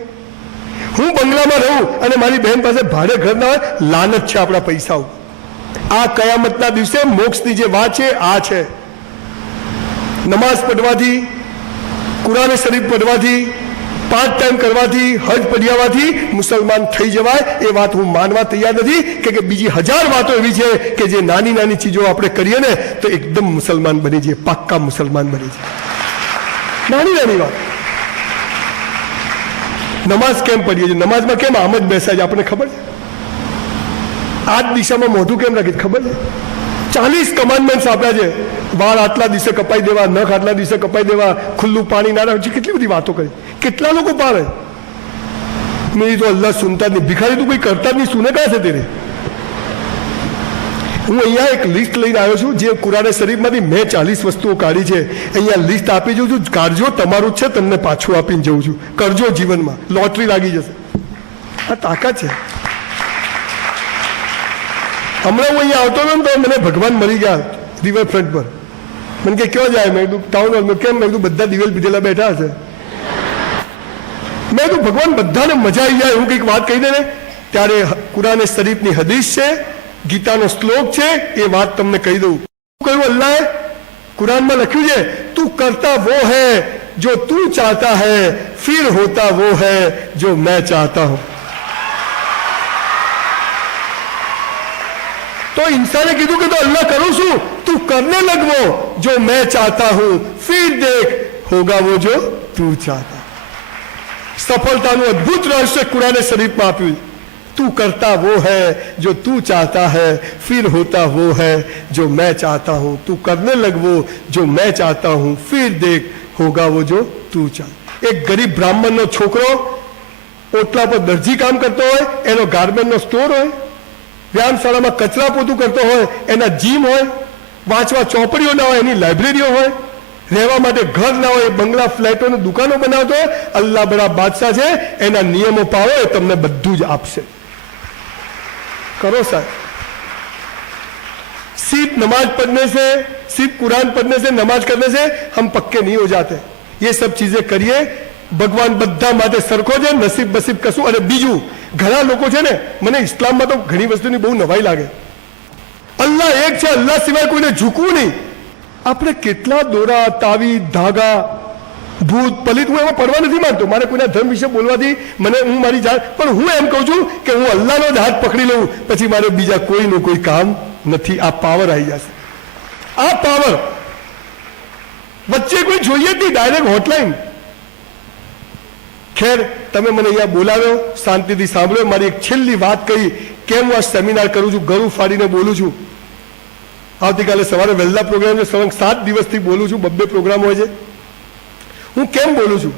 હું બંગલામાં રહું અને મારી બહેન પાસે ભાડે ઘર ના હોય, લાનત છે આપણા પૈસાઓ. આ કયામતના દિવસે મોક્ષની જે વાત છે આ છે. નમાઝ પઢવાથી, કુરાન શરીફ પઢવાથી, 5 ટાઈમ કરવાથી, હજ પઢિયાવાથી મુસલમાન થઈ જવાય એ વાત હું માનવા તૈયાર નથી. કે બીજી 1000 વાતો એવી છે કે જે નાની નાની ચીજો આપણે કરીએ ને તો એકદમ મુસલમાન બની જાય, પાક્કા મુસલમાન બની જાય. નાની નાની વાત. નમાઝ કેમ પઢીએ છીએ? નમાઝમાં કેમ આમ જ બેસાય છે આપણને ખબર છે? આ જ દિશામાં મોઢું કેમ રાખે ખબર છે? 40 કમાન્ડમેન્ટ્સ આપ્યા છે. વાળ આટલા દિવસે કપાઈ દેવા, નખ આટલા દિવસે કપાઈ દેવા, ખુલ્લું પાણી ના રાખવું, કેટલી બધી વાતો કરી. કેટલા લોકો પાડે? મેરી તો અલ્લાહ સુનતા નહીં, ભિખારી તું કોઈ કરતા જ નહીં, સુને કહે છે તેરે. હું અહીંયા એક લિસ્ટ લઈને આવ્યો છું, જે કુરાન શરીફમાંથી મેં 40 વસ્તુઓ કાઢી છે. અહીંયા લિસ્ટ આપી જઉં છું, કાઢજો, તમારું જ છે, તમને પાછું આપીને જઉં છું. કરજો, જીવનમાં લોટરી લાગી જશે. આ તાકાત છે. હમણાં હું અહીંયા આવતો હતો ને તો મને ભગવાન મળી ગયા રિવરફ્રન્ટ પર. મને કે ક્યાં જાય? મેં કીધું ટાઉન હોલમાં. કેમ? મેં કીધું બધા દિવેલ પીધેલા બેઠા હશે. મેં કીધું ભગવાન બધાને મજા આવી જાય હું કંઈક વાત કહી દે ને. ત્યારે કુરાન શરીફની હદીસ છે, ગીતાનો શ્લોક છે, એ વાત તમને કહી દઉં. શું કહ્યું અલ્લાહે? કુરાનમાં લખ્યું છે, તું કરતા વો હૈ જો તું ચાહતા હૈ, ફિર હોતા વો હૈ જો मैं चाहता हूं. तो इंसान ने કીધું કે તો અલ્લાહ કરું છું, તું કરને લગ वो जो मैं चाहता हूं, फिर देख होगा वो जो तू चाहता. सफलताનું અદ્ભુત રહસ્ય કુરાન શરીફમાં આપ્યું. तू करता वो है जो तू चाहता है, फिर होता वो है जो मैं चाहता हूं. तू करने लग वो जो मैं चाहता हूं, फिर देख होगा वो जो तू चाहता. એક ગરીબ બ્રાહ્મણનો છોકરો ઓટલા પર દરજી કામ કરતો હોય, એનો ગાર્મેન્ટનો સ્ટોર હોય, વ્યાયામશાળામાં કચરા પોતું કરતો હોય, એના જીમ હોય, વાંચવા ચોપડીઓ ના હોય, એની લાઇબ્રેરીઓ હોય, રહેવા માટે ઘર ના હોય, બંગલા ફ્લેટોની દુકાનો બનાવતો હોય, અલ્લાહ બડા બાદશાહ છે, એના નિયમો પાળો, એ તમને બધું જ આપશે. करो सर. सिर्फ नमाज पढ़ने से, सिर्फ कुरान पढ़ने से, नमाज करने से हम पक्के नहीं हो जाते. ये सब चीजें करिए. भगवान બધા માટે સરખો છે, નસીબ બસીબ કશું. અને બીજું, ઘણા લોકો છે ને, મને ઇસ્લામમાં તો ઘણી વસ્તુની બહુ નવાઈ લાગે. અલ્લાહ એક છે, અલ્લાહ સિવાય કોઈને ઝૂકવું નહીં. આપણે કેટલા દોરા, તાવી, ધાગા, ભૂત, પલિત, હું એમાં પડવા નથી માંગતો. મારે કોઈના ધર્મ વિશે બોલવાથી મને, હું મારી જાત, પણ હું એમ કહું છું કે હું અલ્લાહનો જ હાથ પકડી લઉં, પછી મારે બીજા કોઈનું કોઈ કામ નથી. આ પાવર આવી જશે. આ પાવર વચ્ચે કોઈ જોઈએ જ નહીં, ડાયરેક્ટ હોટલાઈન. ખેર, તમે મને અહીંયા બોલાવ્યો, શાંતિથી સાંભળ્યો. મારી એક છેલ્લી વાત કહી, કેમ હું આ સેમિનાર કરું છું, ગળું ફાડીને બોલું છું. આવતીકાલે સવારે વહેલા પ્રોગ્રામ છે, સળંગ 7 દિવસથી બોલું છું, 2 પ્રોગ્રામ હોય છે. હું કેમ બોલું છું?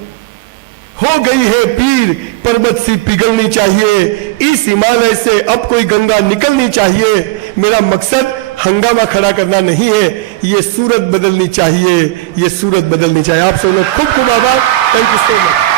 हो गई है पीर पर्वत सी पिघलनी चाहिए, इस हिमालय से अब कोई गंगा निकलनी चाहिए. मेरा मकसद हंगामा खड़ा करना नहीं है, ये सूरत बदलनी चाहिए, ये सूरत बदलनी चाहिए. आप सबको खूब खूब आभार. Thank you so much.